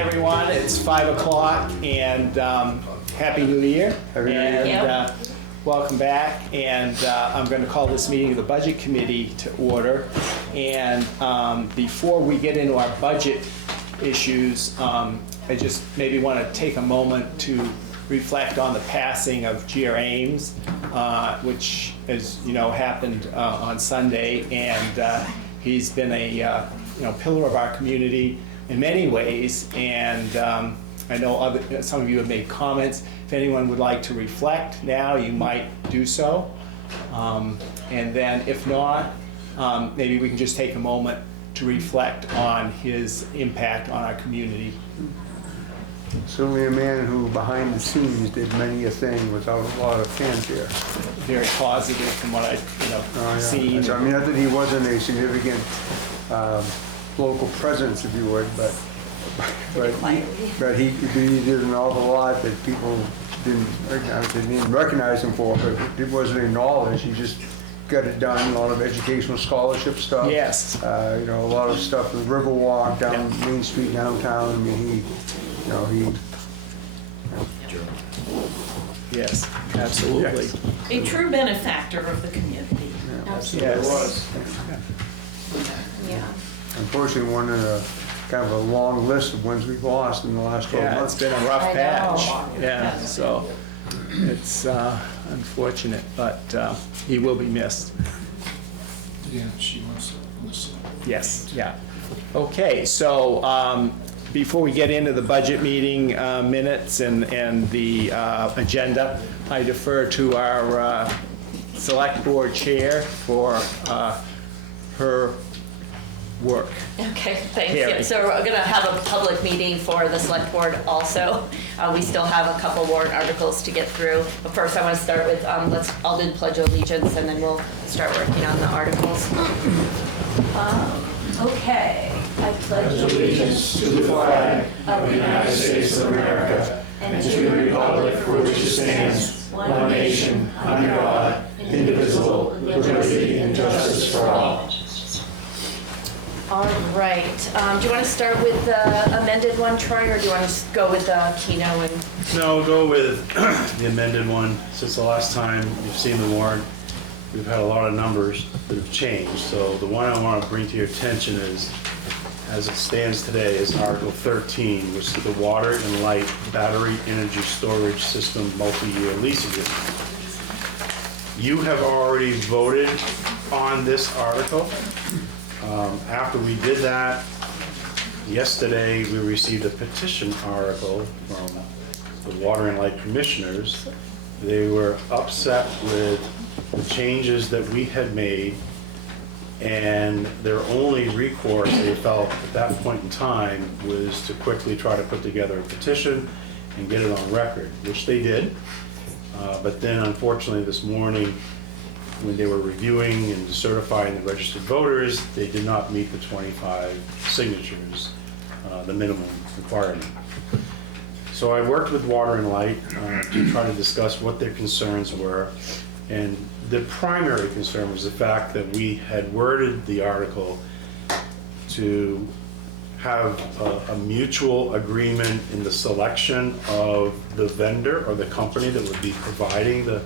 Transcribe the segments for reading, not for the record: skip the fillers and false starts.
everyone. It's 5 o'clock, and Happy New Year. Happy New Year. And welcome back. And I'm going to call this meeting of the Budget Committee to order. And before we get into our budget issues, I just maybe want to take a moment to reflect on the passing of G.R. Ames, which, as you know, happened on Sunday. And he's been a pillar of our community in many ways, and I know some of you have made comments. If anyone would like to reflect now, you might do so. And then if not, maybe we can just take a moment to reflect on his impact on our community. Certainly a man who behind the scenes did many a thing without a lot of fanfare. Very positive from what I've seen. I mean, not that he wasn't a significant local presence, if you would, but he did an awful lot that people didn't recognize him for, but it wasn't acknowledged. He just got it done. A lot of educational scholarship stuff. Yes. A lot of stuff with Riverwalk down Main Street downtown. I mean, Yes, absolutely. Yes. A true benefactor of the community. Absolutely. Yes. Yeah. Unfortunately, one of the kind of a long list of ones we've lost in the last 12 Yeah, months. it's been a rough I know. patch. Yeah, so it's unfortunate, but he will be missed. Yeah, she wants to listen. Yes, yeah. Okay, so before we get into the budget meeting minutes and the agenda, I defer to our select board chair for her work. Okay, thank Carrie. you. So we're going to have a public meeting for the select board also. We still have a couple warrant articles to get through. But first I want to start with, I'll do the Pledge of Allegiance and then we'll start working on the articles. Okay. I pledge Allegiance to the flag of the United States of America and to the republic for which it stands, one nation, under God, indivisible, with liberty and justice for all. All right. Do you want to start with the amended one, Troy, or do you want to just go with Keno and? No, we'll go with the amended one. Since the last time you've seen the warrant, we've had a lot of numbers that have changed. So the one I want to bring to your attention is, as it stands today, is Article 13, which is the Water and Light Battery Energy Storage System Multi-Year Lease Agreement. You have already voted on this article. After we did that, yesterday we received a petition article from the Water and Light Commissioners. They were upset with the changes that we had made, and their only recourse, they felt at that point in time, was to quickly try to put together a petition and get it on record, which they did. But then unfortunately this morning, when they were reviewing and certifying the registered voters, they did not meet the 25 signatures, the minimum requirement. So I worked with Water and Light to try to discuss what their concerns were. And the primary concern was the fact that we had worded the article to have a mutual agreement in the selection of the vendor or the company that would be providing the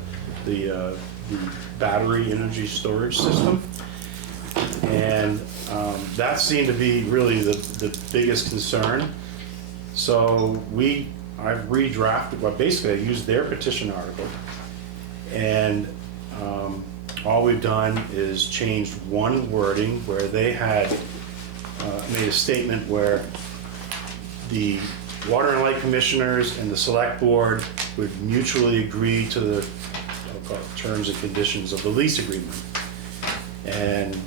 battery energy storage system. And that seemed to be really the biggest concern. So I've redrafted, well, basically I used their petition article, and all we've done is changed one wording where they had made a statement where the Water and Light Commissioners and the Select Board would mutually agree to the terms and conditions of the lease agreement. And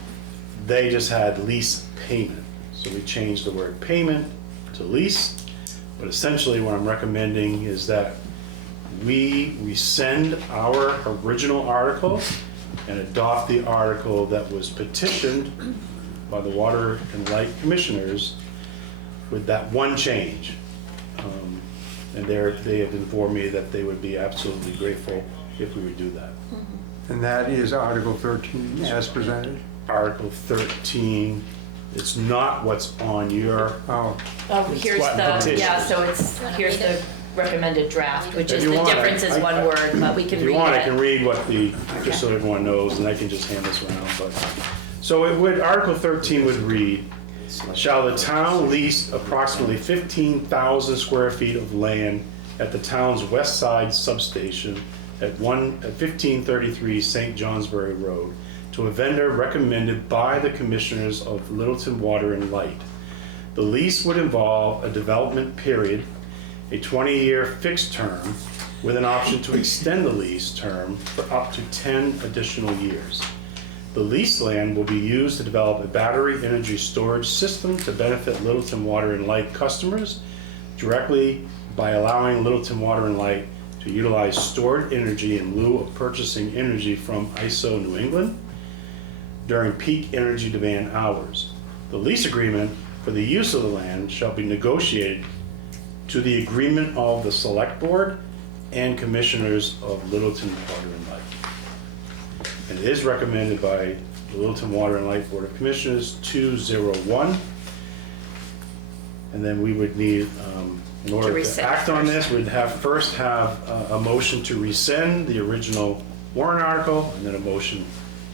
they just had lease payment. So we changed the word payment to lease. But essentially what I'm recommending is that we rescind our original article and adopt the article that was petitioned by the Water and Light Commissioners with that one change. And they have informed me that they would be absolutely grateful if we would do that. And that is Article 13 as presented. Article 13 It's not what's on your, Oh, Oh, here's what the, petition. yeah, so here's the recommended draft, which If is you the want, difference is one word, but we can if you read want, I can it. read what the, just so everyone knows, and I can just hand this around, but. So it would, Article 13 would read, shall the town lease approximately 15,000 square feet of land at the town's west side substation at 1533 St. Johnsbury Road to a vendor recommended by the Commissioners of Littleton Water and Light. The lease would involve a development period, a 20-year fixed term, with an option to extend the lease term for up to 10 additional years. The leased land will be used to develop a battery energy storage system to benefit Littleton Water and Light customers directly by allowing Littleton Water and Light to utilize stored energy in lieu of purchasing energy from ISO New England during peak energy demand hours. The lease agreement for the use of the land shall be negotiated to the agreement of the Select Board and Commissioners of Littleton Water and Light. And it is recommended by the Littleton Water and Light Board of Commissioners 201. And then we would need, in order to rescind act on first. this, we'd first have a motion to rescind the original warrant article, and then a motion,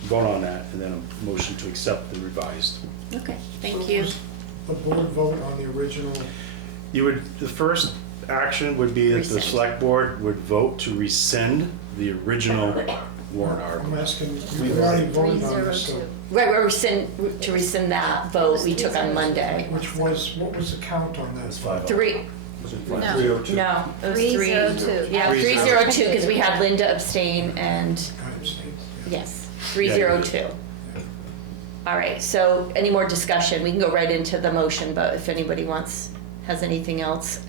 vote on that, and then a motion to accept the revised. Okay, thank you. The board vote on the original, You would, the first action would be that the Rescind. Select Board would vote to rescind the original warrant I'm article. asking, we've already voted on this, so, Right, to rescind that vote we took on Monday. which was, what was the count on that? Three, No. no, it was three. 302. Yeah, 302, because we had Linda abstain and, I abstained. yes, 302. All right, so any more discussion? We can go right into the motion, but if anybody has anything else.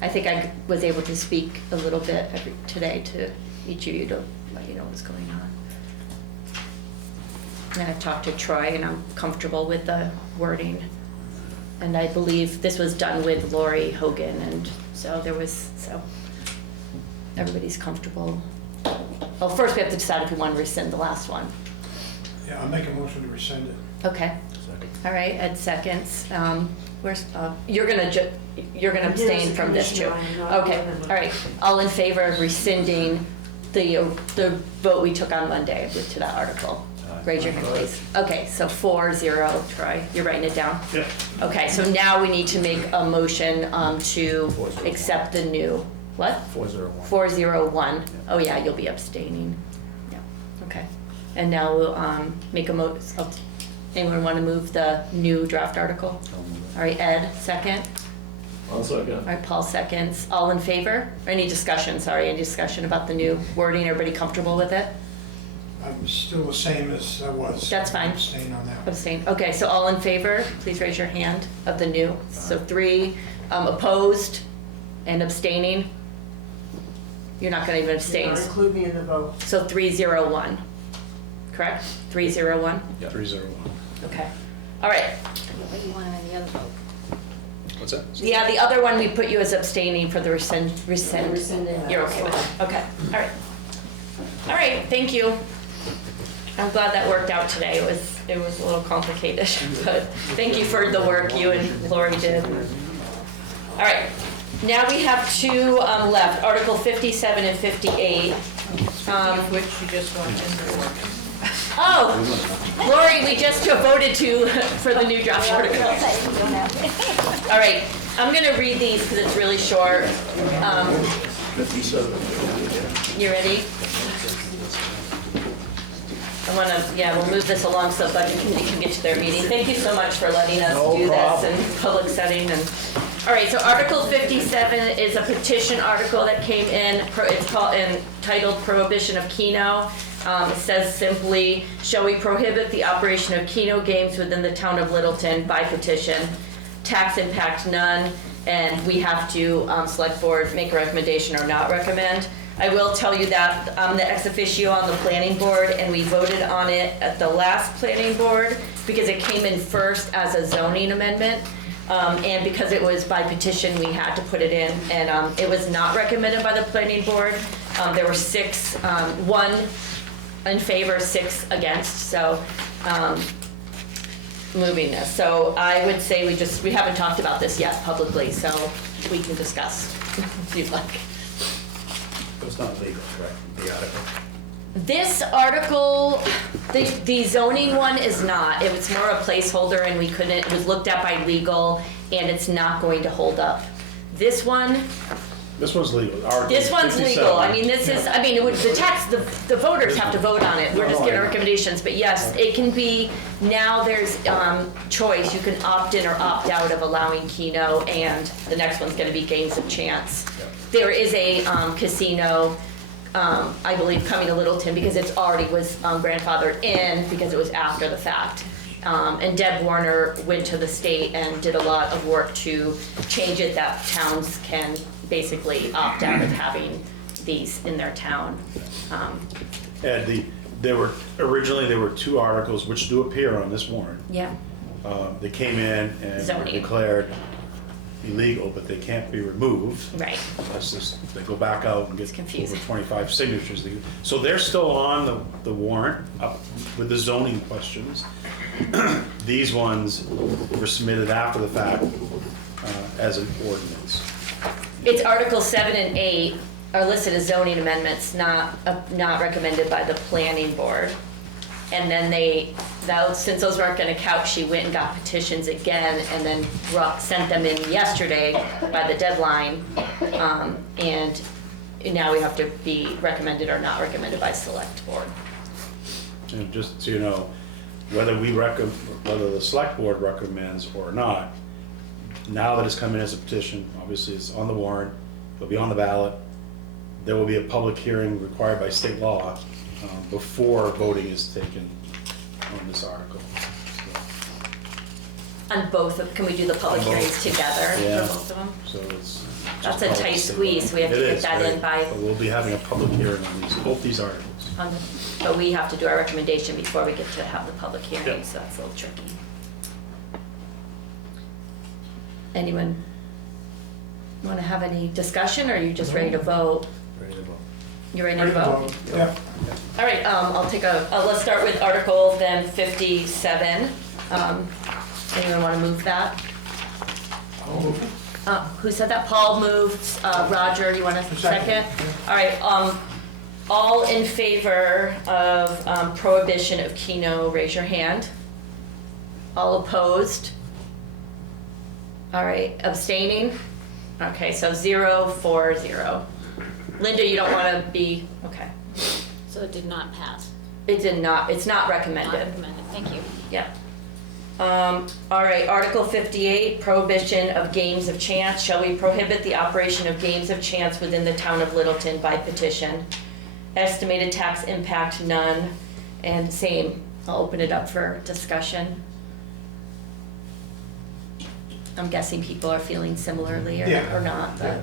I think I was able to speak a little bit today to each of you to let you know what's going on. And I've talked to Troy and I'm comfortable with the wording. And I believe this was done with Lori Hogan and so everybody's comfortable. Well, first we have to decide if we want to rescind the last one. Yeah, I'll make a motion to rescind it. Okay. All right, Ed seconds. Where's, you're gonna abstain from this too? Okay, all right. All in favor of rescinding the vote we took on Monday to that article? Raise your hand, please. Okay, so 4-0, Troy, you're writing it down? Yep. Okay, so now we need to make a motion to accept the new, what? 401. 401. Oh yeah, you'll be abstaining. Yeah, okay. And now we'll make a anyone want to move the new draft article? All right, Ed, second. I'll second. All right, Paul seconds. All in favor? Any discussion, any discussion about the new wording? Everybody comfortable with it? I'm still the same as I was. That's fine. Abstain on that. Abstain. Okay, so all in favor, please raise your hand of the new. So 3 opposed and abstaining. You're not going to even abstain. Include me in the vote. So 301, correct? 301? 301. Okay. All right. What you want in the other vote? What's that? Yeah, the other one, we put you as abstaining for the rescind. Rescinded. You're okay with it? Okay, all right. All right, thank you. I'm glad that worked out today. It was a little complicated, but thank you for the work you and Lori did. All right, now we have 2 left, Article 57 and 58. Which you just want in Oh, Lori, we just voted for the new draft article. All right, I'm gonna read these because it's really short. 57. You ready? We'll move this along so the budget committee can get to their meeting. Thank you so much for letting us do this in public setting. All right, so Article 57 is a petition article that came in. It's entitled Prohibition of Keno. It says simply, shall we prohibit the operation of Keno games within the town of Littleton by petition? Tax impact none, and we have to, select board, make a recommendation or not recommend. I will tell you that I'm the ex officio on the planning board, and we voted on it at the last planning board because it came in first as a zoning amendment. And because it was by petition, we had to put it in, and it was not recommended by the planning board. There were 6, 1 in favor, 6 against, so moving this. So I would say we haven't talked about this yet publicly, so we can discuss if you'd like. It's not legal, correct, the article? This article, the zoning one is not. It was more a placeholder and it was looked at by legal and it's not going to hold up. This one, This one's legal. Article this one's 57. legal. I mean, it would, the voters have to vote on it. We're just getting recommendations, but yes, it can be, now there's, choice. You can opt in or opt out of allowing Keno, and the next one's gonna be games of chance. There is a, casino, I believe coming to Littleton because it's already was grandfathered in because it was after the fact. And Deb Warner went to the state and did a lot of work to change it that towns can basically opt out of having these in their town. Ed, originally there were two articles which do appear on this warrant. Yeah, They came in and were Zoning. declared illegal, but they can't be removed. right. Unless they go back out and It's get confusing. over 25 signatures. So they're still on the warrant up with the zoning questions. These ones were submitted after the fact as an ordinance. It's Article 7 and 8 are listed as zoning amendments, not recommended by the planning board. And then since those weren't gonna count, she went and got petitions again and then sent them in yesterday by the deadline. And now we have to be recommended or not recommended by select board. And just so you know, whether the select board recommends or not, now that it's come in as a petition, obviously it's on the warrant, it'll be on the ballot. There will be a public hearing required by state law before voting is taken on this article. On both can we do the public On both. hearings together Yeah. for both of them? So it's. That's a just tight state squeeze, law. we have to It get is, that in right. by- But we'll be having a public hearing on both these articles. But we have to do our recommendation before we get to have the public hearing, Yep. so that's a little tricky. Anyone want to have any discussion, or are you just ready to vote? You ready to vote? Yeah. All right, I'll take let's start with Article then 57. Anyone want to move that? Who said that? Paul moved. Roger, you want to second? All right, all in favor of prohibition of Keno, raise your hand. All opposed? All right, abstaining? Okay, so 0-4-0. Linda, you don't want to be, okay. So it did not pass. It's not Not recommended. recommended. Thank you. Yeah. All right, Article 58, prohibition of games of chance. Shall we prohibit the operation of games of chance within the town of Littleton by petition? Estimated tax impact, none. And same, I'll open it up for discussion. I'm guessing people are feeling similarly Yeah. or not, but,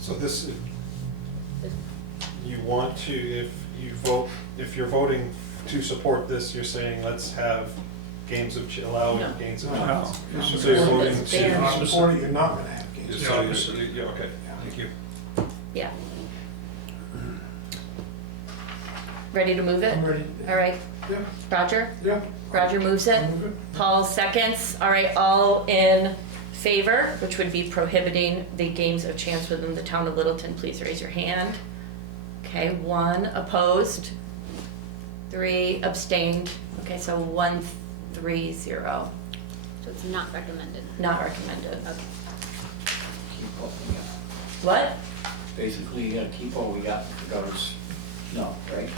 So this, you want to, if you're voting to support this, you're saying let's have games of, allow No. games of No. chance. So you're voting It's to. banned. If you support it, you're not gonna have games. So yeah, okay, thank you. yeah. Ready to move it? I'm ready. All right, Yeah, Roger? yeah. Roger moves it. I'll move it. Paul seconds. All right, all in favor, which would be prohibiting the games of chance within the town of Littleton, please raise your hand. Okay, 1 opposed, 3 abstained. Okay, so 1-3-0, So it's not recommended. not recommended. Okay. Keep what we got. What? Basically, you gotta keep what we got, because, no, right?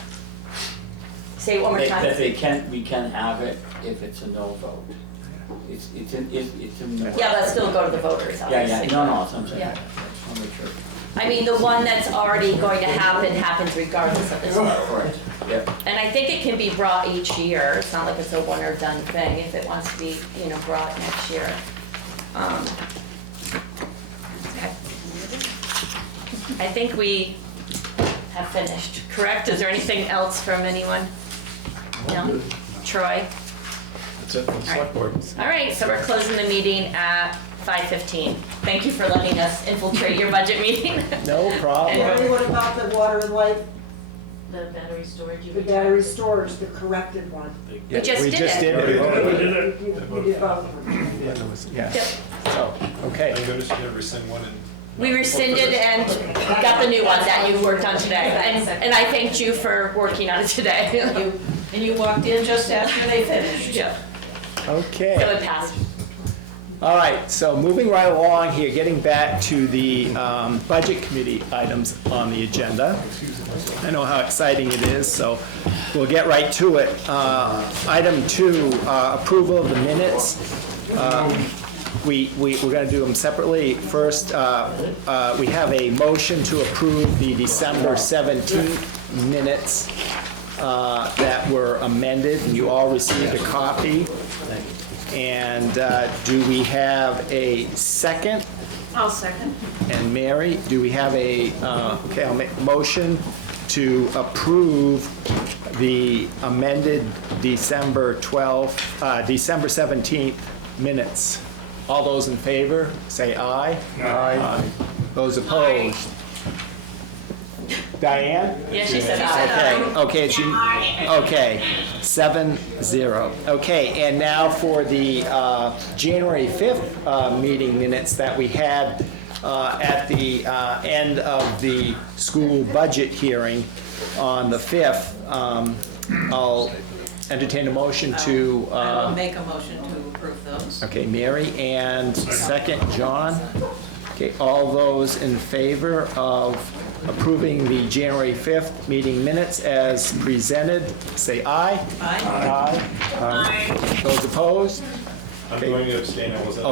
Say it one more That time. we can have it if it's a no vote. It's in. Yeah, but still go to the voters, Yeah, obviously. no, that's what I'm saying. Yeah. I just wanna make sure. I mean, the one that's already going to happen happens regardless of this vote. Correct, yep. And I think it can be brought each year. It's not like it's a one or done thing if it wants to be, brought next year. Okay. I think we have finished, correct? Is there anything else from anyone? No? Troy? That's it for the select board. All right, so we're closing the meeting at 5:15. Thank you for letting us infiltrate your budget meeting. No problem. Anyway. What about the water and light? The battery storage you The battery storage, the corrected one. Yeah, just did just it. did it. You did both of them. Yeah, Yep. so, okay. I noticed you never send one in. We rescinded and got the new one that you worked on today. And I thanked you for working on it today. And you walked in just after they finished. Yeah. Okay. So it passed. All right, so moving right along here, getting back to the Budget Committee items on the agenda. I know how exciting it is, so we'll get right to it. Item 2, approval of the minutes. We're going to do them separately. First, we have a motion to approve the December 17th minutes that were amended, and you all received a copy. And do we have a second? I'll second. And Mary, do we have a, okay, I'll make a motion to approve the amended December 17th minutes. All those in favor, say aye. Aye. Those opposed? Diane? Yeah, she said aye. Okay, it's okay, 7-0. Okay, and now for the January 5th meeting minutes that we had at the end of the school budget hearing on the 5th. I'll entertain a motion to... I will make a motion to approve those. Okay, Mary, and second, John. Okay, all those in favor of approving the January 5th meeting minutes as presented, say aye. Aye. Aye. Those opposed? I'm going to abstain, I wasn't.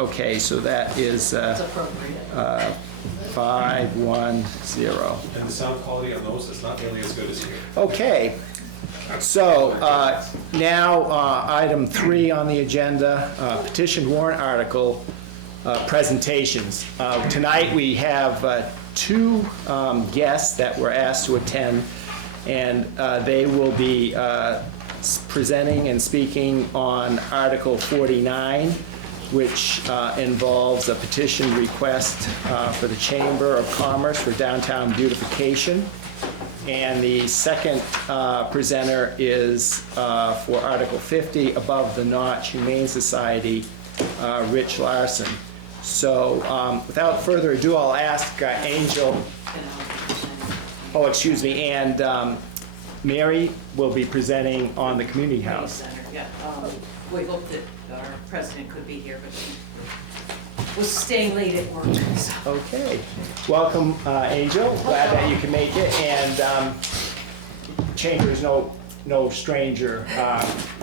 Okay, so that is It's appropriate. 5-1-0. And the sound quality on those is not nearly as good as here. Okay, so now item 3 on the agenda, petitioned warrant article presentations. Tonight we have 2 guests that were asked to attend, and they will be presenting and speaking on Article 49, which involves a petition request for the Chamber of Commerce for downtown beautification. And the second presenter is for Article 50, Above the Notch Humane Society, Rich Larson. So without further ado, I'll ask Angel, and Mary will be presenting on the community house. Center, yeah. We hoped that our president could be here, but he was staying late at work, so. Okay, welcome, Angel. Glad that you can make it. And Chamber is no stranger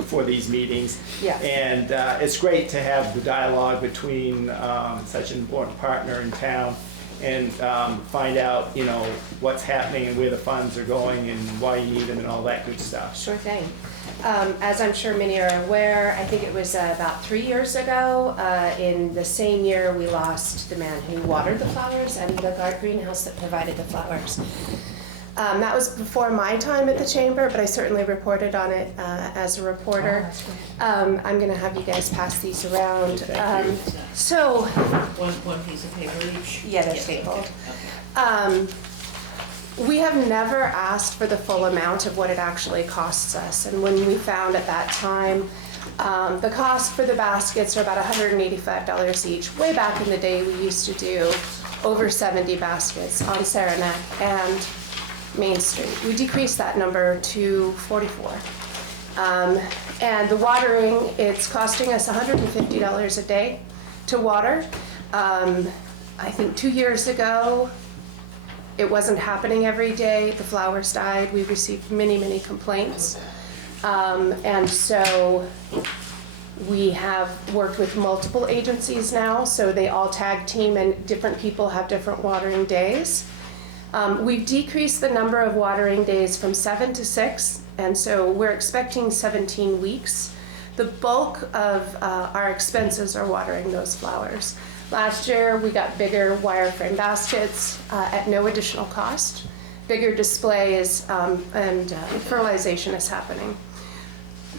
for these meetings. Yeah. And it's great to have the dialogue between such an important partner in town and find out, what's happening and where the funds are going and why you need them and all that good stuff. Sure thing. As I'm sure many are aware, I think it was about 3 years ago, in the same year we lost the man who watered the flowers and the greenhouse that provided the flowers. That was before my time at the Chamber, but I certainly reported on it as a reporter. I'm going to have you guys pass these around. So, One piece of paper each? yeah, they're stapled. We have never asked for the full amount of what it actually costs us. And when we found at that time, the cost for the baskets are about $185 each. Way back in the day, we used to do over 70 baskets on Saranac and Main Street. We decreased that number to 44. And the watering, it's costing us $150 a day to water. I think 2 years ago, it wasn't happening every day. The flowers died. We received many, many complaints. And so we have worked with multiple agencies now, so they all tag team and different people have different watering days. We've decreased the number of watering days from 7 to 6, and so we're expecting 17 weeks. The bulk of our expenses are watering those flowers. Last year, we got bigger wireframe baskets at no additional cost. Bigger displays and fertilization is happening.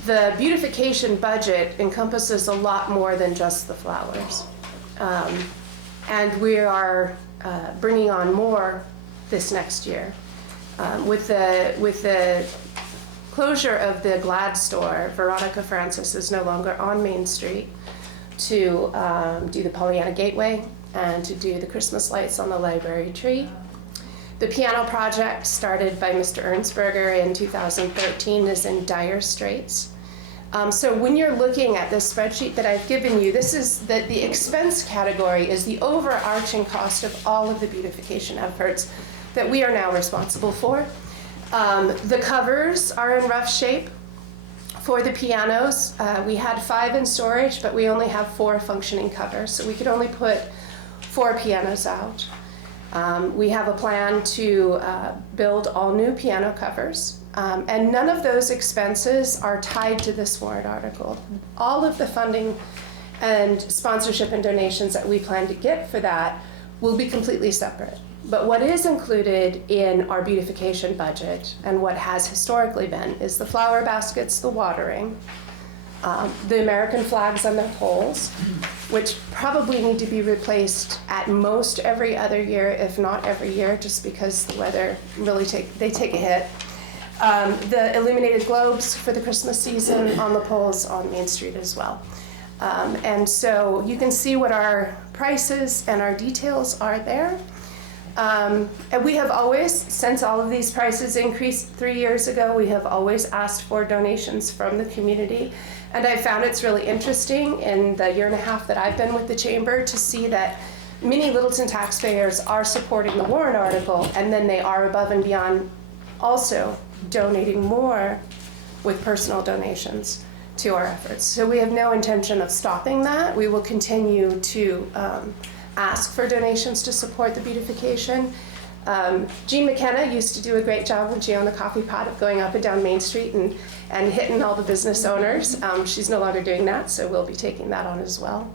The beautification budget encompasses a lot more than just the flowers. And we are bringing on more this next year. With the closure of the Glad store, Veronica Francis is no longer on Main Street to do the Pollyanna Gateway and to do the Christmas lights on the library tree. The piano project started by Mr. Ernstberger in 2013 is in dire straits. So when you're looking at this spreadsheet that I've given you, this is the expense category is the overarching cost of all of the beautification efforts that we are now responsible for. The covers are in rough shape. For the pianos, we had 5 in storage, but we only have 4 functioning covers, so we could only put 4 pianos out. We have a plan to build all new piano covers, and none of those expenses are tied to this warrant article. All of the funding and sponsorship and donations that we plan to get for that will be completely separate. But what is included in our beautification budget and what has historically been is the flower baskets, the watering, the American flags on the poles, which probably need to be replaced at most every other year, if not every year, just because the weather really take a hit. The illuminated globes for the Christmas season on the poles on Main Street as well. And so you can see what our prices and our details are there. And we have always, since all of these prices increased 3 years ago, we have always asked for donations from the community. And I found it's really interesting in the year and a half that I've been with the chamber to see that many Littleton taxpayers are supporting the warrant article, and then they are above and beyond also donating more with personal donations to our efforts. So we have no intention of stopping that. We will continue to ask for donations to support the beautification. Jean McKenna used to do a great job when she owned the coffee pot of going up and down Main Street and hitting all the business owners. She's no longer doing that, so we'll be taking that on as well.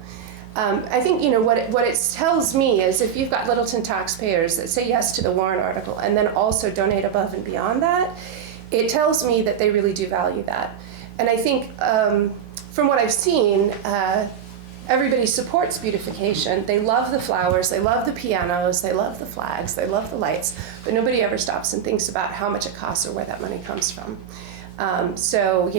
I think what it tells me is if you've got Littleton taxpayers that say yes to the warrant article and then also donate above and beyond that, it tells me that they really do value that. And I think from what I've seen, everybody supports beautification. They love the flowers, they love the pianos, they love the flags, they love the lights, but nobody ever stops and thinks about how much it costs or where that money comes from. So,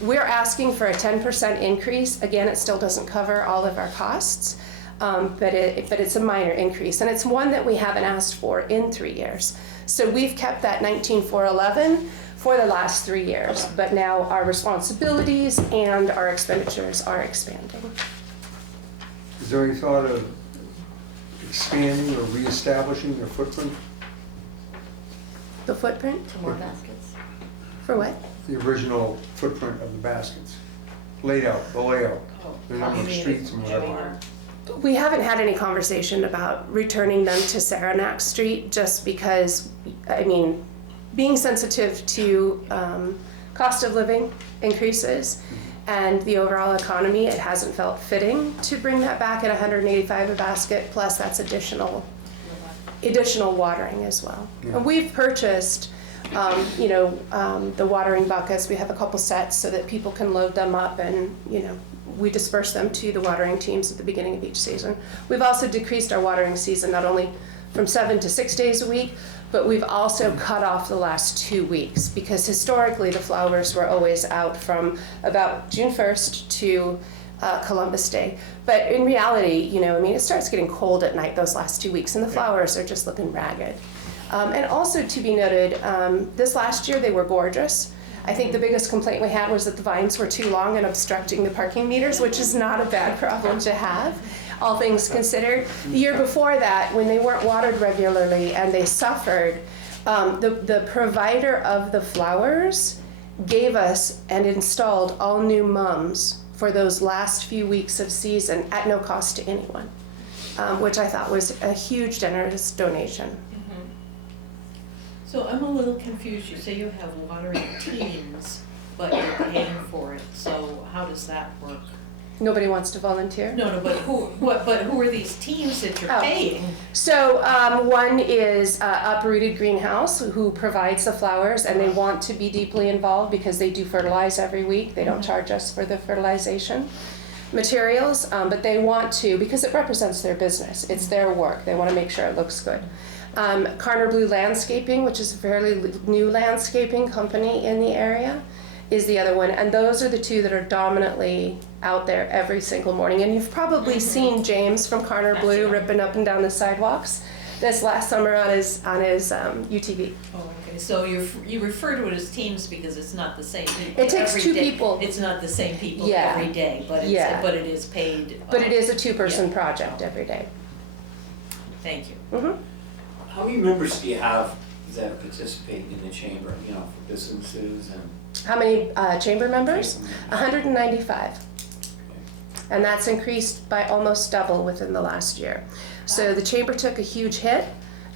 we're asking for a 10% increase. Again, it still doesn't cover all of our costs, but it's a minor increase, and it's one that we haven't asked for in 3 years. So we've kept that 19,411 for the last 3 years, but now our responsibilities and our expenditures are expanding. Is there any thought of expanding or reestablishing their footprint? The footprint? To more baskets. For what? The original footprint of the baskets, the layout, the number of streets and whatever. We haven't had any conversation about returning them to Saranac Street just because, being sensitive to cost of living increases and the overall economy, it hasn't felt fitting to bring that back at $185 a basket, plus that's additional watering as well. Yeah. And we've purchased the watering buckets. We have a couple sets so that people can load them up and, we disperse them to the watering teams at the beginning of each season. We've also decreased our watering season, not only from 7 to 6 days a week, but we've also cut off the last 2 weeks because historically the flowers were always out from about June 1st to Columbus Day. But in reality, it starts getting cold at night those last 2 weeks and the flowers are just looking ragged. And also to be noted, this last year they were gorgeous. I think the biggest complaint we had was that the vines were too long and obstructing the parking meters, which is not a bad problem to have, all things considered. The year before that, when they weren't watered regularly and they suffered, the provider of the flowers gave us and installed all new mums for those last few weeks of season at no cost to anyone, which I thought was a huge generous donation. So I'm a little confused. You say you have watering teams, but you're paying for it. So how does that work? Nobody wants to volunteer? No, but who are these teams that you're paying? So one is Uprooted Greenhouse, who provides the flowers, and they want to be deeply involved because they do fertilize every week. They don't charge us for the fertilization materials, but they want to because it represents their business. It's their work. They want to make sure it looks good. Carner Blue Landscaping, which is a fairly new landscaping company in the area, is the other one. And those are the two that are dominantly out there every single morning. And you've probably seen James from Carner Blue ripping up and down the sidewalks this last summer on his UTV. Oh, okay, so you refer to it as teams because it's not the same people. It takes every two day. people. It's not the same people Yeah. every day, but it's, Yeah. but it is paid. But it is a two-person yeah. project every day. Thank you. How many members do you have that participate in the chamber, you know, for businesses and? How many chamber members? 195. And that's increased by almost double within the last year. So the chamber took a huge hit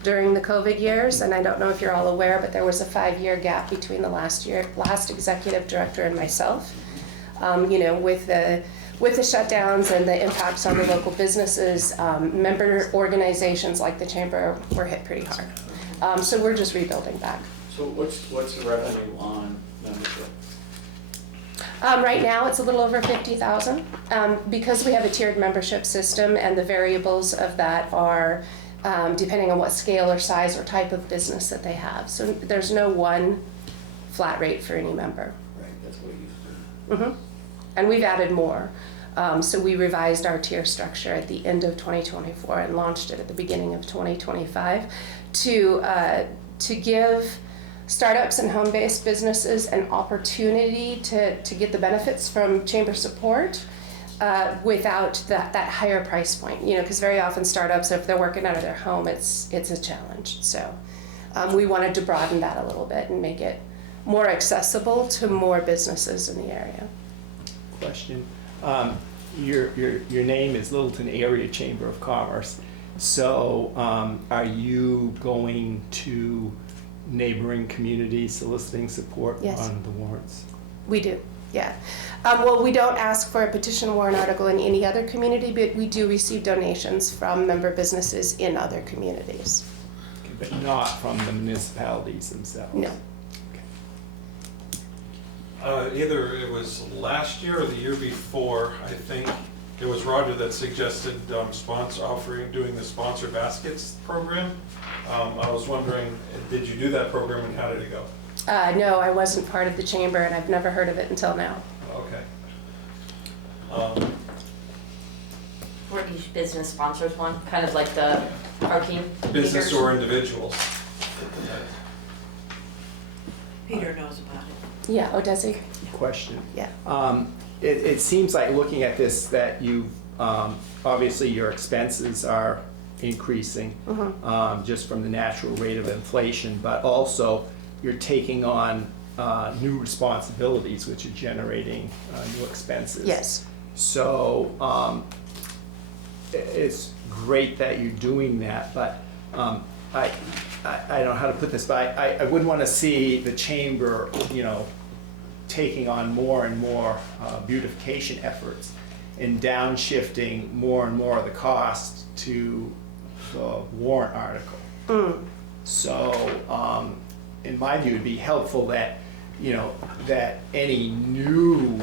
during the COVID years, and I don't know if you're all aware, but there was a 5-year gap between the last executive director and myself. You know, with the shutdowns and the impacts on the local businesses, member organizations like the chamber were hit pretty hard. So we're just rebuilding back. So what's the revenue on membership? Right now, it's a little over 50,000. Because we have a tiered membership system and the variables of that are depending on what scale or size or type of business that they have. So there's no one flat rate for any member. Right, that's what it used to be. And we've added more. So we revised our tier structure at the end of 2024 and launched it at the beginning of 2025 to give startups and home-based businesses an opportunity to get the benefits from chamber support without that higher price point. You know, because very often startups, if they're working out of their home, it's a challenge. So we wanted to broaden that a little bit and make it more accessible to more businesses in the area. Question. Your name is Littleton Area Chamber of Commerce. So are you going to neighboring communities soliciting support Yes. on the warrants? We do, yeah. Well, we don't ask for a petition warrant article in any other community, but we do receive donations from member businesses in other communities. Okay, but not from the municipalities themselves? No. Either it was last year or the year before, I think it was Roger that suggested doing the sponsor baskets program. I was wondering, did you do that program and how did it go? No, I wasn't part of the chamber and I've never heard of it until now. Okay. Where each business sponsors one, kind of like the parking Business meters. or individuals? Peter knows about it. Yeah, oh, does he? Question. Yeah. It seems like looking at this that you, obviously your expenses are increasing just from the natural rate of inflation, but also you're taking on new responsibilities which are generating new expenses. Yes. So it's great that you're doing that, but I don't know how to put this, but I wouldn't want to see the chamber, you know, taking on more and more beautification efforts and downshifting more and more of the cost to the warrant article. So in my view, it'd be helpful that, you know, that any new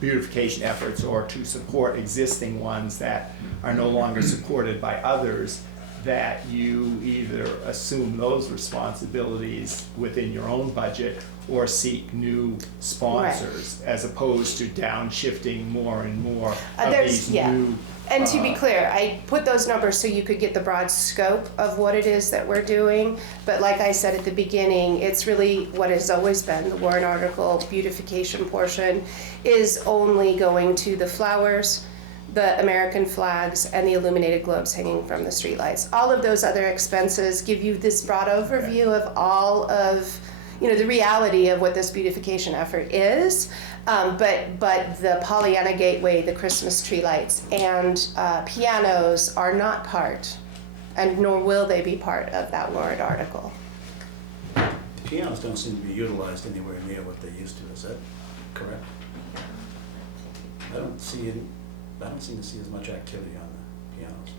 beautification efforts or to support existing ones that are no longer supported by others, that you either assume those responsibilities within your own budget or seek new sponsors, as opposed to downshifting more and more of these new. And to be clear, I put those numbers so you could get the broad scope of what it is that we're doing. But like I said at the beginning, it's really what has always been the warrant article beautification portion is only going to the flowers, the American flags, and the illuminated globes hanging from the streetlights. All of those other expenses give you this broad overview of all of, you know, the reality of what this beautification effort is. But the Pollyanna Gateway, the Christmas tree lights, and pianos are not part, and nor will they be part of that warrant article. The pianos don't seem to be utilized anywhere near what they used to, is that correct? I don't seem to see as much activity on the pianos.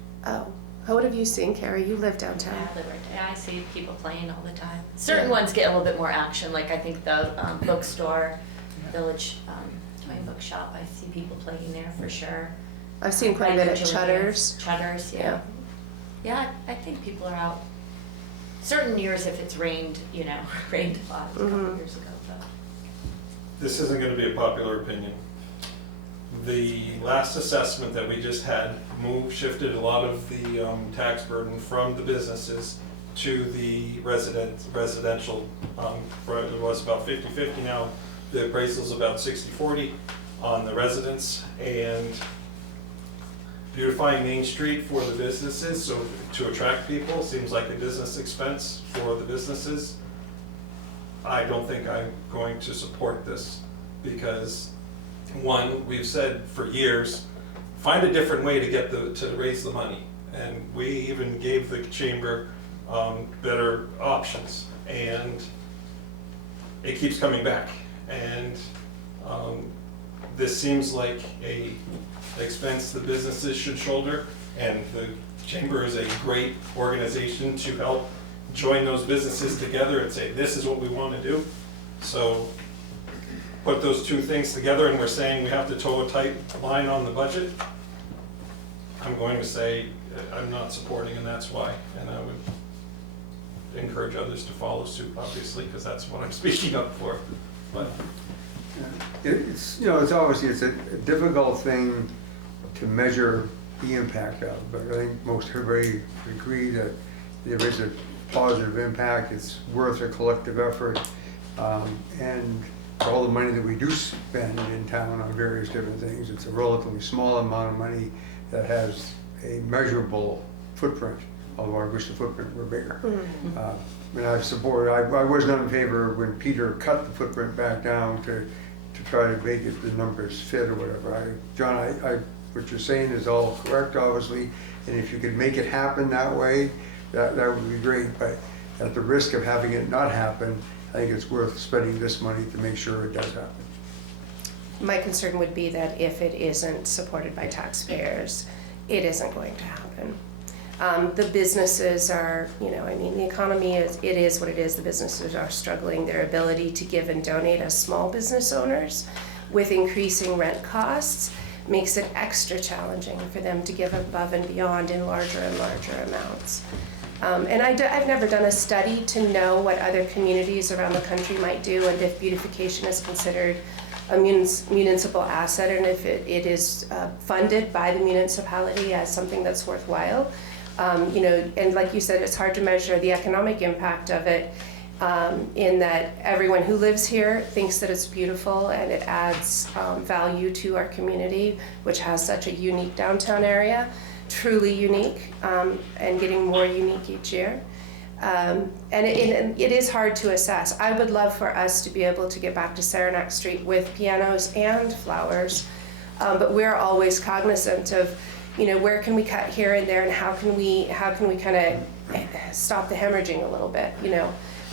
Oh, what have you seen, Carrie? You live downtown. Yeah, I live right there. Yeah, I see people playing all the time. Certain ones get a little bit more action, like I think the bookstore, Village Toy Bookshop, I see people playing there for sure. I've seen quite a bit at Julian's. Chutters. Chutters, yeah. Yeah, I think people are out. Certain years if it's rained, rained a lot, a couple years ago, but. This isn't gonna be a popular opinion. The last assessment that we just had shifted a lot of the tax burden from the businesses to the residential. It was about 50-50 now. The appraisal's about 60-40 on the residents, and beautifying Main Street for the businesses, so to attract people, seems like a business expense for the businesses. I don't think I'm going to support this because, one, we've said for years, find a different way to get to raise the money. And we even gave the chamber better options, and it keeps coming back. And this seems like a expense the businesses should shoulder, and the chamber is a great organization to help join those businesses together and say, this is what we want to do. So put those two things together, and we're saying we have to toe a tight line on the budget. I'm going to say I'm not supporting, and that's why. And I would encourage others to follow suit, obviously, because that's what I'm speaking up for. But It's, it's obviously, it's a difficult thing to measure the impact of, but I think most everybody would agree that there is a positive impact, it's worth a collective effort, and for all the money that we do spend in town on various different things, it's a relatively small amount of money that has a measurable footprint, although I wish the footprint were bigger. And I've supported, I was not in favor when Peter cut the footprint back down to try to make it the numbers fit or whatever. John, what you're saying is all correct, obviously, and if you could make it happen that way, that would be great, but at the risk of having it not happen, I think it's worth spending this money to make sure it does happen. My concern would be that if it isn't supported by taxpayers, it isn't going to happen. The businesses are, the economy it is what it is. The businesses are struggling. Their ability to give and donate as small business owners with increasing rent costs makes it extra challenging for them to give above and beyond in larger and larger amounts. And I've never done a study to know what other communities around the country might do and if beautification is considered a municipal asset and if it is funded by the municipality as something that's worthwhile. And like you said, it's hard to measure the economic impact of it in that everyone who lives here thinks that it's beautiful and it adds value to our community, which has such a unique downtown area, truly unique, and getting more unique each year. And it is hard to assess. I would love for us to be able to get back to Saranac Street with pianos and flowers, but we're always cognizant of, where can we cut here and there, and how can we kind of stop the hemorrhaging a little bit.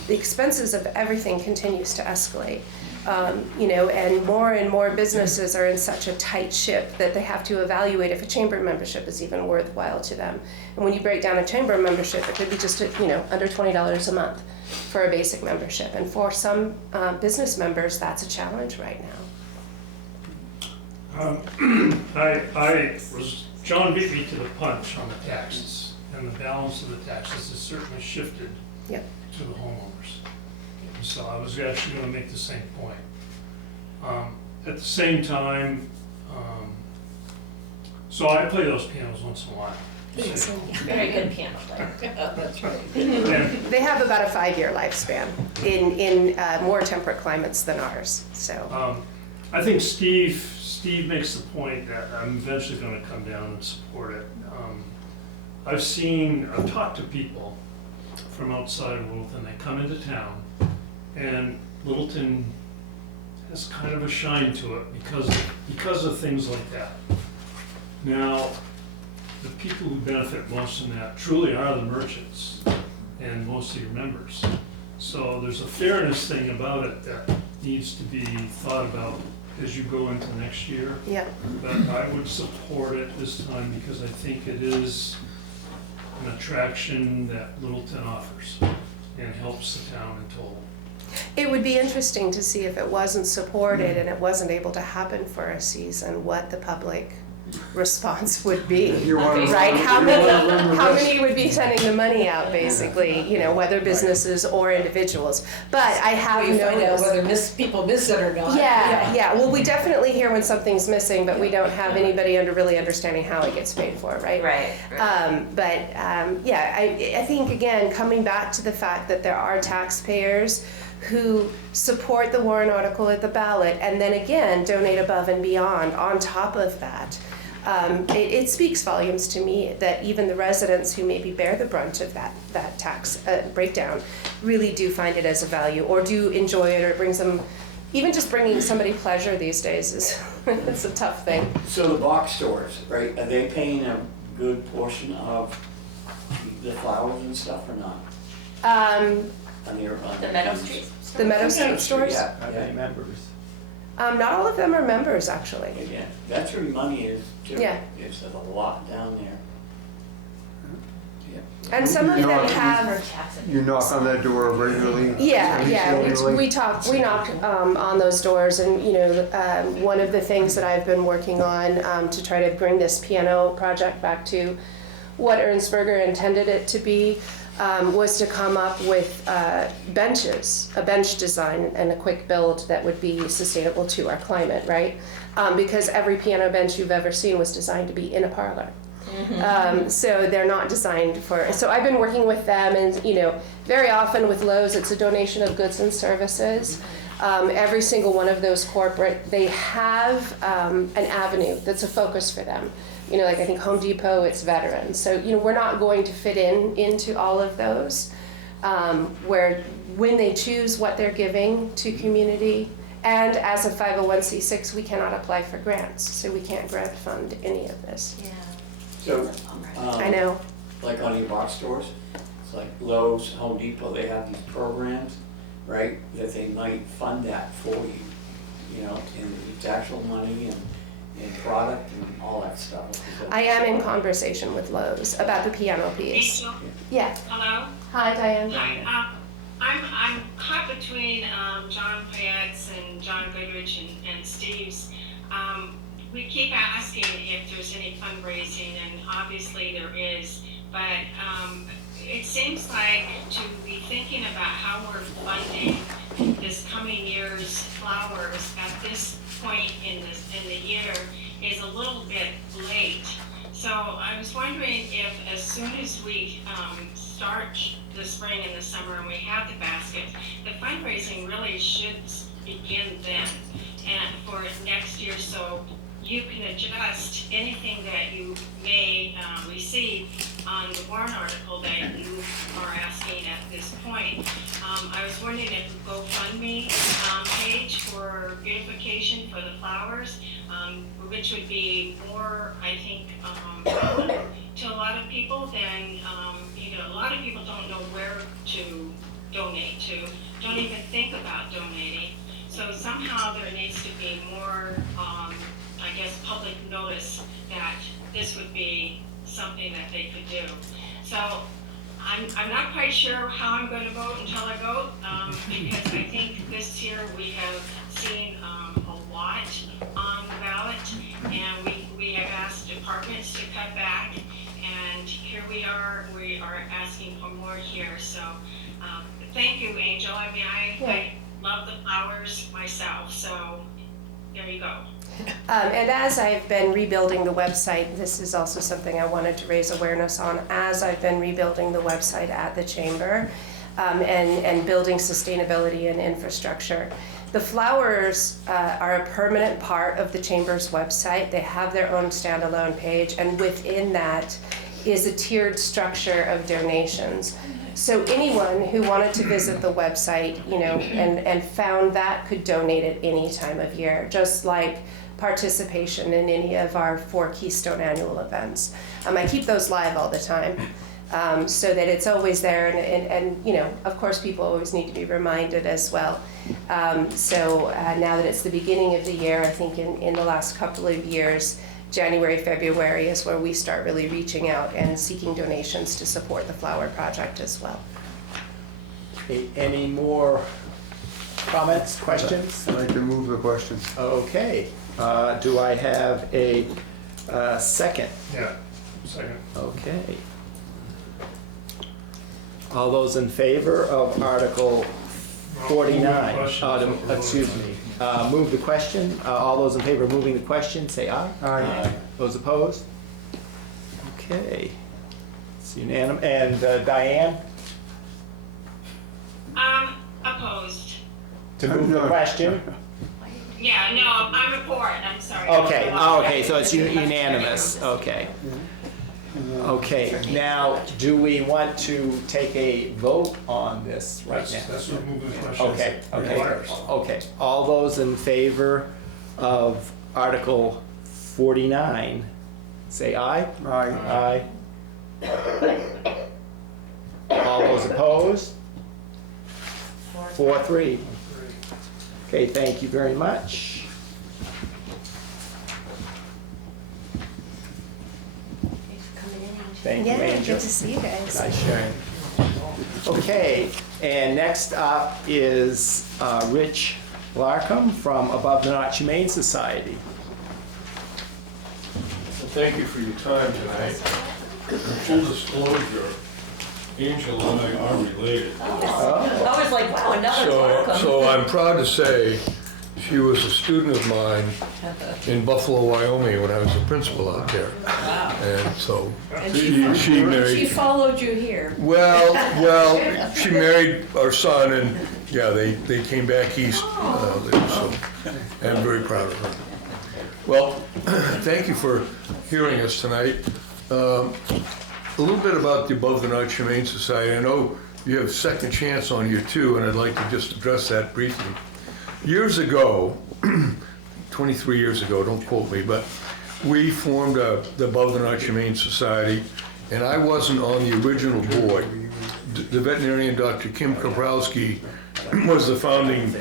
The expenses of everything continues to escalate. And more businesses are in such a tight ship that they have to evaluate if a chamber membership is even worthwhile to them. And when you break down a chamber membership, it could be just under $20 a month for a basic membership. And for some business members, that's a challenge right now. John beat me to the punch on the taxes, and the balance of the taxes has certainly shifted to the homeowners. So I was actually going to make the same point. At the same time, so I play those pianos once in a while. Very good piano player. That's right. They have about a 5-year lifespan in more temperate climates than ours. So I think Steve makes the point that I'm eventually going to come down and support it. I've talked to people from outside of Littleton. They come into town, and Littleton has kind of a shine to it because of things like that. Now, the people who benefit most from that truly are the merchants and most of your members. So there's a fairness thing about it that needs to be thought about as you go into next year. yeah. But I would support it this time because I think it is an attraction that Littleton offers and helps the town in total. It would be interesting to see if it wasn't supported and it wasn't able to happen for a season, what the public response would be. You wanna Right, run- how you many, wanna run the how risk. many would be sending the money out, basically, you know, whether businesses or individuals. But I have We find out noticed. whether people miss it or not. Yeah, well, we definitely hear when something's missing, but we don't have anybody really understanding how it gets paid for, right? Right. Yeah, I think, again, coming back to the fact that there are taxpayers who support the warrant article at the ballot, and then again, donate above and beyond on top of that. It speaks volumes to me that even the residents who maybe bear the brunt of that tax breakdown really do find it as a value, or do enjoy it, or it brings them, even just bringing somebody pleasure these days is, it's a tough thing. So the box stores, right, are they paying a good portion of the flowers and stuff or not? On The Meadow Street. The Meadow Street stores? Yeah, Are yeah. they members? Not all of them are members, actually. Again, that's where your money is, too. Yeah. There's a lot down there. Yeah. And some of You them know, have, You knock on that door regularly? yeah, At least annually? we knock on those doors, and, you know, one of the things that I've been working on to try to bring this piano project back to what Ernstberger intended it to be, was to come up with benches, a bench design and a quick build that would be sustainable to our climate, right? Because every piano bench you've ever seen was designed to be in a parlor. So they're not designed for, so I've been working with them, and, you know, very often with Lowe's, it's a donation of goods and services. Every single one of those corporate, they have an avenue that's a focus for them. You know, like I think Home Depot, it's veterans. So, you know, we're not going to fit into all of those, where when they choose what they're giving to community, and as a 501c6, we cannot apply for grants, so we can't grant fund any of this. Yeah. So, I know. like on your box stores, it's like Lowe's, Home Depot, they have these programs, right, that they might fund that for you, you know, and it's actual money and product and all that stuff. I am in conversation with Lowe's about the piano piece. Rachel, Yeah. hello. Hi, Diane. Hi. I'm caught between John Payette's and John Goodrich and Steve's. We keep asking if there's any fundraising, and obviously there is, but it seems like to be thinking about how we're funding this coming year's flowers at this point in the year is a little bit late. So I was wondering if, as soon as we start the spring and the summer and we have the basket, the fundraising really should begin then and for next year, so you can adjust anything that you may receive on the warrant article that you are asking at this point. I was wondering if the GoFundMe page for beautification for the flowers, which would be more, I think, to a lot of people than, you know, a lot of people don't know where to donate to, don't even think about donating. So somehow there needs to be more, I guess, public notice that this would be something that they could do. So I'm not quite sure how I'm going to vote until I vote, because I think this year we have seen a lot on the ballot, and we have asked departments to cut back, and here we are asking for more here. So thank you, Angel. I mean, I love the flowers myself, so there you go. And as I've been rebuilding the website, this is also something I wanted to raise awareness on. As I've been rebuilding the website at the Chamber, and building sustainability and infrastructure, the flowers are a permanent part of the Chamber's website. They have their own standalone page, and within that is a tiered structure of donations. So anyone who wanted to visit the website, you know, and found that could donate at any time of year, just like participation in any of our 4 Keystone annual events. I keep those live all the time, so that it's always there, and you know, of course, people always need to be reminded as well. So now that it's the beginning of the year, I think in the last couple of years, January, February is where we start really reaching out and seeking donations to support the flower project as well. Any more comments, questions? I'd like to move the question. Okay, do I have a Second, Yeah, second. okay. All those in favor of Article 49? Excuse me. Move the question. All those in favor of moving the question, say aye. Aye. Those opposed? Okay. It's unanimous. And Diane, Opposed. to move the question? Yeah, no, I'm a for it, I'm sorry. Okay, okay, so it's unanimous, okay. Okay, now, do we want to take a vote on this right now? That's what moving the question Okay, okay, requires. okay. All those in favor of Article 49, say aye. Aye. Aye. All those opposed? 4-3. Okay, thank you very much. Thank you, Yeah, Angel. good to see you guys. Nice sharing. Okay, and next up is Rich Larkham from Above the Notch Humane Society. Thank you for your time tonight. Full disclosure, Angel and I are related. I was like, wow, another Larkham. So I'm proud to say she was a student of mine in Buffalo, Wyoming, when I was a principal out there. And so And she she married, followed you here. well, she married our son, and yeah, they came back east. So I'm very proud of her. Well, thank you for hearing us tonight. A little bit about the Above the Notch Humane Society. I know you have Second Chance on here too, and I'd like to just address that briefly. Years ago, 23 years ago, don't quote me, but we formed the Above the Notch Humane Society, and I wasn't on the original board. The veterinarian, Dr. Kim Kaprowski, was the founding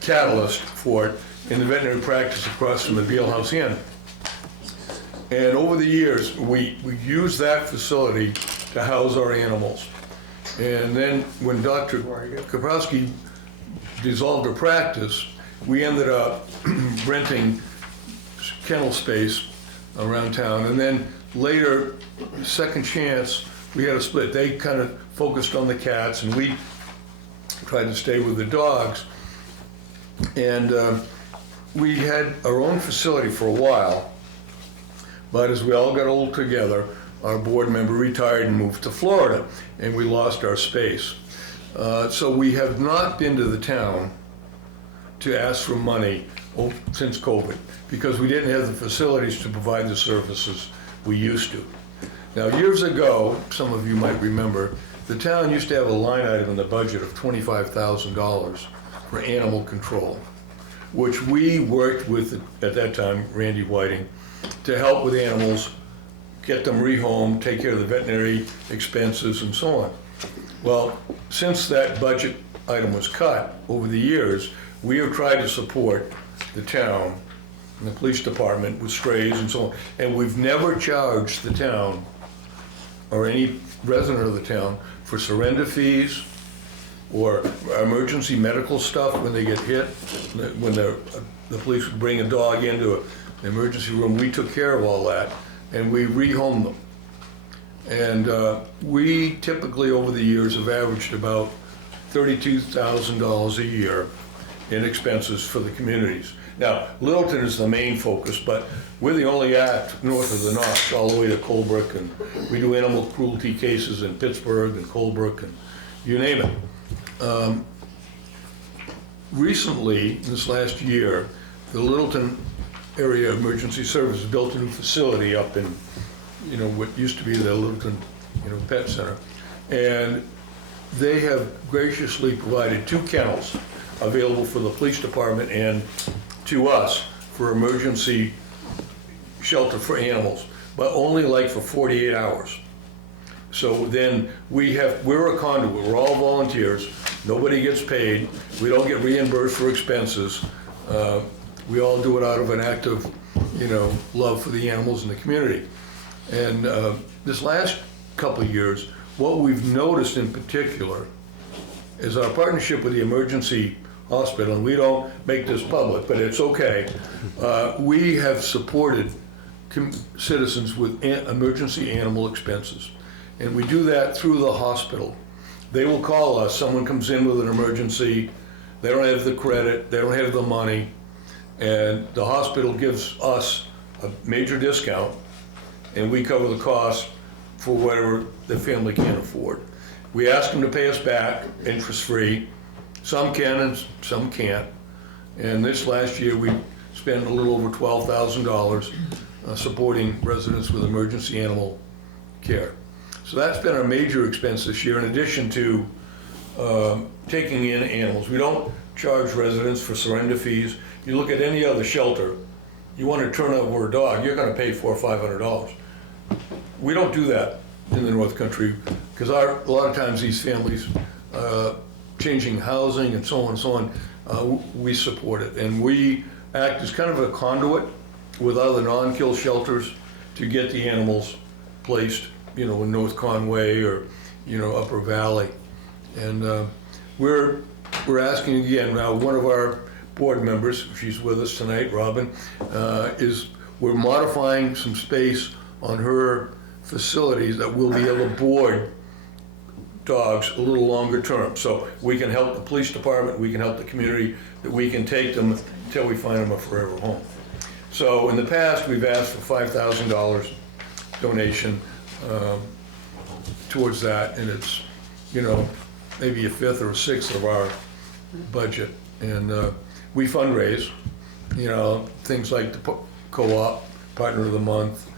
catalyst for it in the veterinary practice across from the Beale House Inn. And over the years, we used that facility to house our animals. And then when Dr. Kaprowski dissolved her practice, we ended up renting kennel space around town. And then later, Second Chance, we had a split. They kind of focused on the cats, and we tried to stay with the dogs. And we had our own facility for a while, but as we all got old together, our board member retired and moved to Florida, and we lost our space. So we have not been to the town to ask for money since COVID, because we didn't have the facilities to provide the services we used to. Now, years ago, some of you might remember, the town used to have a line item in the budget of $25,000 for animal control, which we worked with, at that time, Randy Whiting, to help with animals, get them rehomed, take care of the veterinary expenses and so on. Well, since that budget item was cut over the years, we have tried to support the town and the police department with strays and so on, and we've never charged the town or any resident of the town for surrender fees or emergency medical stuff when they get hit. When the police would bring a dog into an emergency room, we took care of all that, and we rehomed them. And we typically, over the years, have averaged about $32,000 a year in expenses for the communities. Now, Littleton is the main focus, but we're the only act north of the Notch, all the way to Colebrook, and we do animal cruelty cases in Pittsburgh and Colebrook and you name it. Recently, this last year, the Littleton Area Emergency Services built a new facility up in, what used to be the Littleton, Pet Center. And they have graciously provided 2 kennels available for the police department and to us for emergency shelter for animals, but only like for 48 hours. So then we're a conduit, we're all volunteers, nobody gets paid, we don't get reimbursed for expenses. We all do it out of an act of, love for the animals in the community. And this last couple of years, what we've noticed in particular is our partnership with the emergency hospital, and we don't make this public, but it's okay. We have supported citizens with emergency animal expenses. And we do that through the hospital. They will call us, someone comes in with an emergency, they don't have the credit, they don't have the money, and the hospital gives us a major discount, and we cover the cost for whatever the family can't afford. We ask them to pay us back interest-free. Some can and some can't. And this last year, we spent a little over $12,000 supporting residents with emergency animal care. So that's been a major expense this year, in addition to taking in animals. We don't charge residents for surrender fees. You look at any other shelter, you want to turn over a dog, you're going to pay $400 or $500. We don't do that in the North Country, because a lot of times these families, changing housing and so on and so on, we support it. And we act as kind of a conduit with other non-kill shelters to get the animals placed, you know, in North Conway or, you know, Upper Valley. And we're asking again, now one of our board members, she's with us tonight, Robin, we're modifying some space on her facilities that we'll be able to board dogs a little longer term. So we can help the police department, we can help the community, that we can take them until we find them a forever home. So in the past, we've asked for $5,000 donation towards that, and it's, you know, maybe a fifth or a sixth of our budget. And we fundraise, you know, things like the co-op, Partner of the Month.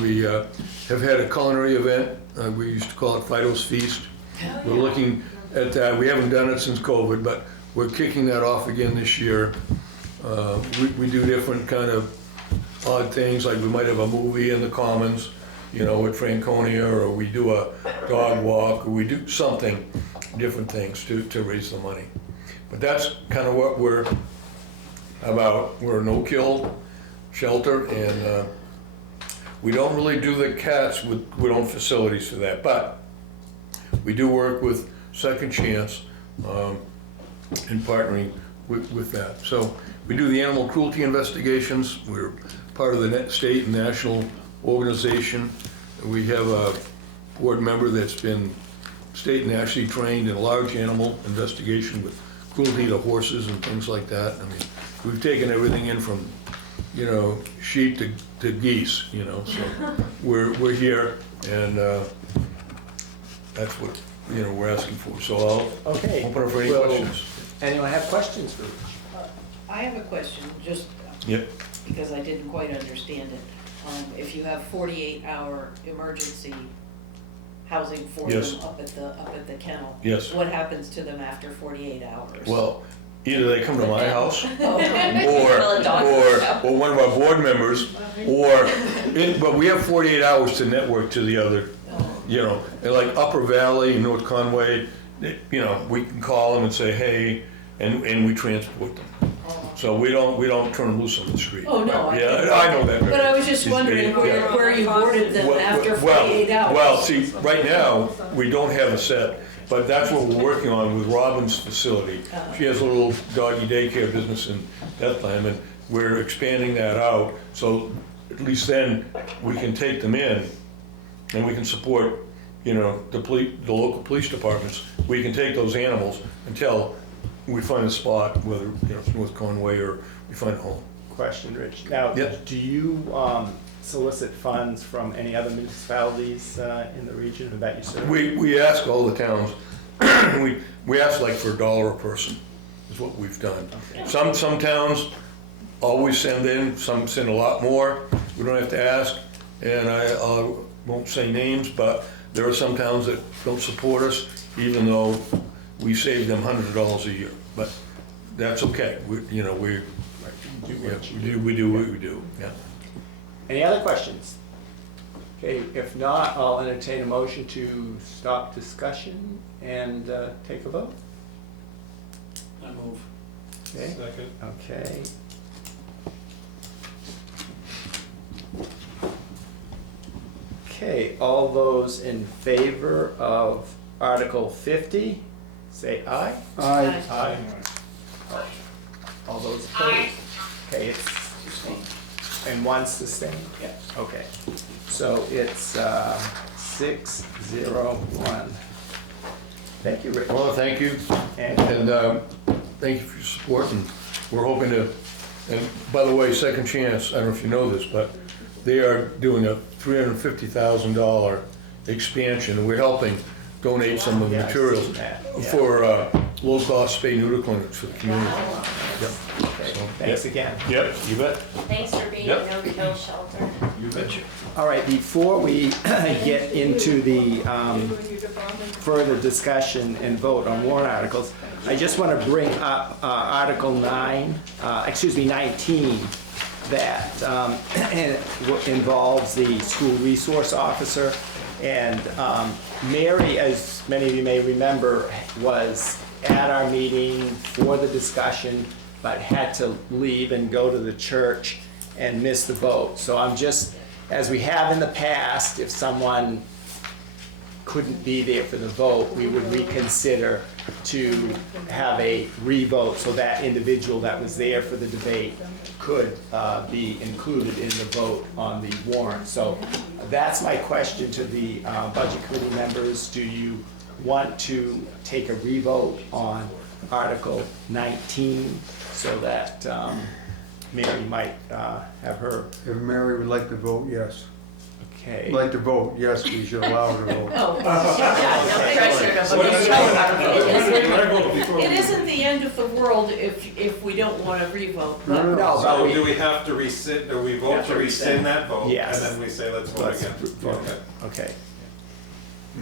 We have had a culinary event. We used to call it Fido's Feast. We're looking at that. We haven't done it since COVID, but we're kicking that off again this year. We do different kind of odd things, like we might have a movie in the Commons, you know, at Franconia, or we do a dog walk, or we do something, different things to raise the money. But that's kind of what we're about. We're a no-kill shelter, and we don't really do the cats with own facilities for that, but we do work with Second Chance in partnering with that. So we do the animal cruelty investigations. We're part of the state and national organization. We have a board member that's been state and nationally trained in large animal investigation with cruelty to horses and things like that. I mean, we've taken everything in from, you know, sheep to geese, you know, so we're here, and that's what, you know, we're asking for. So I'll open up for any questions. Anyone have questions for Rich? I have a question, just Yep. because I didn't quite understand it. If you have 48-hour emergency housing for Yes. them up at the kennel, Yes. what happens to them after 48 hours? Well, either they come to my house, Oh. or one of our board members, but we have 48 hours to network to the other, you know, and like Upper Valley, North Conway, you know, we can call them and say, hey, and we transport them. So we don't turn them loose on the street. Oh, no. Yeah, I know that. But I was just wondering where you boarded them after 48 hours. Well, see, right now, we don't have a set, but that's what we're working on with Robin's facility. She has a little doggy daycare business in Bethlehem, and we're expanding that out, so at least then we can take them in, and we can support, you know, the local police departments. We can take those animals until we find a spot, whether, you know, it's North Conway or we find a home. Question, Rich. Now, Yep. do you solicit funds from any other municipalities in the region that you serve? We ask all the towns, we ask like for $1 a person, is what we've done. Okay. Some towns always send in, some send a lot more. We don't have to ask, and I won't say names, but there are some towns that don't support us, even though we save them hundreds of dollars a year. But that's okay. We do what we do. Yeah. Any other questions? Okay, if not, I'll entertain a motion to stop discussion and take a vote. I move. Okay. Second. Okay. Okay, all those in favor of Article 50, say aye. Aye. Aye. All those opposed? Aye. Okay, it's And one sustained? Yeah. Okay, so it's 6-0-1. Thank you, Rich. Well, thank you, And and thank you for your support, and we're hoping to, and by the way, Second Chance, I don't know if you know this, but they are doing a $350,000 expansion, and we're helping donate some of the Yeah, I've materials seen that, yeah. for low-cost spay-neuter clinics for the community. Yep. Okay, So, thanks yep. again. Yep, you bet. Thanks for being Yep. a no-kill shelter. You betcha. All right, before we get into the further discussion and vote on warrant articles, I just want to bring up Article 19, that involves the school resource officer. And Mary, as many of you may remember, was at our meeting for the discussion, but had to leave and go to the church and miss the vote. So I'm just, as we have in the past, if someone couldn't be there for the vote, we would reconsider to have a revote so that individual that was there for the debate could be included in the vote on the warrant. So that's my question to the Budget Committee members. Do you want to take a revote on Article 19 so that Mary might have her, If Mary would like to vote, yes. okay. Like to vote, yes, we should allow her to vote. Oh, Yeah, no pressure to What is vote. it isn't the end of the world if we don't want to revote, but No, but So we- do we have to rescind, or we vote to rescind that vote? Yes. And then we say, let's vote Let's again? vote. Okay. Okay.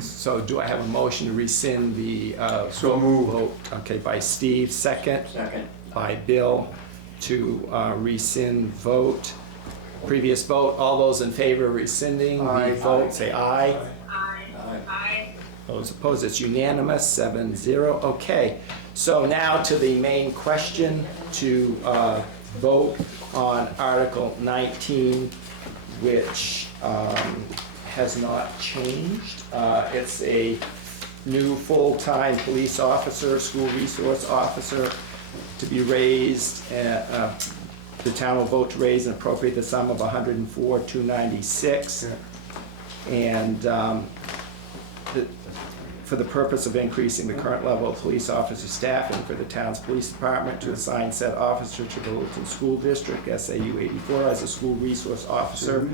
So do I have a motion to rescind the So moved. vote? Okay, by Steve, second. Second. By Bill to rescind vote. Previous vote, all those in favor of rescinding Aye. the vote, say aye. Aye. Aye. Those opposed, it's unanimous, 7-0. Okay, so now to the main question, to vote on Article 19, which has not changed. It's a new full-time police officer, school resource officer, to be raised. The town will vote to raise and appropriate the sum of $104,296. And for the purpose of increasing the current level of police officer staffing for the town's police department, to assign said officer to the Littleton School District, SAU 84, as a school resource officer.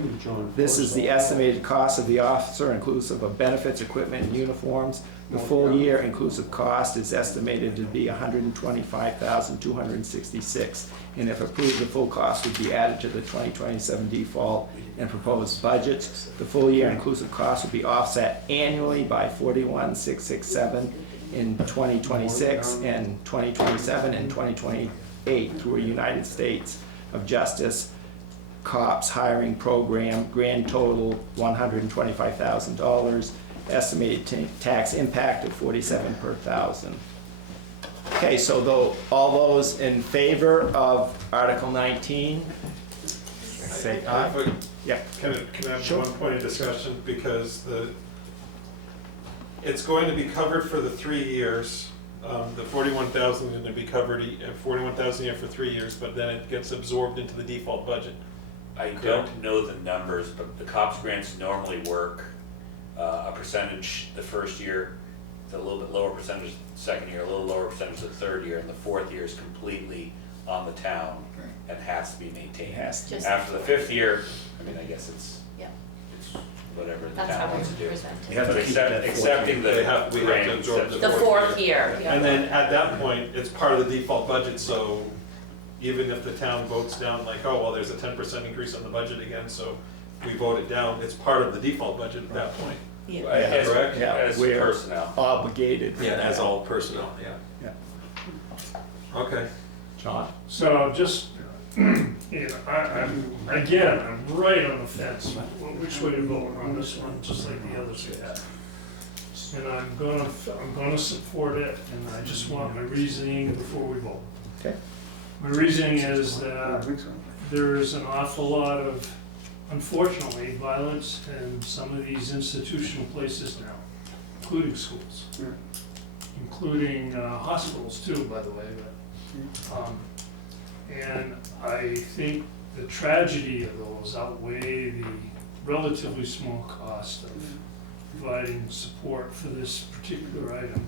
This is the estimated cost of the officer, inclusive of benefits, equipment, and uniforms. The full year inclusive cost is estimated to be $125,266. And if approved, the full cost would be added to the 2027 default and proposed budgets. The full year inclusive cost would be offset annually by $41,667 in 2026 and 2027 and 2028 through a United States of Justice COPS hiring program. Grand total $125,000. Estimated tax impact of $47 per thousand. Okay, so though, all those in favor of Article 19, say aye. Yeah. Can I have Sure. one point of discussion, because it's going to be covered for the 3 years. The 41,000 is going to be covered, 41,000 a year for 3 years, but then it gets absorbed into the default budget. I don't know the numbers, but the COPS grants normally work a percentage the first year, a little bit lower percentage the second year, a little lower percentage the third year, and the fourth year is completely on the town and has to be maintained. Has to. After the fifth year, I mean, I guess it's Yeah. whatever the That's how town we wants to do. present You it. have But to keep that accepting the We have to grant, absorb that's- The fourth year. And then at that point, it's part of the default budget, so even if the town votes down, like, oh, well, there's a 10% increase on the budget again, so we vote it down, it's part of the default budget at that point. yeah. As- Correct? Yeah, As we're personnel. obligated. for Yeah, as that. all personnel, yeah. Yeah. Okay. John? So just, I'm right on the fence, which way to vote on this one, just like the others have. And I'm gonna support it, and I just want my reasoning before we vote. Okay. My reasoning is I that think so. there's an awful lot of, unfortunately, violence in some of these institutional places now, including schools, including hospitals too, by the way. And I think the tragedy of those outweigh the relatively small cost of providing support for this particular item.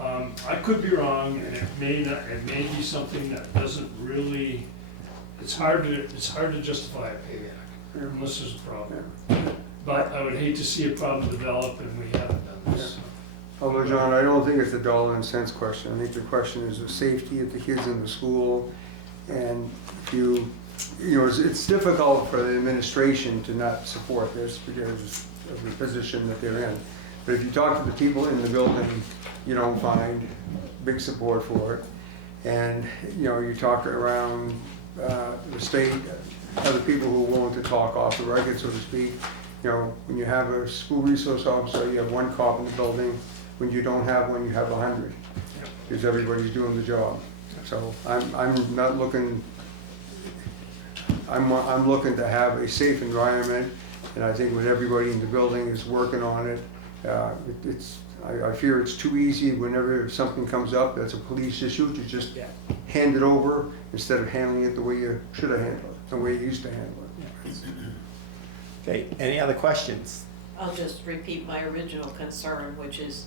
I could be wrong, and it may not, it may be something that doesn't really, it's hard to justify a payback unless there's a problem. But I would hate to see a problem develop and we haven't done this. Although, John, I don't think it's a dollar and cents question. I think the question is the safety of the kids in the school. And if you know, it's difficult for the administration to not support this because of the position that they're in. But if you talk to the people in the building, you don't find big support for it. And, you know, you talk around the state, other people who are willing to talk off the record, so to speak. You know, when you have a school resource officer, you have one cop in the building. When you don't have one, you have 100, because everybody's doing the job. So I'm not looking, I'm looking to have a safe environment, and I think when everybody in the building is working on it, I fear it's too easy whenever something comes up that's a police issue to just hand it over instead of handling it the way you should have handled it, the way you used to handle it. Okay, any other questions? I'll just repeat my original concern, which is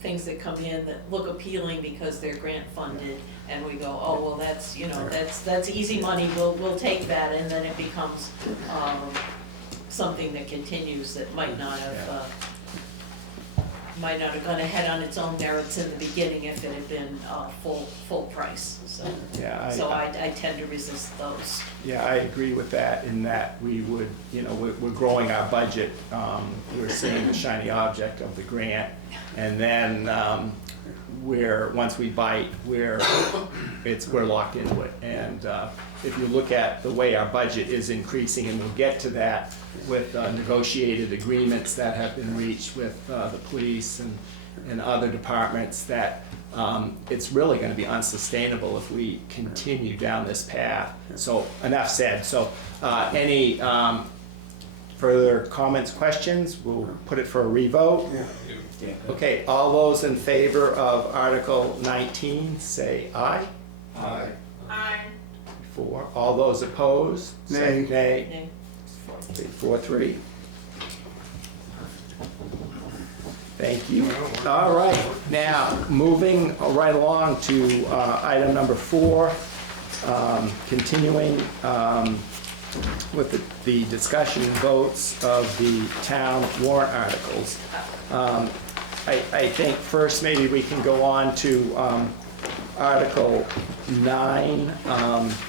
things that come in that look appealing because they're grant funded, and we go, oh, well, that's, you know, that's easy money, we'll take that, and then it becomes something that continues that might not have gone ahead on its own merits in the beginning if it had been full price. So, I tend to resist those. Yeah, I agree with that in that we would, you know, we're growing our budget. We're seeing the shiny object of the grant. And then once we bite, we're locked into it. And if you look at the way our budget is increasing, and we'll get to that with negotiated agreements that have been reached with the police and other departments, that it's really going to be unsustainable if we continue down this path. So enough said. So any further comments, questions? We'll put it for a revote. Okay, all those in favor of Article 19 say aye. Aye. Aye. 4. All those opposed say nay. 4-3. Thank you. All right, now moving right along to item number 4, continuing with the discussion and votes of the town warrant articles. I think first maybe we can go on to Article 9.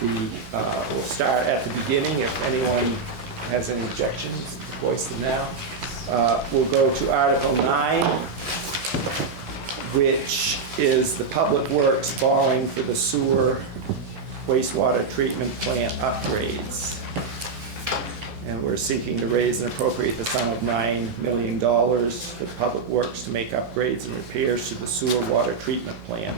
We'll start at the beginning. If anyone has any objections, voice them now. We'll go to Article 9, which is the Public Works borrowing for the sewer wastewater treatment plant upgrades. And we're seeking to raise and appropriate the sum of $9 million for the Public Works to make upgrades and repairs to the sewer water treatment plant.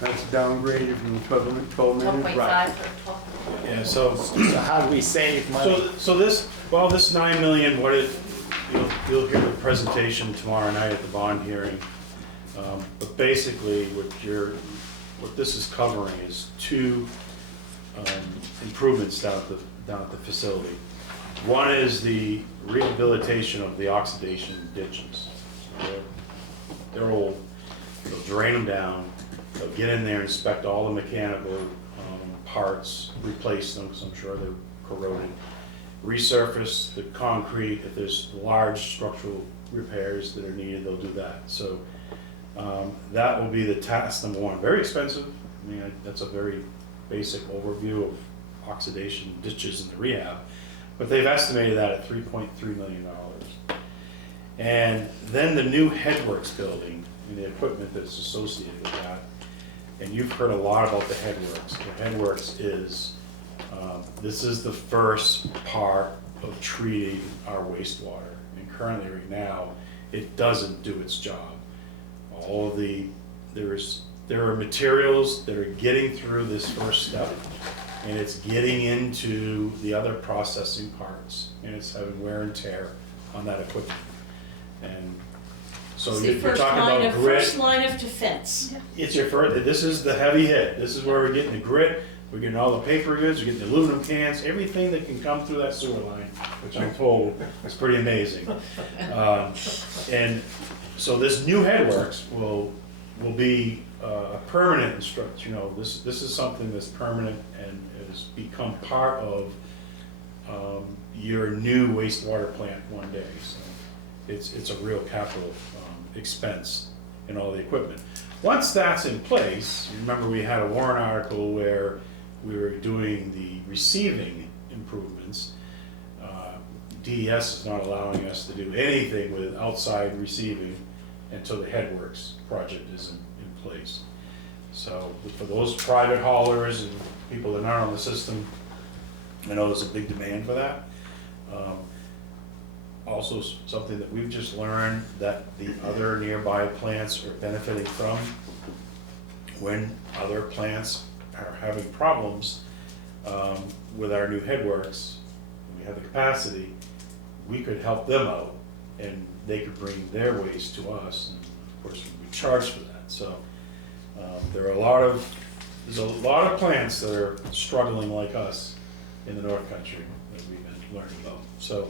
That's downgraded from 12 million. 12.5 for 12. Yeah, so how do we save money? So this, well, this $9 million, you'll hear the presentation tomorrow night at the bond hearing. But basically, what this is covering is 2 improvements down at the facility. One is the rehabilitation of the oxidation ditches. They're old. They'll drain them down. They'll get in there, inspect all the mechanical parts, replace them because I'm sure they're corroded. Resurface the concrete. If there's large structural repairs that are needed, they'll do that. So that will be the task number 1. Very expensive. I mean, that's a very basic overview of oxidation ditches and the rehab. But they've estimated that at $3.3 million. And then the new headworks building and the equipment that's associated with that. And you've heard a lot about the headworks. The headworks is, this is the first part of treating our wastewater. And currently right now, it doesn't do its job. There are materials that are getting through this first step, and it's getting into the other processing parts, and it's having wear and tear on that equipment. And so you're talking about grit. First line of defense. It's your first. This is the heavy hit. This is where we're getting the grit, We're getting all the paper goods, we're getting the aluminum cans, everything that can come through that sewer line, which I'm told is pretty amazing. And so this new headworks will be a permanent instruct, you know, this is something that's permanent and has become part of your new wastewater plant one day. So it's a real capital expense in all the equipment. Once that's in place, remember we had a warrant article where we were doing the receiving improvements. DES is not allowing us to do anything with outside receiving until the headworks project is in place. So for those private haulers and people that aren't on the system, I know there's a big demand for that. Also something that we've just learned that the other nearby plants are benefiting from. When other plants are having problems with our new headworks, we have the capacity, we could help them out and they could bring their waste to us, and of course we charge for that. So there's a lot of plants that are struggling like us in the North Country that we've been learning about. So,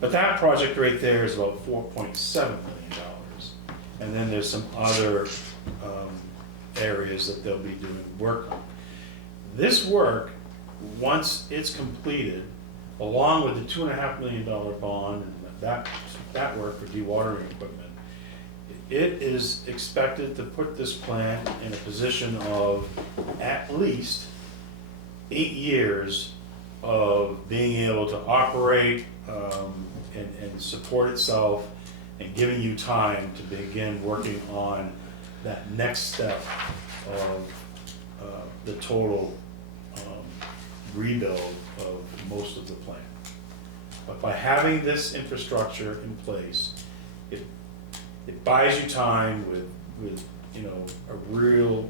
but that project right there is about $4.7 million, and then there's some other areas that they'll be doing work on. This work, once it's completed, along with the $2.5 million bond and that work for dewatering equipment, it is expected to put this plant in a position of at least 8 years of being able to operate and support itself, and giving you time to begin working on that next step of the total rebuild of most of the plant. But by having this infrastructure in place, it buys you time with you know, a real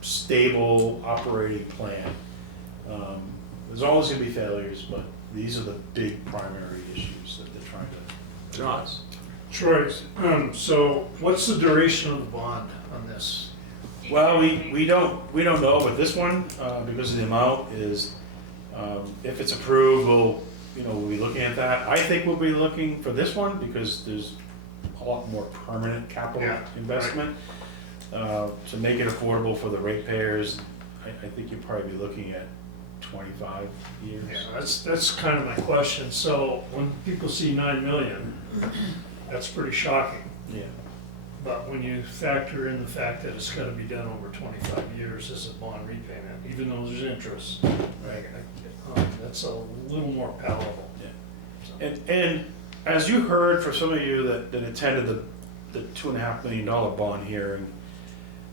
stable operating plant. There's always going to be failures, but these are the big primary issues that they're trying to address. Troy, so what's the duration of the bond on this? Well, we don't know, but this one, because of the amount, is if it's approved, we'll be looking at that. I think we'll be looking for this one because there's a lot more permanent capital investment to make it affordable for the ratepayers. I think you'll probably be looking at 25 years. Yeah, that's kind of my question. So when people see 9 million, that's pretty shocking. Yeah. But when you factor in the fact that it's got to be done over 25 years as a bond repayment, even though there's interest, right? That's a little more palatable. Yeah. And as you heard from some of you that attended the $2.5 million bond hearing,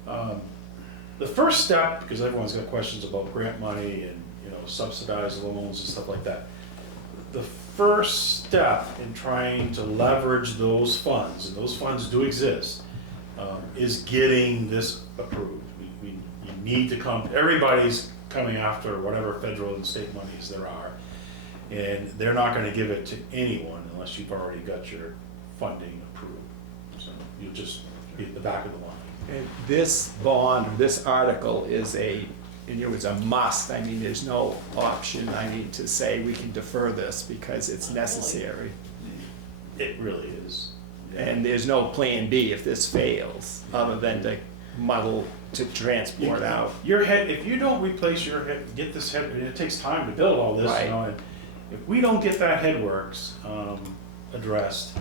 the first step, because everyone's got questions about grant money and subsidized loans and stuff like that, the first step in trying to leverage those funds, and those funds do exist, is getting this approved. You need to come, everybody's coming after whatever federal and state monies there are, and they're not going to give it to anyone unless you've already got your funding approved. So you'll just be at the back of the line. And this bond, or this article is a must. I mean, there's no option, to say we can defer this because it's necessary. It really is. And there's no plan B if this fails, other than to muddle to transport out. Your head, if you don't replace your head, get this head, it takes time to build all this, Right. and if we don't get that headworks addressed,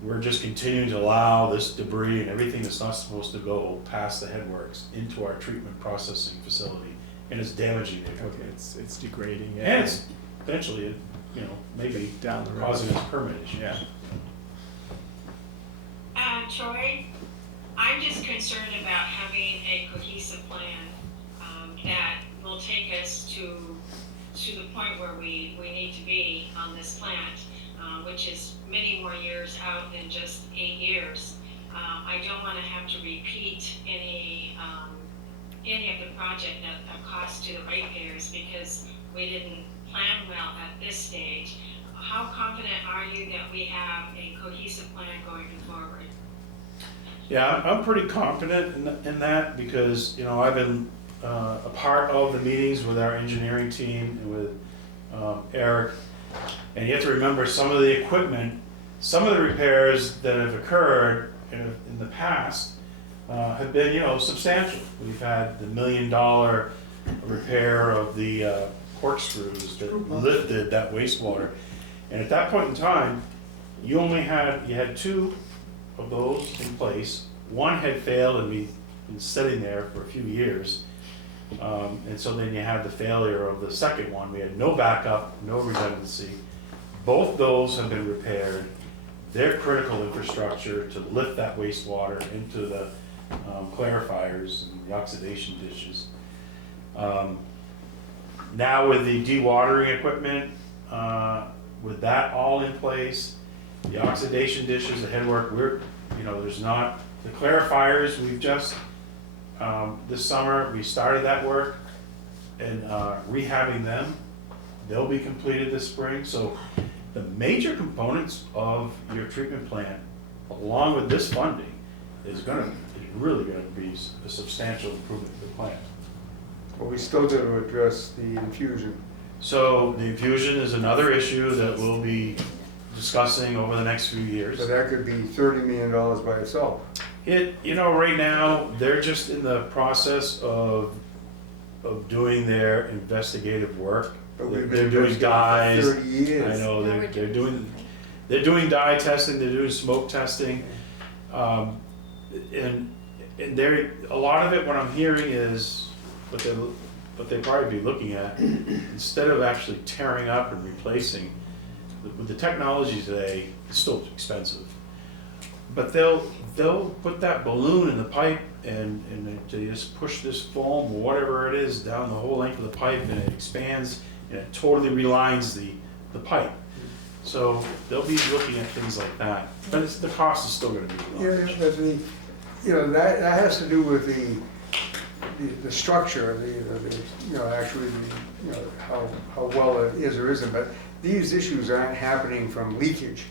we're just continuing to allow this debris and everything that's not supposed to go past the headworks into our treatment processing facility, and it's damaging it. Okay, it's degrading. And it's eventually, maybe down the road causing us permit issues. Yeah. Troy, I'm just concerned about having a cohesive plan that will take us to the point where we need to be on this plant, which is many more years out than just 8 years. I don't want to have to repeat any of the project at cost to the ratepayers because we didn't plan well at this stage. How confident are you that we have a cohesive plan going forward? Yeah, I'm pretty confident in that because, I've been a part of the meetings with our engineering team and with Eric. And you have to remember some of the equipment, some of the repairs that have occurred in the past have been, substantial. We've had the $1 million repair of the corkscrews that lifted that wastewater. And at that point in time, you had 2 of those in place. One had failed and been sitting there for a few years. And so then you had the failure of the second one. We had no backup, no redundancy. Both those have been repaired. They're critical infrastructure to lift that wastewater into the clarifiers and the oxidation dishes. Now with the dewatering equipment, with that all in place, the oxidation dishes, the headwork, there's not, the clarifiers, we've just, this summer, we started that work and rehabbing them. They'll be completed this spring. So the major components of your treatment plant, along with this funding, is really gonna be a substantial improvement to the plant. But we still got to address the infusion. So the infusion is another issue that we'll be discussing over the next few years. So that could be $30 million by itself. Right now, they're just in the process of doing their investigative work. But we've They're been doing dyes. for 30 years. I know, they're doing dye testing, they're doing smoke testing. And a lot of it, what I'm hearing is, what they probably be looking at, instead of actually tearing up and replacing, with the technology today, it's still expensive. But they'll put that balloon in the pipe and they just push this foam or whatever it is down the whole length of the pipe, and it expands and it totally relines the pipe. So they'll be looking at things like that, but the cost is still going to be large. Yeah, but that has to do with the structure, how well it is or isn't. But these issues aren't happening from leakage.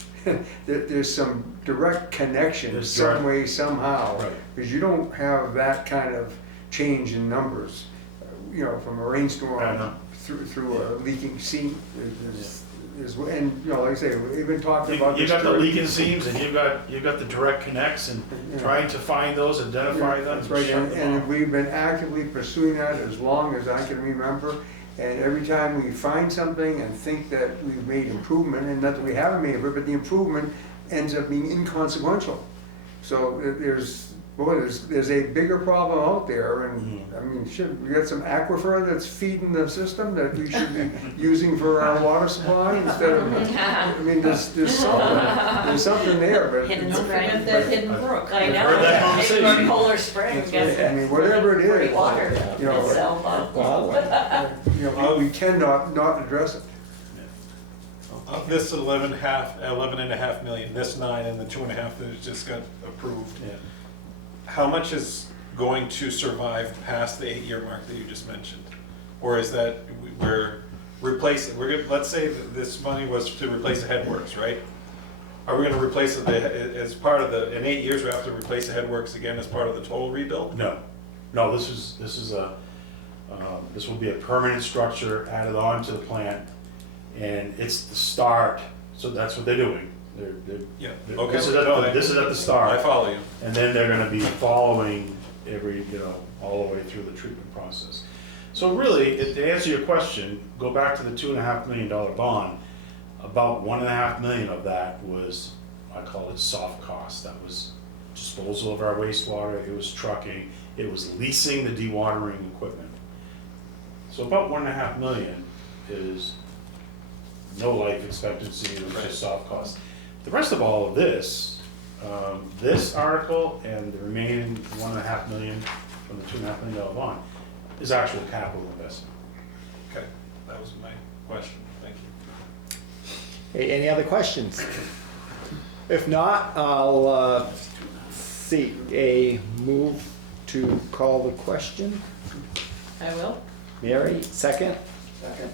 There's some direct connection some way, somehow, Right. because you don't have that kind of change in numbers, from a rainstorm through a leaking seam. And like I say, we've been talking about this. You got the leaking seams, and you've got the direct connects, and trying to find those, identify them. That's right, and we've been actively pursuing that as long as I can remember. And every time we find something and think that we've made improvement, and not that we haven't made it, but the improvement ends up being inconsequential. So there's a bigger problem out there, and I mean, we got some aquifer that's feeding the system that we should be using for our water supply instead of, there's something there, but. Hidden spring, that hidden brook. I know. Heard that conversation. Or Polar Spring. Whatever it is. Great water. We cannot not address it. Of this 11.5 million, this 9 and the 2.5 that just got approved, Yeah. how much is going to survive past the 8-year mark that you just mentioned? Or is that we're replacing, let's say that this money was to replace the headworks, right? Are we gonna replace it as part of in 8 years, we have to replace the headworks again as part of the total rebuild? No, this will be a permanent structure added on to the plant, and it's the start, so that's what they're doing. Okay. This is at the start. I follow you. And then they're gonna be following all the way through the treatment process. So really, to answer your question, go back to the $2.5 million bond, about $1.5 million of that was, I call it soft cost. That was disposal of our wastewater, it was trucking, it was leasing the dewatering equipment. So about $1.5 million is no life expectancy, it was just soft cost. The rest of all of this, this article and the remaining $1.5 million from the $2.5 million bond is actual capital investment. Okay, that was my question, thank you. Hey, any other questions? If not, I'll seek a move to call the question. I will. Mary, second? Second.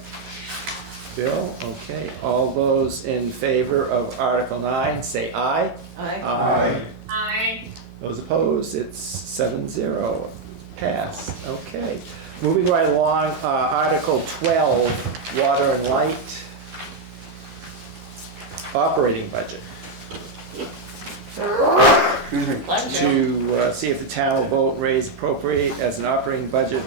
Bill, okay. All those in favor of Article 9, say aye. Aye. Aye. Those opposed, it's 7-0. Pass. Okay. Moving right along, Article 12, Water and Light, operating budget. To see if the town will vote and raise appropriate as an operating budget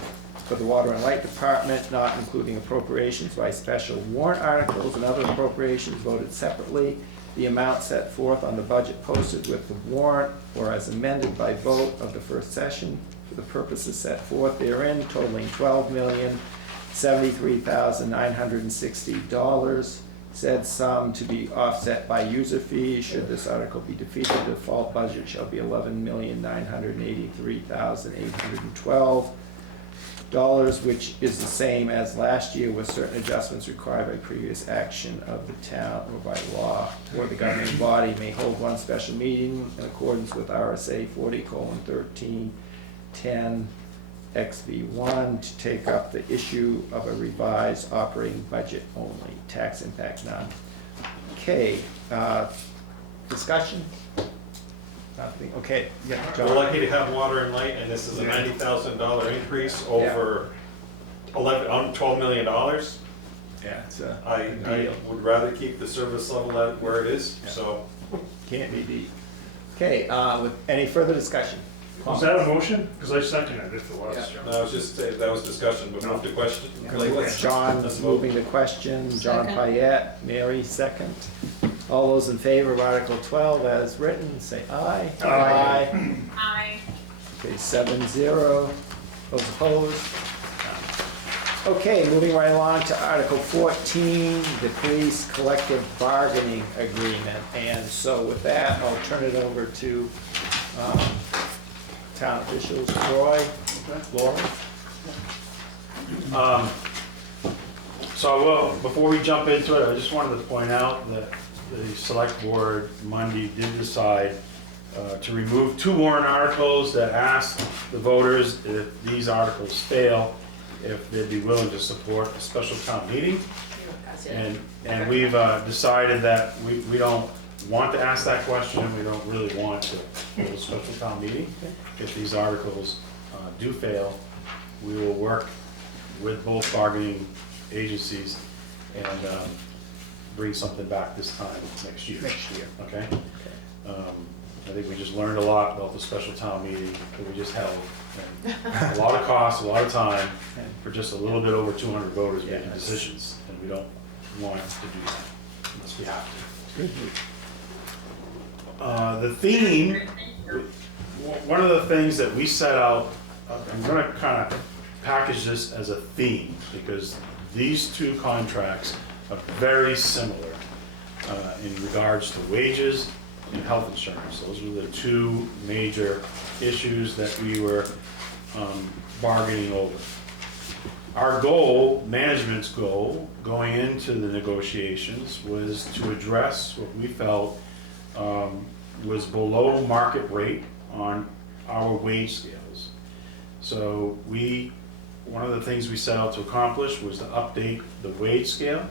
for the Water and Light Department, not including appropriations by special warrant articles and other appropriations voted separately. The amount set forth on the budget posted with the warrant or as amended by vote of the first session for the purposes set forth therein, totaling $12,073,960. Said sum to be offset by user fees. Should this article be defeated, the default budget shall be $11,983,812, which is the same as last year with certain adjustments required by previous action of the town or by law. Or the governing body may hold one special meeting in accordance with RSA 40:1310 XV1 to take up the issue of a revised operating budget only. Tax impact none. Okay, discussion? Nothing, okay, yeah, We're John. lucky to have Water and Light, and this is a $90,000 increase over $12 million. Yeah, it's a I deal. would rather keep the service level at where it is, so. Can't be beat. Okay, with any further discussion? Was that a motion? Because I seconded it if it was. That was just, that was discussion, but move to question. John Let's vote. moving the question, John Second. Payette, Mary second. All those in favor of Article 12 as written, say aye. Aye. Aye. Okay, 7-0. Those opposed? Okay, moving right along to Article 14, the police collective bargaining agreement. And so with that, I'll turn it over to town officials. Roy, Laura? Before we jump into it, I just wanted to point out that the select board Monday did decide to remove 2 warrant articles that asked the voters if these articles fail, if they'd be willing to support a special town meeting. And we've decided that we don't want to ask that question. We don't really want to hold a special town meeting. If these articles do fail, we will work with both bargaining agencies and bring something back this time next year. Okay? I think we just learned a lot about the special town meeting that we just held. And a lot of costs, a lot of time for just a little bit over 200 voters making decisions, and we don't want to do that unless we have to. The theme, one of the things that we set out, I'm going to kind of package this as a theme because these 2 contracts are very similar in regards to wages and health insurance. Those were the 2 major issues that we were bargaining over. Our goal, management's goal, going into the negotiations was to address what we felt was below market rate on our wage scales. So one of the things we set out to accomplish was to update the wage scale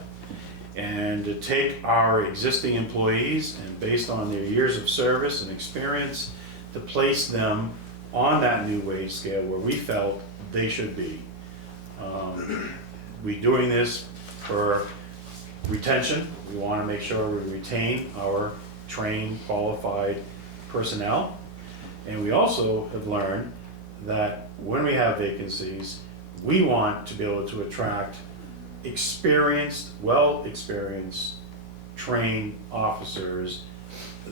and to take our existing employees and based on their years of service and experience to place them on that new wage scale where we felt they should be. We're doing this for retention. We want to make sure we retain our trained, qualified personnel. And we also have learned that when we have vacancies, we want to be able to attract experienced, well-experienced, trained officers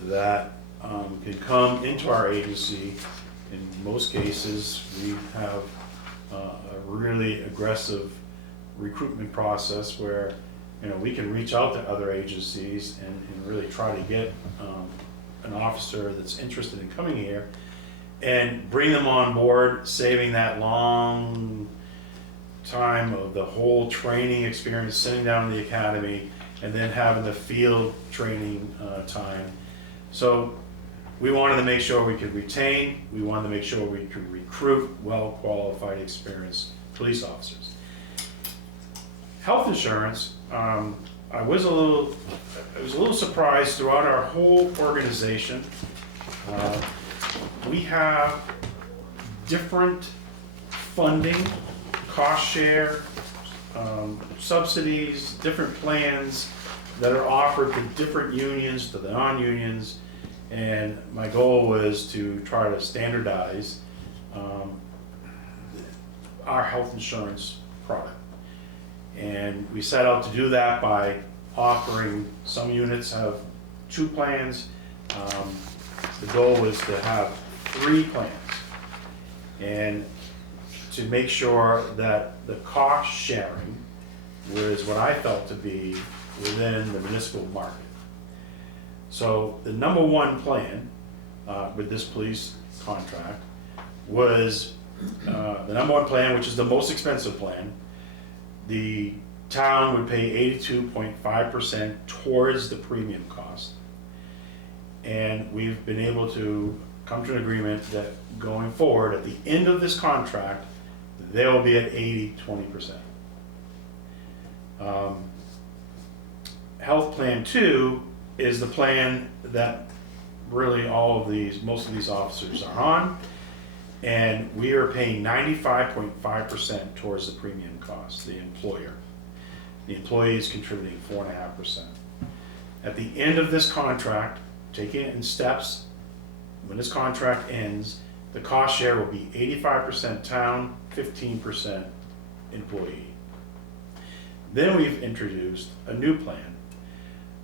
that can come into our agency. In most cases, we have a really aggressive recruitment process where we can reach out to other agencies and really try to get an officer that's interested in coming here and bring them on board, saving that long time of the whole training experience, sitting down in the academy, and then having the field training time. So we wanted to make sure we could retain, we wanted to make sure we could recruit well-qualified, experienced police officers. Health insurance, I was a little surprised throughout our whole organization. We have different funding cost share, subsidies, different plans that are offered to different unions, to the non-unions. And my goal was to try to standardize our health insurance product. And we set out to do that by offering, some units have 2 plans. The goal was to have 3 plans. And to make sure that the cost sharing was what I felt to be within the municipal market. So the number 1 plan with this police contract was the number 1 plan, which is the most expensive plan. The town would pay 82.5% towards the premium cost. And we've been able to come to an agreement that going forward, at the end of this contract, they'll be at 80-20%. Health Plan 2 is the plan that really most of these officers are on. And we are paying 95.5% towards the premium cost, the employer. The employee is contributing 4.5%. At the end of this contract, taking it in steps, when this contract ends, the cost share will be 85% town, 15% employee. Then we've introduced a new plan.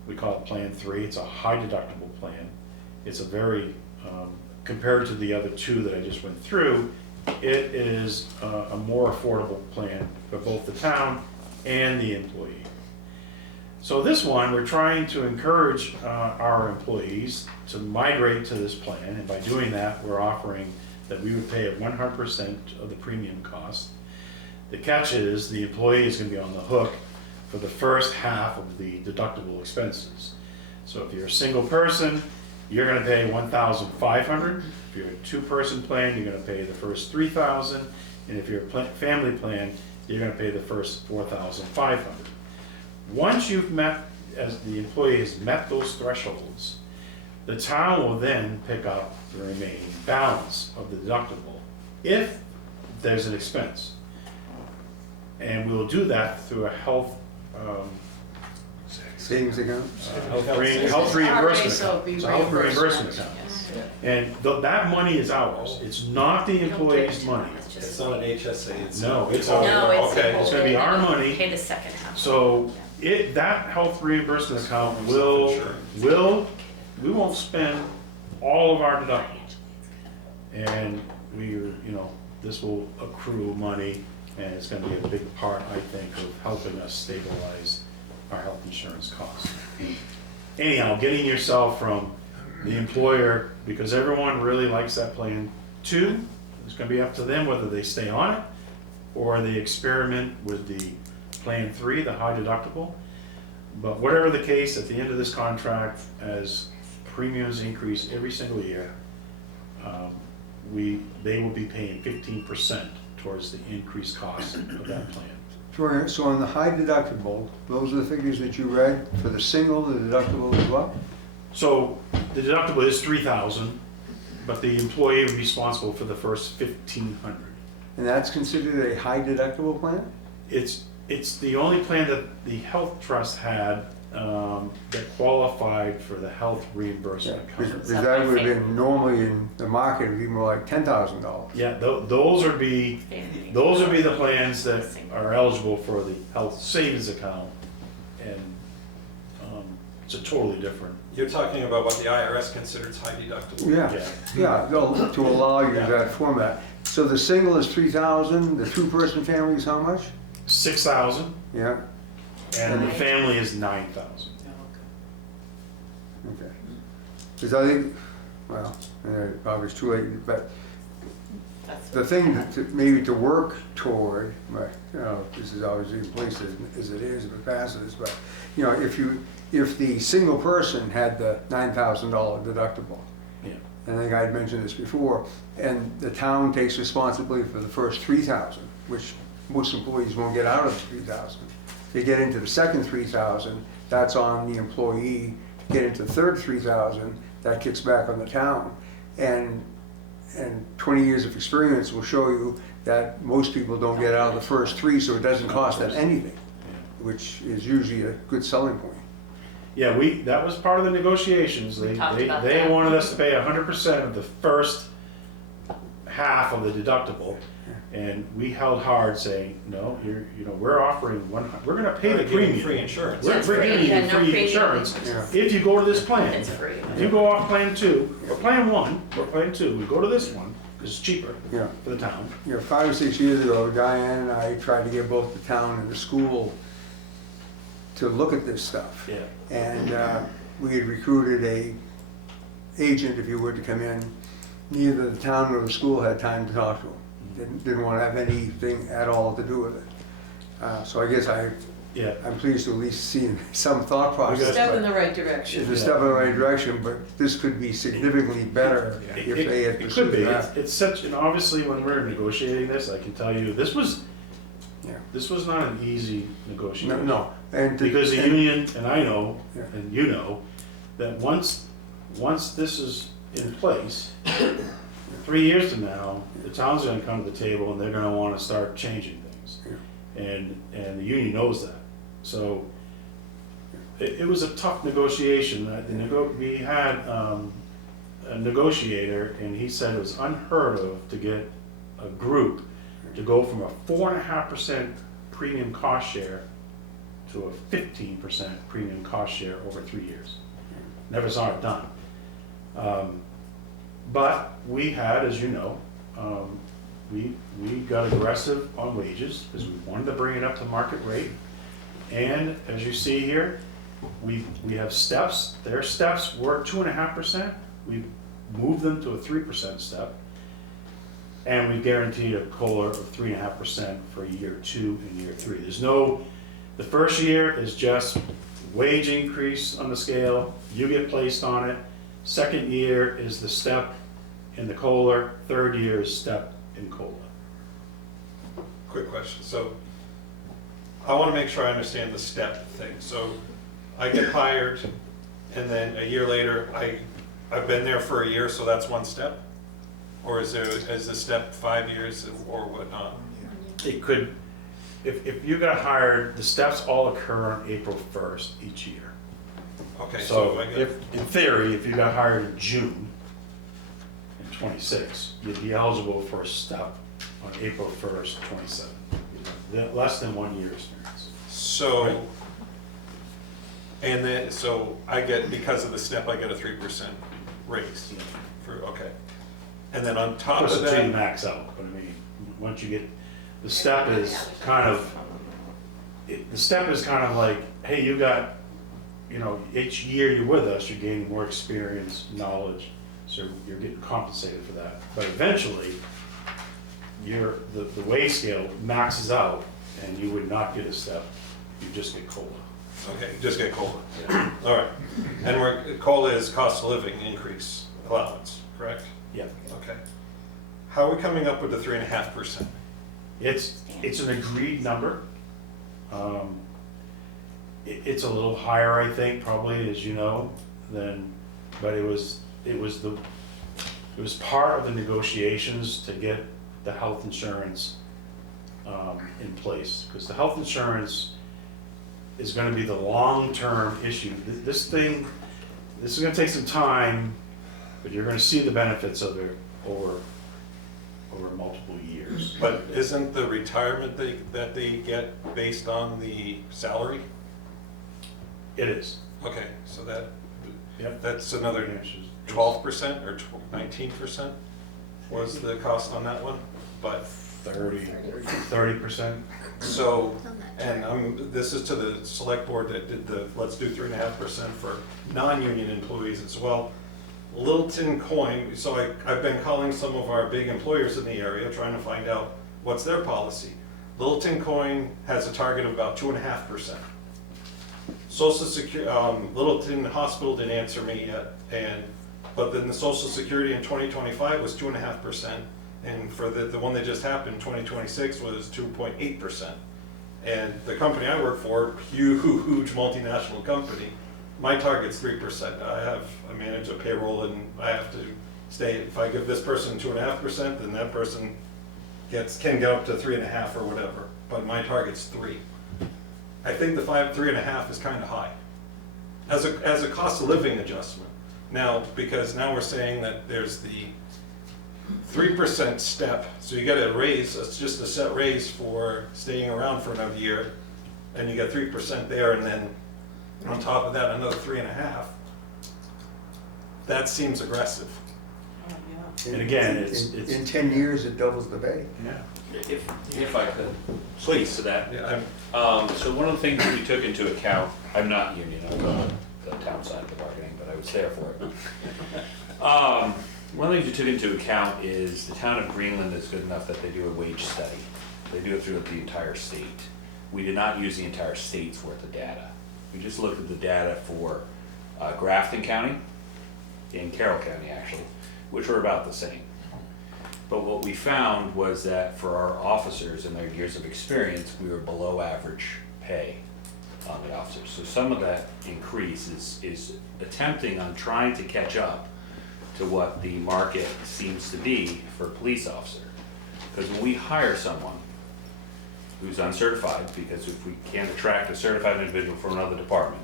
We call it Plan 3. It's a high deductible plan. It's a very, compared to the other 2 that I just went through, it is a more affordable plan for both the town and the employee. So this one, we're trying to encourage our employees to migrate to this plan, and by doing that, we're offering that we would pay at 100% of the premium cost. The catch is the employee is going to be on the hook for the first half of the deductible expenses. So if you're a single person, you're going to pay $1,500. If you're a 2-person plan, you're going to pay the first $3,000, and if you're a family plan, you're going to pay the first $4,500. Once you've met, as the employee has met those thresholds, the town will then pick up the remaining balance of the deductible if there's an expense. And we will do that through a health Savings account? health reimbursement account. It's a health reimbursement account. And that money is ours. It's not the employee's money. It's not an HSA, it's. No, it's No, ours. Okay. It's gonna be our money. Pay the second half. So that health reimbursement account we won't spend all of our deductibles. And this will accrue money, and it's gonna be a big part, I think, of helping us stabilize our health insurance costs. Anyhow, getting yourself from the employer, because everyone really likes that plan 2, it's gonna be up to them whether they stay on it or they experiment with the Plan 3, the high deductible. But whatever the case, at the end of this contract, as premiums increase every single year, they will be paying 15% towards the increased cost of that plan. So on the high deductible, those are the figures that you read. For the single, the deductible is what? So the deductible is $3,000, but the employee will be responsible for the first $1,500. And that's considered a high deductible plan? It's the only plan that the health trust had that qualified for the health reimbursement coverage. Because that would have been normally in the market, it would be more like $10,000. Yeah, those would be the plans that are eligible for the health savings account, and it's a totally different. You're talking about what the IRS considers high deductible. Yeah, to allow you that format. So the single is 3,000, the 2-person family is how much? 6,000, Yeah, and the family is 9,000. okay. Because I think, well, probably it's too late, but the thing maybe to work toward, this is always in place as it is if it passes, but if the single person had the $9,000 deductible, Yeah. and I think I had mentioned this before, and the town takes responsibility for the first 3,000, which most employees won't get out of the 3,000. They get into the second 3,000, that's on the employee. To get into the third 3,000, that kicks back on the town. And 20 years of experience will show you that most people don't get out of the first 3, so it doesn't cost them anything, which is usually a good selling point. Yeah, that was part of the negotiations. They talked about they that. wanted us to pay 100% of the first half of the deductible. And we held hard saying, no, we're offering we're gonna pay the We're giving premium. free insurance. We're It's giving free, you yeah, no free premium. insurance Yeah. if you go to this plan. It's free. If you go off plan 2, or plan 1, or plan 2, we go to this one, because it's cheaper Yeah. for the town. 5 or 6 years ago, Diane and I tried to get both the town and the school to look at this stuff. Yeah. And we had recruited a agent, if you would, to come in. Neither the town nor the school had time to talk to him. Didn't want to have anything at all to do with it. So I guess Yeah. I'm pleased to at least see some thought process. Step in but the right direction. It's a step in the right direction, but this could be significantly better if they had It could pursued be. that. It's such, and obviously when we're negotiating this, I can tell you, this was not an easy negotiation. No. And Because the union, and I know, Yeah. and you know, that once this is in place, 3 years from now, the town's gonna come to the table and they're gonna wanna start changing things. And the union knows that. So it was a tough negotiation. We had a negotiator, and he said it was unheard of to get a group to go from a 4.5% premium cost share to a 15% premium cost share over 3 years. Never saw it done. But we had, as you know, we got aggressive on wages because we wanted to bring it up to market rate. And as you see here, we have steps. Their steps were 2.5%. We moved them to a 3% step. And we guaranteed a COLA of 3.5% for year 2 and year 3. The first year is just wage increase on the scale. You get placed on it. Second year is the step in the COLA. Third year is step in COLA. Quick question, so I wanna make sure I understand the step thing. So I get hired, and then a year later, I've been there for a year, so that's one step? Or is the step 5 years or whatnot? It could, if you got hired, the steps all occur on April 1st each year. Okay, So so I get, if, in theory, if you got hired in June in 26, you'd be eligible for a step on April 1st, 27. Less than 1 year experience. so, and then, so I get, because of the step, I get a 3% raise for, okay. And then on Of top course, of until you that, max out, but I mean, once you get, the step is kind of like, hey, you got, each year you're with us, you're gaining more experience, knowledge, so you're getting compensated for that. But eventually, the wage scale maxes out, and you would not get a step, you just get COLA. okay, just get COLA. All right, and COLA is cost of living increase allowance, correct? Yeah. Okay. How are we coming up with the 3.5%? It's an agreed number. It's a little higher, I think, probably, as you know, but it was part of the negotiations to get the health insurance in place, because the health insurance is going to be the long-term issue. This is going to take some time, but you're going to see the benefits of it over multiple years. But isn't the retirement that they get based on the salary? It is. Okay, so Yep. that's another 12% or 19% was the cost on that one, but 30%. so, and this is to the select board that did let's do 3.5% for non-union employees as well. Littleton Coin, so I've been calling some of our big employers in the area, trying to find out what's their policy. Littleton Coin has a target of about 2.5%. Social Security, Littleton Hospital didn't answer me yet, but then the Social Security in 2025 was 2.5%, and for the one that just happened, 2026 was 2.8%. And the company I work for, huge multinational company, my target's 3%. I manage a payroll, and I have to stay, if I give this person 2.5%, then that person can get up to 3.5 or whatever, but my target's 3. I think the 3.5 is kind of high as a cost of living adjustment. Now, because now we're saying that there's the 3% step, so you get a raise, it's just a set raise for staying around for another year, and you get 3% there, and then on top of that, another 3.5. That seems aggressive. And again, In 10 years, it doubles the pay. Yeah. If I could, please, to that. Yeah, So one of the things that we took into account, I'm not union, I'm on the town side of the bargaining, but I was there for it. One of the things we took into account is the town of Greenland is good enough that they do a wage study. They do it throughout the entire state. We did not use the entire state's worth of data. We just looked at the data for Grafton County and Carroll County, actually, which were about the same. But what we found was that for our officers and their years of experience, we were below average pay on the officers. So some of that increase is attempting on trying to catch up to what the market seems to be for a police officer. Because when we hire someone who's uncertified, because if we can't attract a certified individual from another department,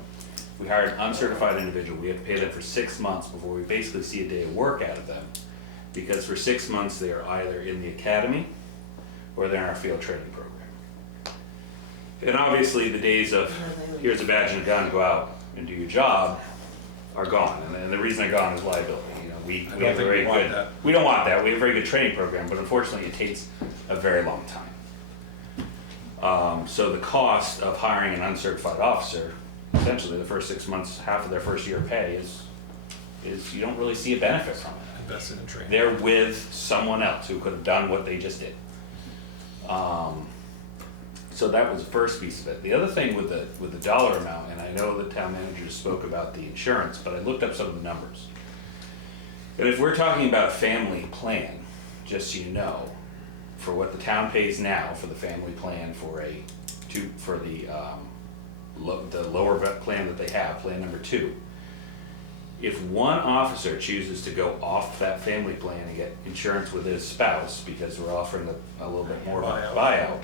we hire an uncertified individual, we have to pay them for 6 months before we basically see a day of work out of them. Because for 6 months they are either in the academy or they're in our field training program. And obviously the days of here's a badge and a gun, go out and do your job are gone. And the reason they're gone is liability. You know, we have a very good, we don't want that. We have a very good training program, but unfortunately it takes a very long time. So the cost of hiring an uncertified officer, essentially the first 6 months, half of their first year pay is you don't really see a benefit from it. invested in training. They're with someone else who could have done what they just did. So that was the first piece of it. The other thing with the dollar amount, and I know the town manager just spoke about the insurance, but I looked up some of the numbers. And if we're talking about a family plan, just so you know, for what the town pays now for the family plan for the lower vet plan that they have, plan number 2, if one officer chooses to go off that family plan and get insurance with his spouse, because we're offering a little bit more buyout,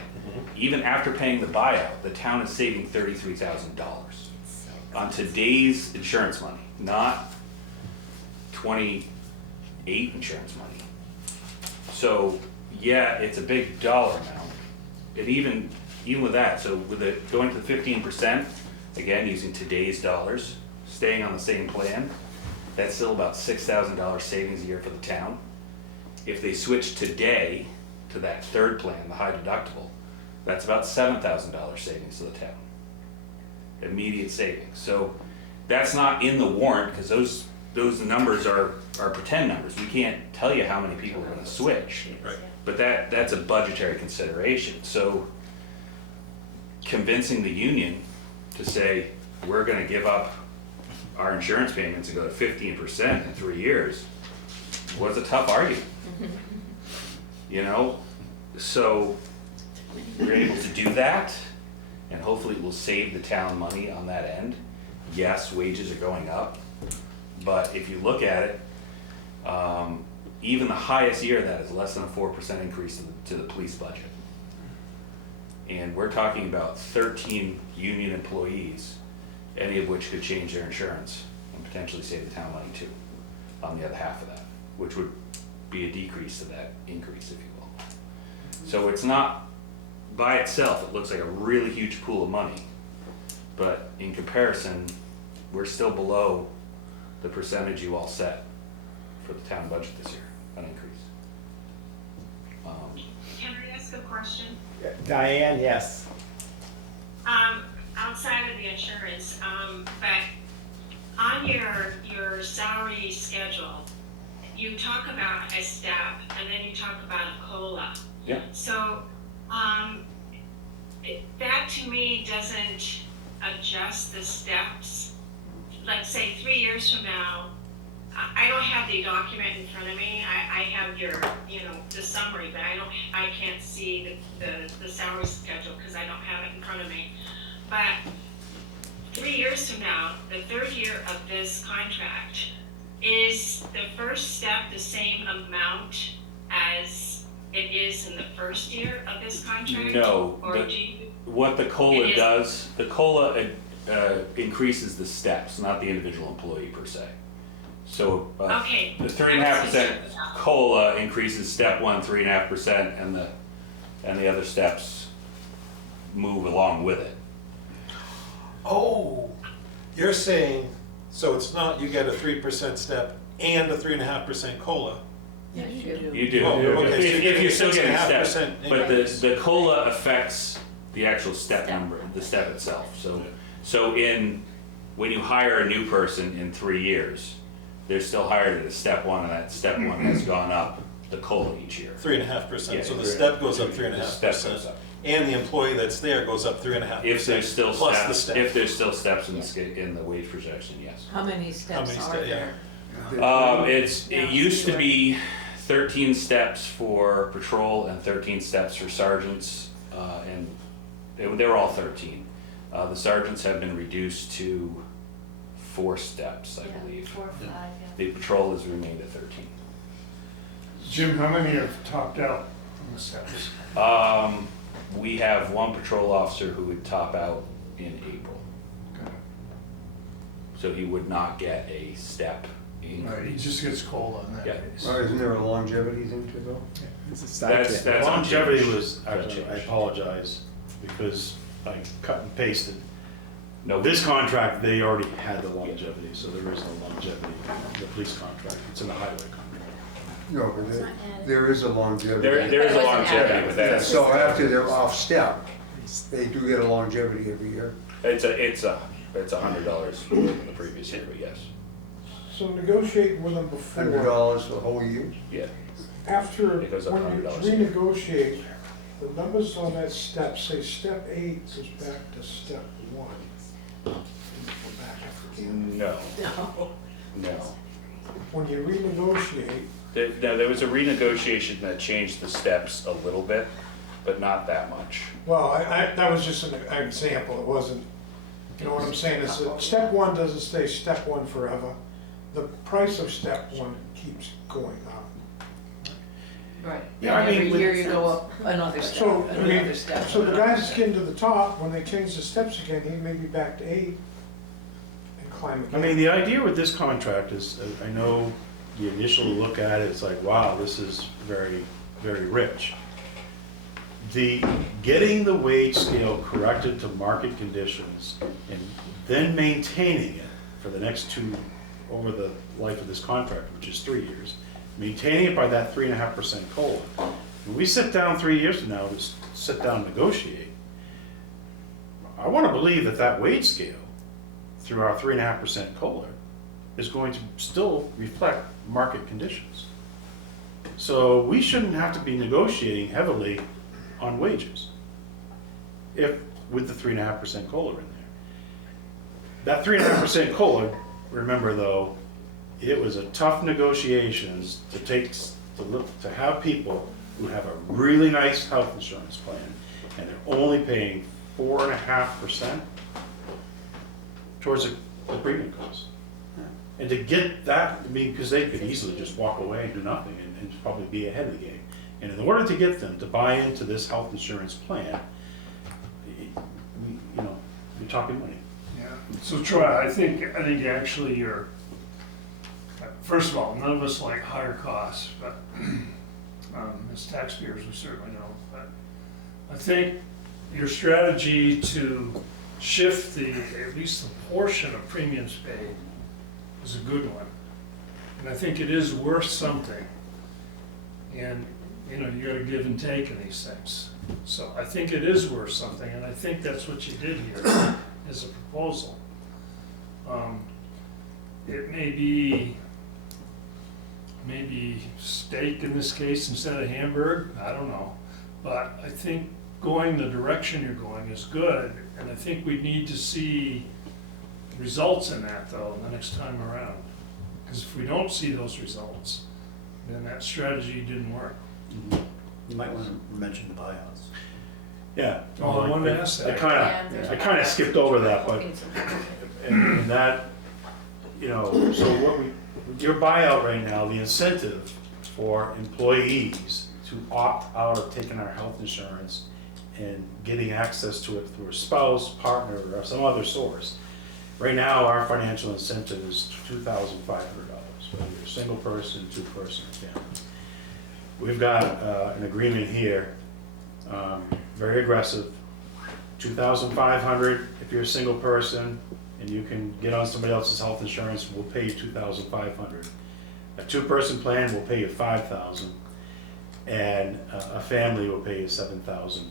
even after paying the buyout, the town is saving $33,000 on today's insurance money, not 28 insurance money. So yeah, it's a big dollar amount. And even with that, so with it going to the 15%, again, using today's dollars, staying on the same plan, that's still about $6,000 savings a year for the town. If they switch today to that third plan, the high deductible, that's about $7,000 savings to the town. Immediate savings. So that's not in the warrant, because those numbers are pretend numbers. We can't tell you how many people are going to switch. Right. But that's a budgetary consideration. So convincing the union to say, we're going to give up our insurance payments and go to 15% in 3 years was a tough argument. You know, so we're able to do that, and hopefully it will save the town money on that end. Yes, wages are going up, but if you look at it, even the highest year of that is less than a 4% increase to the police budget. And we're talking about 13 union employees, any of which could change their insurance and potentially save the town money too, on the other half of that, which would be a decrease to that increase, if you will. So it's not, by itself, it looks like a really huge pool of money, but in comparison, we're still below the percentage you all set for the town budget this year, an increase. Can I ask a question? Diane, yes. Outside of the insurance, but on your salary schedule, you talk about a step and then you talk about a COLA. Yeah. So, that to me doesn't adjust the steps. Let's say 3 years from now, I don't have the document in front of me. I have the summary, but I can't see the salary schedule because I don't have it in front of me. But 3 years from now, the third year of this contract, is the first step the same amount as it is in the first year of this contract? No, Or the- do you, What the COLA It is- does, the COLA increases the steps, not the individual employee per se. So okay. the 3.5% COLA increases step one 3.5%, and the other steps move along with it. Oh, you're saying, so it's not you get a 3% step and a 3.5% COLA? Yes, you do. You do, Oh, okay, so if you're still getting steps, 6.5% but increase. the COLA affects the actual step number, the step itself. So when you hire a new person in 3 years, they're still hired at a step one, and that step one has gone up the COLA each year. 3.5%, so Yeah, the step goes up The step 3.5%. goes up. And the employee that's there goes up 3.5%. If there's still plus the steps, step. if there's still steps in the wage projection, yes. How many steps many are steps, yeah. there? It used to be 13 steps for patrol and 13 steps for sergeants, and they were all 13. The sergeants have been reduced to 4 steps, I believe. 4 or 5, yeah. The patrol has remained at 13. Jim, how many have topped out on the steps? We have one patrol officer who would top out in April. So he would not get a step increase. Right, he just gets COLA in that Yeah. case. Well, isn't there a longevity thing to go? That's Longevity unchanged. was, actually, I apologize, because I cut and pasted. No, This contract, they already had the longevity, so there is no longevity in the police contract, it's in the highway contract. No, but there is a longevity. there is But it a wasn't longevity added. with that. So after they're off step, they do get a longevity every year. It's $100 from the previous year, but yes, So negotiate with them before, $100 for the whole year. yeah. after, It goes up when you $100. renegotiate, the numbers on that step, say step 8 goes back to step 1. Go back after again. No, No. no. When you renegotiate, There was a renegotiation that changed the steps a little bit, but not that much. well, that was just an example, it wasn't, you know what I'm saying, is that step 1 doesn't stay step 1 forever. The price of step 1 keeps going up. Right. Yeah, I And every mean, year with- you go up another step, So, I mean, another step. so the another guy that's step. getting to the top, when they change the steps again, he may be back to 8 and climb I again. mean, the idea with this contract is, I know the initial look at it, it's like, wow, this is very, very rich. Getting the wage scale corrected to market conditions and then maintaining it for the next over the life of this contract, which is 3 years, maintaining it by that 3.5% COLA. When we sit down 3 years from now to sit down and negotiate, I want to believe that wage scale through our 3.5% COLA is going to still reflect market conditions. So we shouldn't have to be negotiating heavily on wages with the 3.5% COLA in there. That 3.5% COLA, remember though, it was a tough negotiations to have people who have a really nice health insurance plan and they're only paying 4.5% towards the premium cost. And to get that, I mean, because they could easily just walk away and do nothing and probably be ahead of the game. And in order to get them to buy into this health insurance plan, you're talking money. Yeah, so Troy, I think actually you're, first of all, none of us like higher costs, but as taxpayers, we certainly don't. But I think your strategy to shift at least the portion of premiums paid is a good one. And I think it is worth something. And, you gotta give and take in these things. So I think it is worth something, and I think that's what you did here, as a proposal. It may be steak in this case instead of hamburger, I don't know. But I think going the direction you're going is good, and I think we need to see results in that though, the next time around. Because if we don't see those results, then that strategy didn't work. You might want to mention the buyouts. Yeah. Oh, I wanted to ask that. I kind of skipped over that, but, and that, so your buyout right now, the incentive for employees to to opt out of taking our health insurance and getting access to it through a spouse, partner, or some other source. Right now, our financial incentive is $2,500, whether you're a single person, two-person, or family. We've got an agreement here, very aggressive, $2,500 if you're a single person and you can get on somebody else's health insurance, we'll pay you $2,500. A two-person plan will pay you $5,000, and a family will pay you $7,500.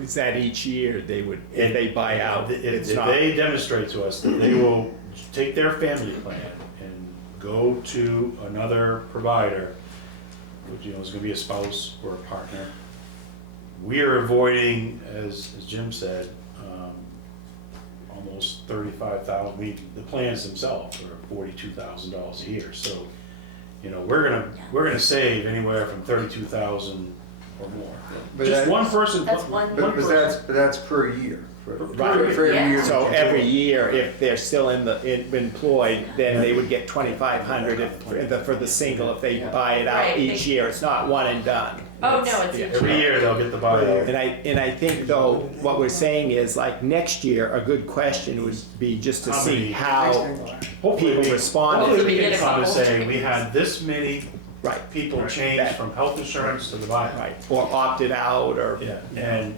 Is that each year they would, if they buy out? If they demonstrate to us that they will take their family plan and go to another provider, which is going to be a spouse or a partner, we are avoiding, as Jim said, almost $35,000. The plans themselves are $42,000 a year. So, we're gonna save anywhere from $32,000 or more. But Just that- one person. That's one But person. that's per year. Right. For every year. So every year, if they're still employed, then they would get $2,500 for the single if they buy it out Right, each year. It's not one and done. Oh, no, it's each Every year they'll get the buyout. And I think though, what we're saying is like next year, a good question would be just to see how people responded. Hopefully we can come and say, we had this many Right. people change from health insurance to the buyout. Right, or opted out, or. Yeah, and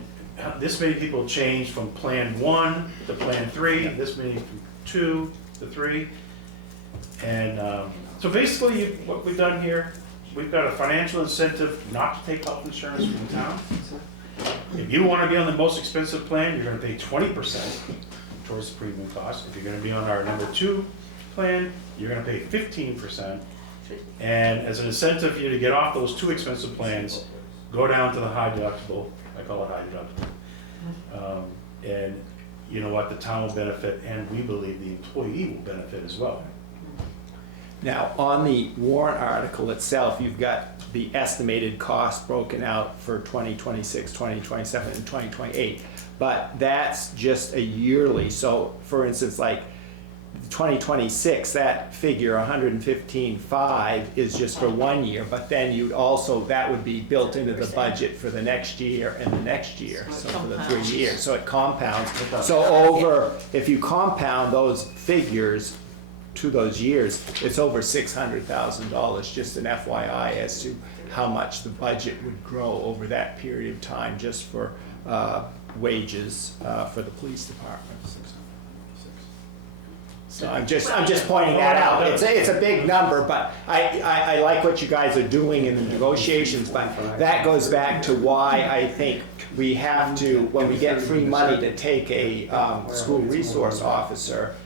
this many people changed from Plan 1 to Plan 3, this many from 2 to 3. And so basically, what we've done here, we've got a financial incentive not to take health insurance from the town. If you want to be on the most expensive plan, you're going to pay 20% towards the premium cost. If you're going to be on our number 2 plan, you're going to pay 15%. And as an incentive for you to get off those 2 expensive plans, go down to the high deductible. I call it high deductible. And you know what, the town will benefit, and we believe the employee will benefit as well. Now, on the warrant article itself, you've got the estimated cost broken out for 2026, 2027, and 2028. But that's just a yearly. So, for instance, like 2026, that figure 115.5 is just for 1 year, but then you'd also, that would be built into the budget for the next year and the next year, so for the 3 years, so it compounds. So if you compound those figures to those years, it's over $600,000, just an FYI as to how much the budget would grow over that period of time just for wages for the police department. So I'm just pointing that out. It's a big number, but I like what you guys are doing in the negotiations, but that goes back to why I think we have to, when we get free money to take a school resource officer,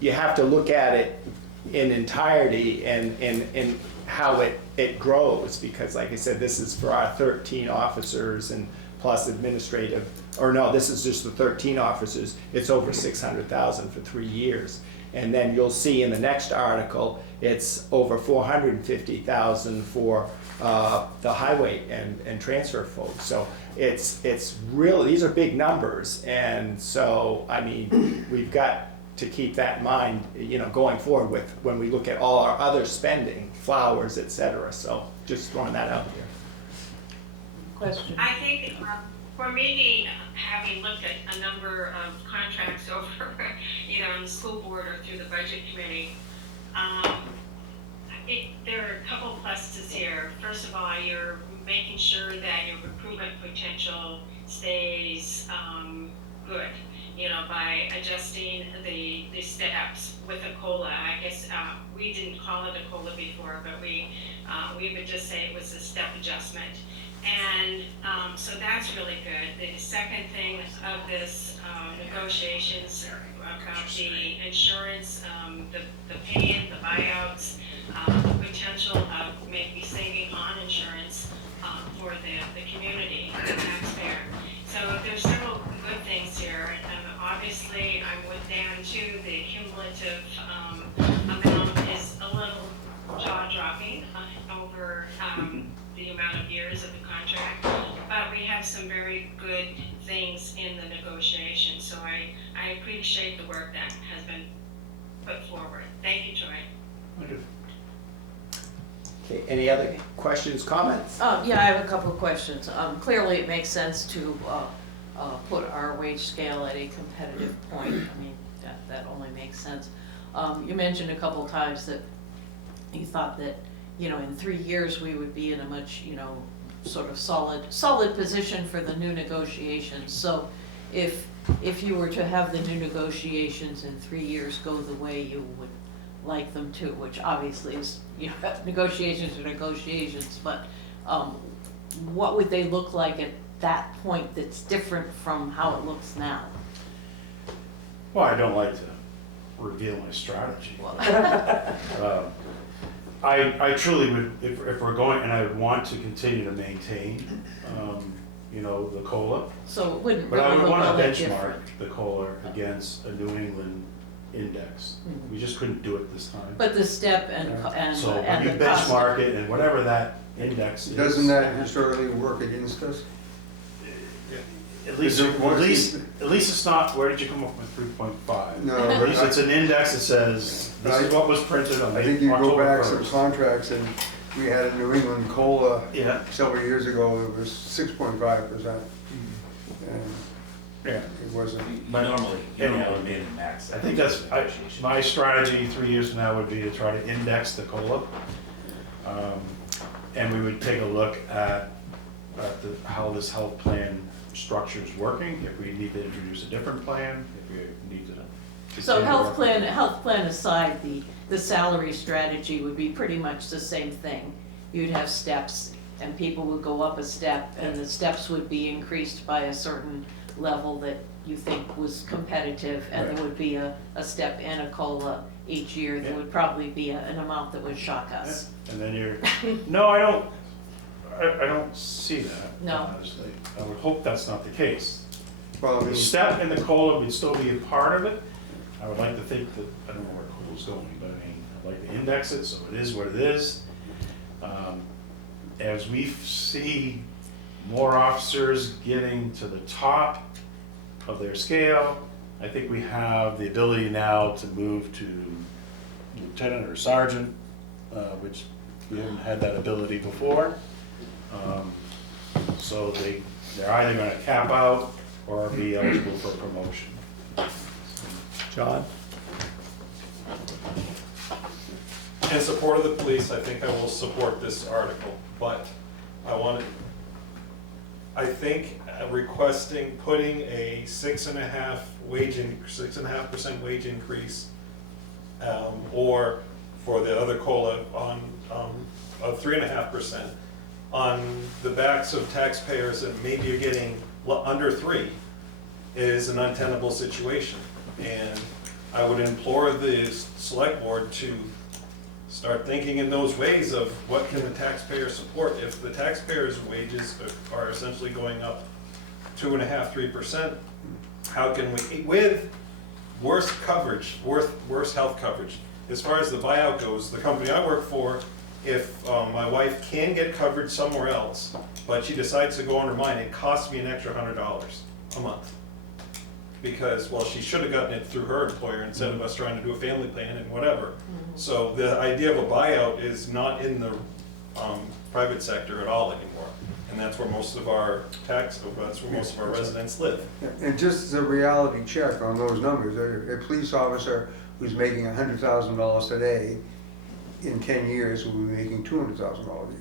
you have to look at it in entirety and how it grows, because like I said, this is for our 13 officers and plus administrative, or no, this is just the 13 officers. It's over $600,000 for 3 years. And then you'll see in the next article, it's over $450,000 for the highway and transfer folks. So it's really, these are big numbers. And so, I mean, we've got to keep that in mind, going forward with when we look at all our other spending, flowers, et cetera. So just throwing that out here. Question. I think for me, having looked at a number of contracts over, on the school board or through the budget committee, there are a couple of pluses here. First of all, you're making sure that your recruitment potential stays good, by adjusting the steps with a COLA. I guess we didn't call it a COLA before, but we would just say it was a step adjustment. And so that's really good. The second thing of this negotiations about the insurance, the pay-in, the buyouts, the potential of maybe saving on insurance for the community, the taxpayer. So there's several good things here. Obviously, I'm with Dan too. The cumulative amount is a little jaw-dropping over the amount of years of the contract, but we have some very good things in the negotiation, so I appreciate the work that has been put forward. Thank you, Joy. Okay, any other questions, comments? Yeah, I have a couple of questions. Clearly, it makes sense to put our wage scale at a competitive point. I mean, that only makes sense. You mentioned a couple of times that you thought that, you know, in 3 years, we would be in a much, you know, sort of solid position for the new negotiations. So if you were to have the new negotiations in 3 years go the way you would like them to, which obviously is, you know, negotiations are negotiations, but what would they look like at that point that's different from how it looks now? Well, I don't like to reveal my strategy. I truly would, if we're going, and I would want to continue to maintain, you know, the COLA. So it wouldn't But I really would look want all to that benchmark different. the COLA against a New England index. We just couldn't do it this time. But the step and So when and you the cost. benchmark it and whatever that index is. Doesn't that historically work against us? At least it's not, where did you come up with 3.5? No, At least it's an index that says, this is what was printed on I think you go October back some 1st. contracts and we had a New England COLA Yeah. several years ago, it was 6.5%. And Yeah. it wasn't, Normally, you don't Anyway, have a min and max. I think that's, my strategy 3 years from now would be to try to index the COLA. And we would take a look at how this health plan structure is working, if we need to introduce a different plan, if we need to. So continue to health plan aside, the salary strategy would be pretty much the same thing. You'd have steps and people would go up a step and the steps would be increased by a certain level that you think was competitive, and Right. there would be a step and a COLA each year. There Yeah. would probably be an amount that would shock us. And then you're, no, I don't see that. No. Honestly, I would hope that's not the case. well, I The mean, step and the COLA would still be a part of it. I would like to think that, I don't know where COLA's going, but I mean, I'd like to index it, so it is what it is. As we see more officers getting to the top of their scale, I think we have the ability now to move to lieutenant or sergeant, which we haven't had that ability before. So they're either gonna cap out or be eligible for promotion. John? In support of the police, I think I will support this article, but I think requesting, putting a 6.5% wage increase, or for the other COLA on, of 3.5%, on the backs of taxpayers, and maybe you're getting under 3, is an untenable situation. And I would implore the select board to start thinking in those ways of what can the taxpayer support. If the taxpayers' wages are essentially going up 2.5%, 3%, how can we, with worse coverage, worse health coverage. As far as the buyout goes, the company I work for, if my wife can get coverage somewhere else, but she decides to go under mine, it costs me an extra $100 a month. Because, well, she should have gotten it through her employer instead of us trying to do a family plan and whatever. So the idea of a buyout is not in the private sector at all anymore. And that's where most of our that's where most of our residents live. and just as a reality check on those numbers, a police officer who's making $100,000 today, in 10 years will be making $200,000 a year.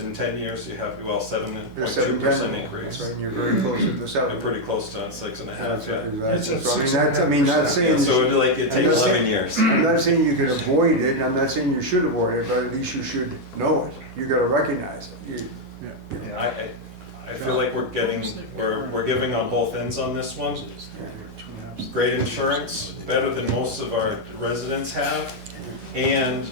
In 10 years, you have, well, 7.2% That's increase. right, and you're very close to the We're 7. pretty close to 6.5, That's yeah. exactly. So I mean, not saying. So it'd like, it'd take I'm not 11 saying- years. I'm not saying you could avoid it, and I'm not saying you should avoid it, but at least you should know it. You gotta recognize it. Yeah, I feel like we're giving on both ends on this one. Great insurance, better than most of our residents have, and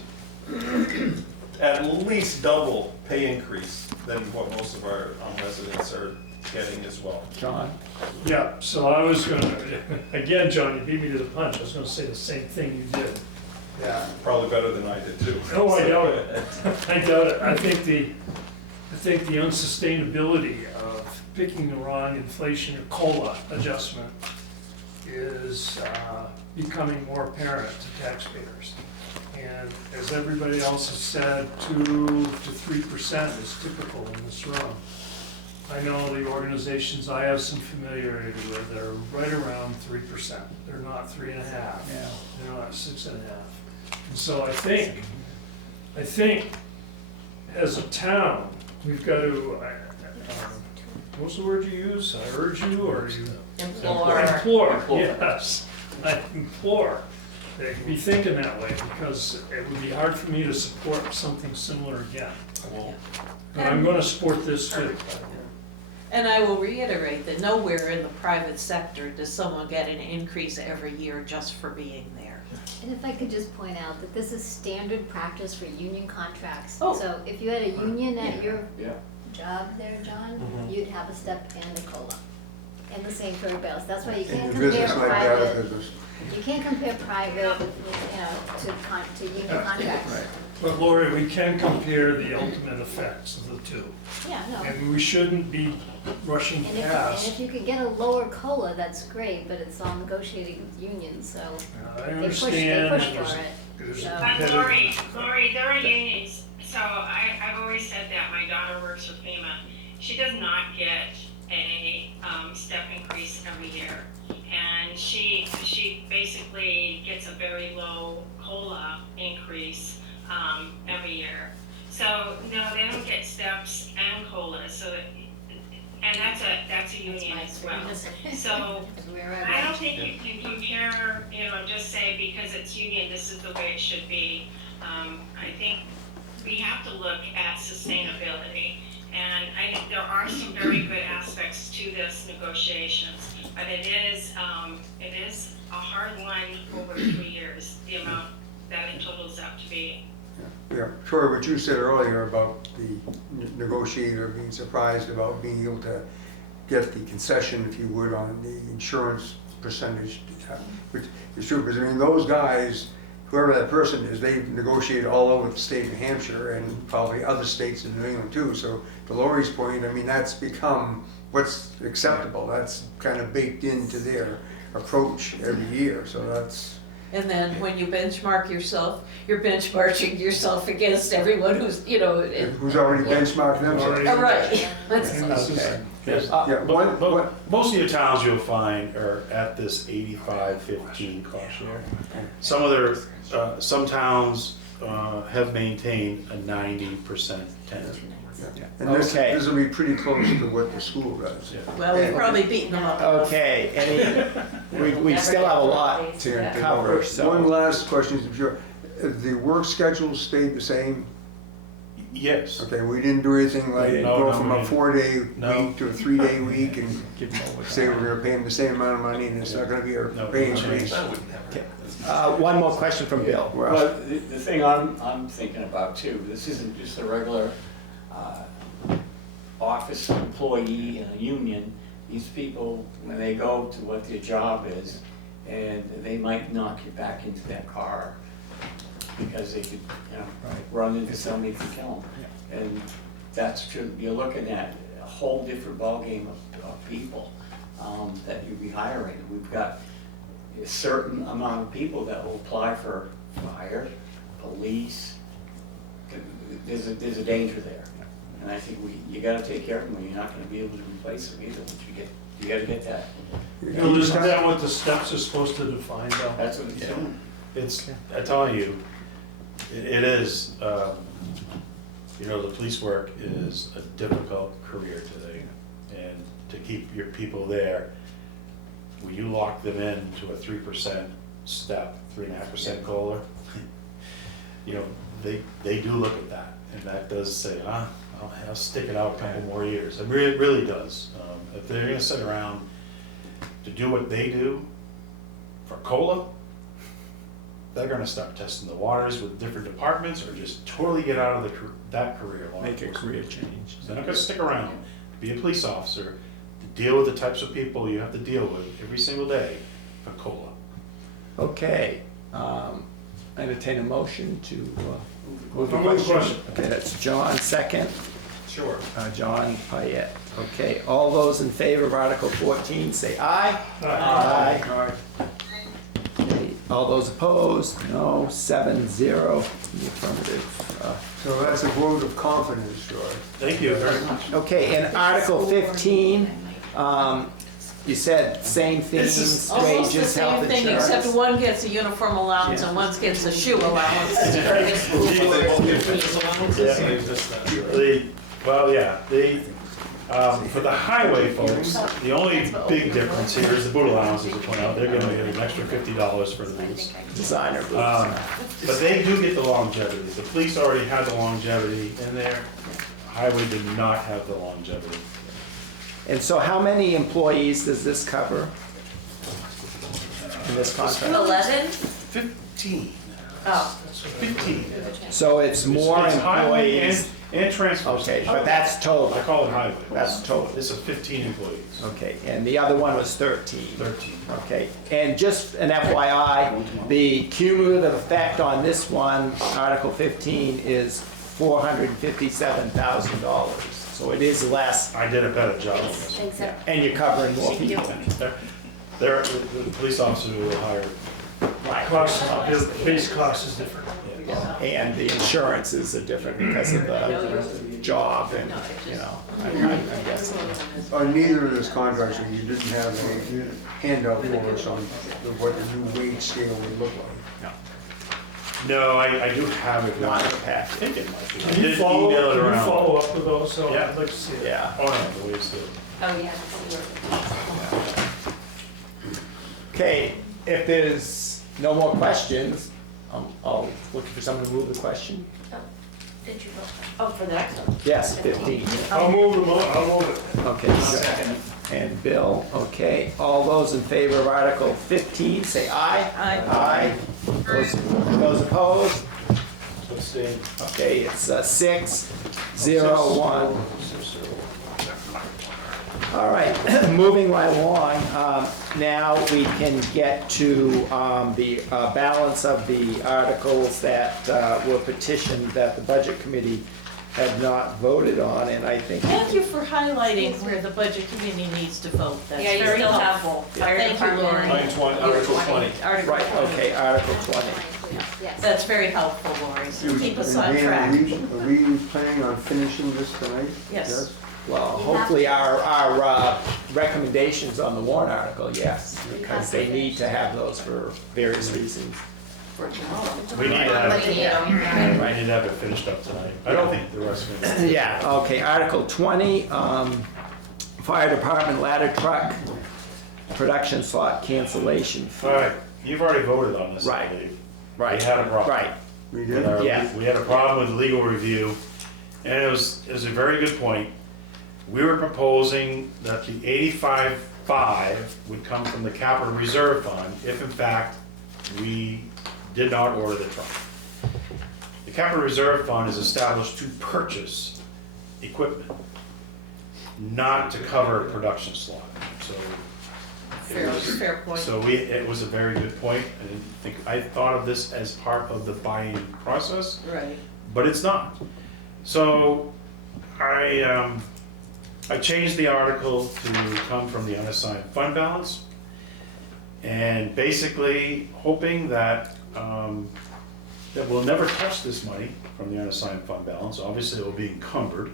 at least double pay increase than what most of our residents are getting as well. John? Yeah, so I was gonna, again, John, you beat me to the punch. I was gonna say the same thing you did. Yeah, probably better than I did too. Oh, I doubt it. I doubt it. I think the unsustainability of picking the wrong inflation or COLA adjustment is becoming more apparent to taxpayers. And as everybody else has said, 2 to 3% is typical in this room. I know the organizations I have some familiarity with, they're right around 3%. They're not 3.5. Yeah. They're not 6.5. And so I think as a town, we've got to, what's the word you use? I urge you, or you? Implore. Implore, yes. I implore that you be thinking that way, because it would be hard for me to support something similar again. But I'm gonna support this too. And I will reiterate that nowhere in the private sector does someone get an increase every year just for being there. And if I could just point out that this is standard practice for union contracts. Oh. So if you had a union at your Yeah. job there, John, Mhm. you'd have a step and a COLA. And the same for everybody else. That's why you In can't a compare business like that, private, business. you can't compare private, you know, to union contracts. But Lori, we can compare the ultimate effects of the two. Yeah, no. And we shouldn't be rushing And if past. you could get a lower COLA, that's great, but it's all negotiating with unions, so I they understand push there's- for it. there's a So- But competitive- Lori, there are unions, so I've always said that, my daughter works for FEMA. She does not get a, step increase every year. And she basically gets a very low COLA increase, every year. So, no, they don't get steps and COLAs, so that, and that's a union as well. So, I don't think you can compare, just say because it's union, this is the way it should be. I think we have to look at sustainability. And I think there are some very good aspects to this negotiations, but it is a hard one over 3 years, the amount that it totals up to be. Yeah, Troy, what you said earlier about the negotiator being surprised about being able to get the concession, if you would, on the insurance percentage, which is true, because I mean, those guys, whoever that person is, they've negotiated all over the state of New Hampshire and probably other states in New England too. So to Lori's point, I mean, that's become what's acceptable. That's kind of baked into their approach every year, so that's. And then when you benchmark yourself, you're benchmarking yourself against everyone who's, Who's already benchmarked themselves. Right. Okay. Yes. Yeah, But most of your towns you'll find are at this 85-15 cost share. Some of some towns have maintained a 90% tenant. And this Okay. will be pretty close to what the school does. Well, we've probably beaten them up. Okay, we still have a lot to cover, so. One last question, I'm sure. The work schedule stayed the same? Yes. Okay, we didn't do anything like No, go no, from we a didn't. 4-day No. week to a 3-day week and Give them overtime. say we're gonna pay them the same amount of money and it's not gonna be a No, pay no increase. One more question from Bill. Well, But the thing I'm thinking about too, this isn't just a regular office employee in a union. These people, when they go to what their job is, and they might not get back into that car because they could, run into somebody to kill them. And that's true. You're looking at a whole different ballgame of people that you'd be hiring. We've got a certain amount of people that will apply for fire, police. There's a danger there. And I think you gotta take care of them, or you're not gonna be able to replace them either, but you gotta get that. Well, isn't that what the steps are supposed to define though? That's what it's doing. I'm telling you, it is, the police work is a difficult career today. And to keep your people there, when you lock them into a 3% step, 3.5% COLA, they do look at that. And that does say, I'll stick it out a couple more years. It really does. If they're gonna sit around to do what they do for COLA, they're gonna start testing the waters with different departments or just totally get out of that career. Make a career change. They're not gonna stick around to be a police officer, to deal with the types of people you have to deal with every single day for COLA. Okay, entertain a motion to move the I'll move the question. Okay, that's John, second. Sure. John Payette. Okay, all those in favor of Article 14, say aye. Aye. Aye. Okay, All those opposed? No. 7-0 in the affirmative. So that's a vote of confidence, George. Thank you very much. Okay, and Article 15, you said same themes, Almost the wages, health same thing, insurance. except one gets a uniform allowance and one gets a shoe allowance. For the highway folks, the only big difference here is the boot allowances to point out, they're gonna get an extra $50 for the boots. Designer boots. But they do get the longevity, the police already had the longevity in there, highway did not have the longevity. And so how many employees does this cover in this contract? 11? 15. Oh. 15. So it's more It's highway employees. and transfer Okay, station. but that's I total. call it highway. That's total. This is 15 employees. Okay, and the other one was 13. 13. Okay, and just an FYI, the cumulative effect on this one, Article 15, is $457,000. So it is less, I did a better job. Thanks, sir. and you're covering more people. The police officer will hire. Cost, the base cost is different. And the insurances are different because of the job and, you know, I'm guessing. On neither of those contracts, you didn't have a handout for us on what the new wage scale would look like. No, I do have it. Not in the packet. I think it might be. I Can you did follow, email it can you around. follow up with those? So Yeah. I'd like to see it. Yeah. Oh, no, the way it's still. Oh, yeah. Okay, if there's no more questions, I'll look for someone to move the question. Did you vote? Oh, for the next one? Yes, 15. I'll move it. Okay. And Bill, okay. All those in favor of Article 15, say aye. Aye. Aye. Those opposed? Abstain. Okay, it's 6-0-1. All right, moving right along, now we can get to the balance of the articles that were petitioned that the Budget Committee had not voted on, and I think... Thank you for highlighting where the budget committee needs to vote. That's Yeah, you very still have helpful. fire Thank you, department. Lori. Article 20. Article Right, 20. okay, Article 20. Yes. That's very helpful, Lori, so keep us on Dan, track. Are we planning on finishing this tonight? Yes. Well, hopefully our recommendations on the warrant article, yes, because they need to have those for various reasons. For tomorrow. We need to have, Like, you know, I need to have it finished up tonight. I don't think the rest of it. Yeah, okay, Article 20, Fire Department ladder truck, production slot cancellation fee. All right, you've already voted on this, I Right. believe. Right, We had a problem. right, We With did? our- Yeah. We had a problem with legal review, and it was a very good point. We were proposing that the 85.5 would come from the capital reserve fund if in fact we did not order the truck. The capital reserve fund is established to purchase equipment, not to cover a production slot. So Fair point. so it was a very good point. I thought of this as part of the buying process, Right. but it's not. So I changed the article to come from the unassigned fund balance. And basically hoping that, that we'll never touch this money from the unassigned fund balance. Obviously, it will be encumbered.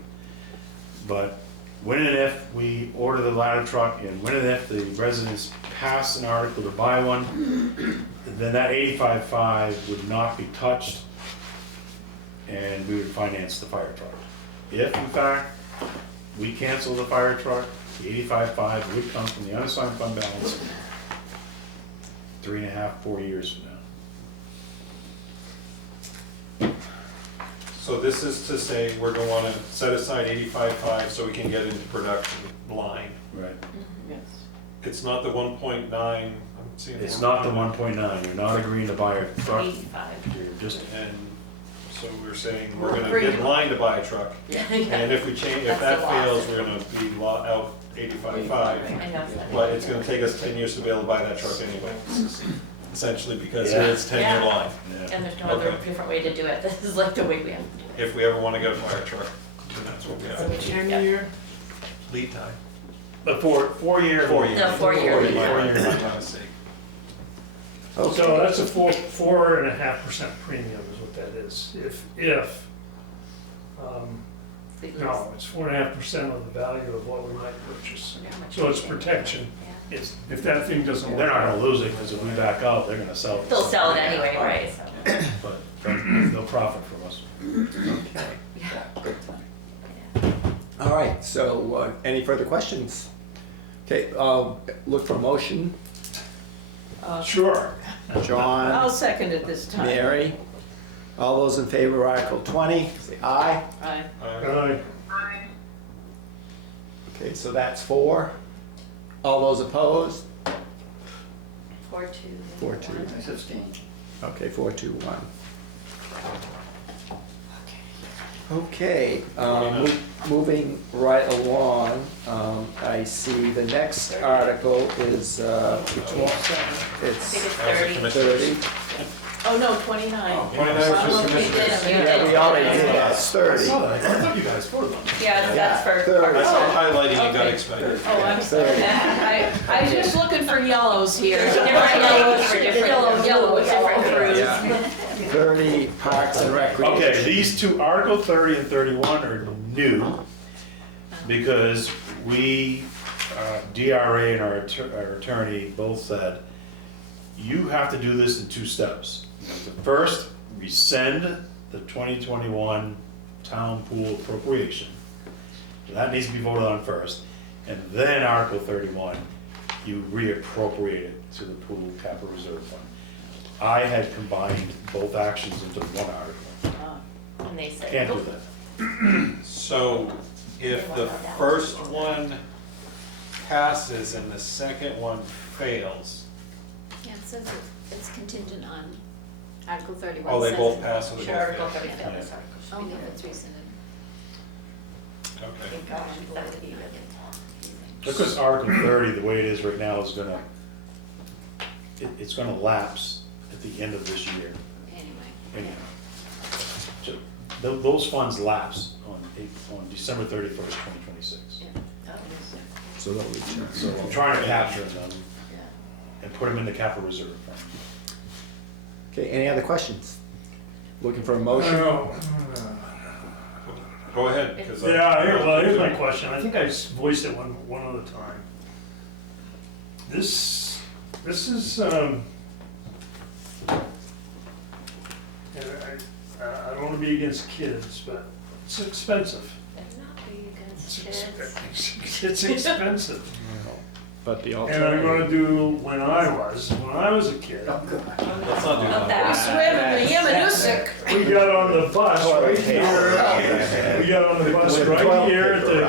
But when and if we order the ladder truck and when and if the residents pass an article to buy one, then that 85.5 would not be touched and we would finance the fire truck. If in fact we cancel the fire truck, the 85.5 would come from the unassigned fund balance 3.5, 4 years from now. So this is to say we're gonna wanna set aside 85.5 so we can get into production line. Right. Yes. It's not the 1.9, I'm seeing. It's not the 1.9, you're not agreeing to buy a truck, 85. you're just, And so we're saying we're gonna get in line to buy a truck. And if we change, if that That's the fails, loss. we're gonna be out 85.5. I know that. But it's gonna take us 10 years to be able to buy that truck anyway, essentially, because Yeah. it's 10-year Yeah. line. And there's no other Okay. different way to do it. This is like the way we have to do it. If we ever wanna get a fire truck, then that's what we have. 10-year? Lead time. but 4 year. 4 years. No, 4 year lead time. 4 years, I'm trying to say. So that's a 4.5% premium is what that is. No, it's 4.5% of the value of what we might purchase. So it's protection. If that thing doesn't work. They're not gonna lose it, because if we back out, they're gonna sell it. They'll sell it anyway, right? So. But there's no profit from us. Okay. All right, so any further questions? Okay, look for motion. Sure. I'll John, second it this time. Mary, all those in favor of Article 20, say aye. Aye. Aye. Okay, so that's 4. All those opposed? 4-2. 4-2. I sustain. Okay, 4-2-1. Okay, moving right along, I see the next article is, it's 30. Oh, no, 29. 29 was just commissioners. Yeah, we already did that, it's 30. I thought you guys voted on it. Yeah, that's for. 30. I saw highlighting and got Okay. excited. Oh, I'm sorry. I was just looking for yellows here. Different yellows for different, yellow, different crews. Yeah. 30 Parks and Recreation. Okay, these two, Article 30 and 31 are new, because we, DRA and our attorney both said, you have to do this in 2 steps. First, rescind the 2021 town pool appropriation. So that needs to be voted on first. And then Article 31, you reappropriate it to the pool capital reserve fund. I had combined both actions into one article. And they said. Can't do that. So if the first one passes and the second one fails, Yeah, it says it's contingent on Article 31. oh, they says both it. pass or they Sure, both Article fail? 30 failed this article. Only if it's rescinded. Okay. Because Article 30, the way it is right now, is gonna, it's gonna lapse at the end of this year. Anyway. Anyhow. So those funds lapse on December 31st, 2026. So they'll return. So I'm trying to capture them and put them in the capital reserve fund. Okay, any other questions? Looking for a motion? Go ahead, because Here's my question. I think I voiced it one other time. This is, and I don't want to be against kids, but it's expensive. It's expensive. But the And I'm alternative. gonna do, when I was a kid, let's not do Not that. We swim in the Yamanusick. we got on the bus right here. We got on the bus right here at the,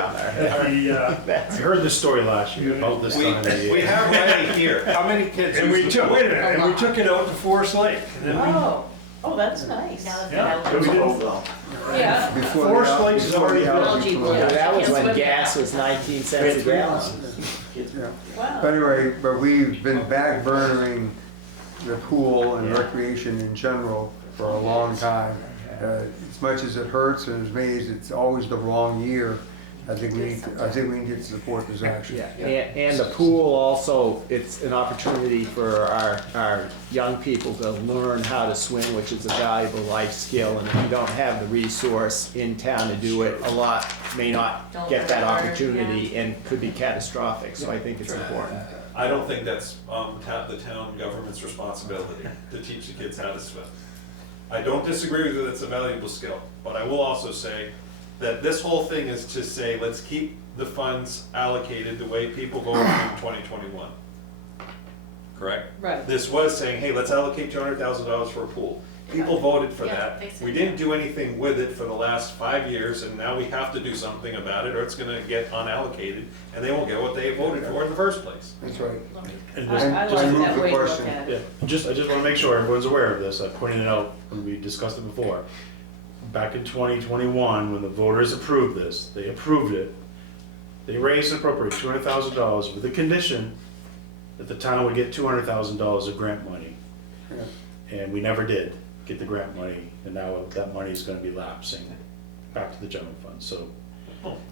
I heard this story last year about this time of We year. have right here, how many kids and use we the took, pool? wait a minute, and we took it out to Forest Lake. And then we, Oh, that's nice. yeah, we did. Yeah. Before Forest the- Lakes is before already the built. algae Yeah. bloom. That was Can't when swim gas now. was 19 cents a gallon. Yeah. Wow. But anyway, but we've been back burnering the pool and recreation in general for a long time. As much as it hurts and as many as it's always the wrong year, I think we need to support this action. Yeah, and the pool also, it's an opportunity for our young people to learn how to swim, which is a valuable life skill. And if you don't have the resource in town to do it, a lot may not Don't get that learn, opportunity and could be catastrophic. So I think it's important. I don't think that's the town government's responsibility to teach the kids how to swim. I don't disagree with you that it's a valuable skill, but I will also say that this whole thing is to say, let's keep the funds allocated the way people voted in 2021. Correct? Right. This was saying, hey, let's allocate $200,000 for a pool. People voted for Yeah, that. basically. We didn't do anything with it for the last 5 years, and now we have to do something about it, or it's gonna get unallocated, and they won't get what they voted for in the first place. That's right. And I just, I just like move that the way to look question. at yeah, it. I just want to make sure everyone's aware of this. I pointed it out when we discussed it before. Back in 2021, when the voters approved this, they approved it. They raised and appropriated $200,000 with the condition that the town would get $200,000 of grant money. And we never did get the grant money, and now that money is going to be lapsing back to the general fund. So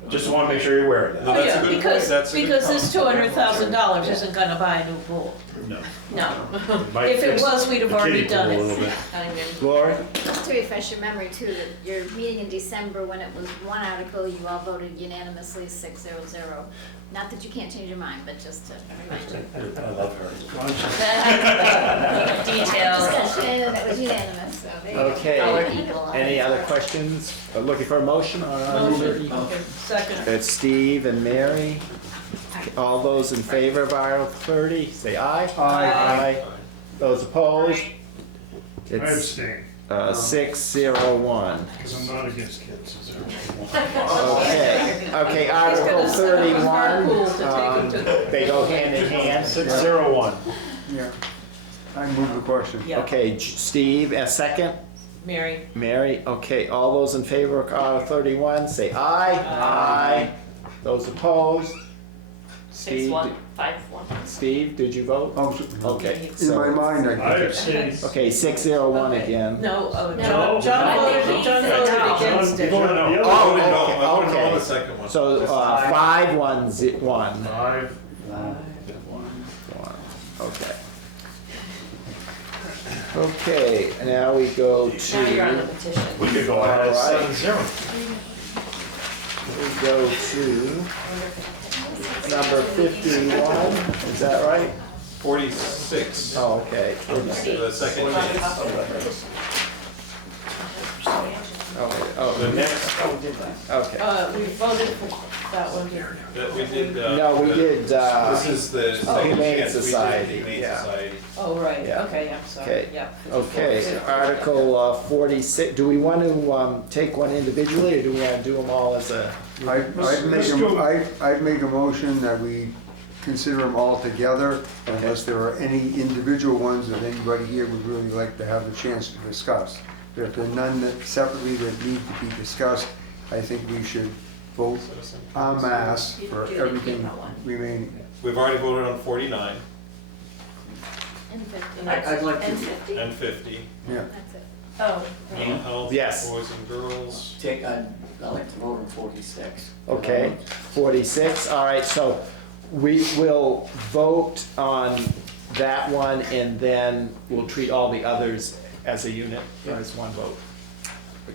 Just want to make sure you're aware of No, that. that's a good point. That's a good Because this comment. $200,000 isn't gonna buy a new pool. No. No. Might If it fix was, we'd have the already kiddie done pool a it. little bit. Lori? Just to refresh your memory too, that your meeting in December, when it was one article, you all voted unanimously 6-0-0. Not that you can't change your mind, but just to remind you. I love her. Details. Discussion, and it was unanimous, so there you go. Okay, Other people on any it. other questions? Looking for a motion on Article 30? Motion, okay, second. It's Steve and Mary. All those in favor of Article 30, say aye. Aye. Those opposed? Aye. I It's abstain, 6-0-1. because I'm not against kids. Okay, Article 31, they go hand in hand. 601. Yeah. I move the question. Yeah, Okay, Steve, a second. Mary, Mary, okay, all those in favor of Article 31, say aye. Aye. Those opposed? Steve, 6-1, 5-1. Steve, did you vote? Oh, Okay. in my so- mind, I I abstain. Okay, 6-0-1 Okay. again. no, No. John voted against John it. You voted no. Oh, I voted no. okay, I voted no on okay. the second one. So, 5-1-1. 5. Okay. Okay, now we go Now you're on the to, petition. We could go ahead at All right. 7-0. we go to number 51, is that right? 46. Oh, okay. The second chance. Oh, The next, okay. We voted for that one, didn't we? that we did. No, we did, This is the second Humane chance. We did Society, Humane yeah. Society. Oh, right, Yeah. okay, I'm sorry, Okay. yeah. Okay, Article 46, do we want to take one individually, or do we want to do them all as a? I'd make a motion that we consider them all together, unless there are any individual ones that anybody here would really like to have a chance to discuss. But if there are none that separately that need to be discussed, I think we should vote en masse for everything remaining. We've already voted on 49 And 50. I'd like to- And 50? and 50. Yeah. That's it. Oh, Mental health, Yes. boys and girls. I'd like to vote on 46. Okay, 46, all right, so we will vote on that one, and then we'll treat all the others as a unit, or as one vote.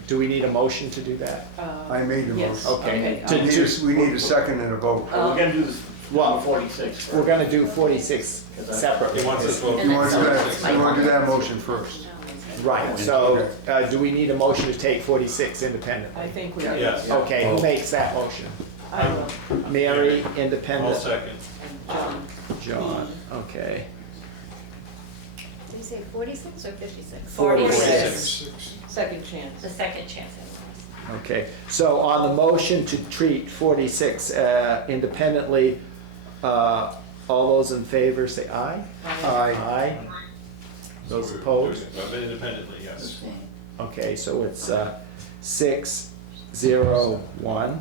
Do we need a motion to do that? I made the Yes. motion. Okay. We need a second and a vote. We're gonna do this Well, 46 first. We're gonna do 46 separately. He wants us to vote. You want to do that motion first? Right, so do we need a motion to take 46 independently? I think we Yeah. did. Yes. Okay, who makes that motion? I will, Mary, I'll independent, second. and John. John, okay. Did you say 46 or 56? 46. Second chance. the second chance. Okay, so on the motion to treat 46 independently, all those in favor say aye? Aye. Aye. Those opposed? Independently, yes. Okay, so it's 6-0-1,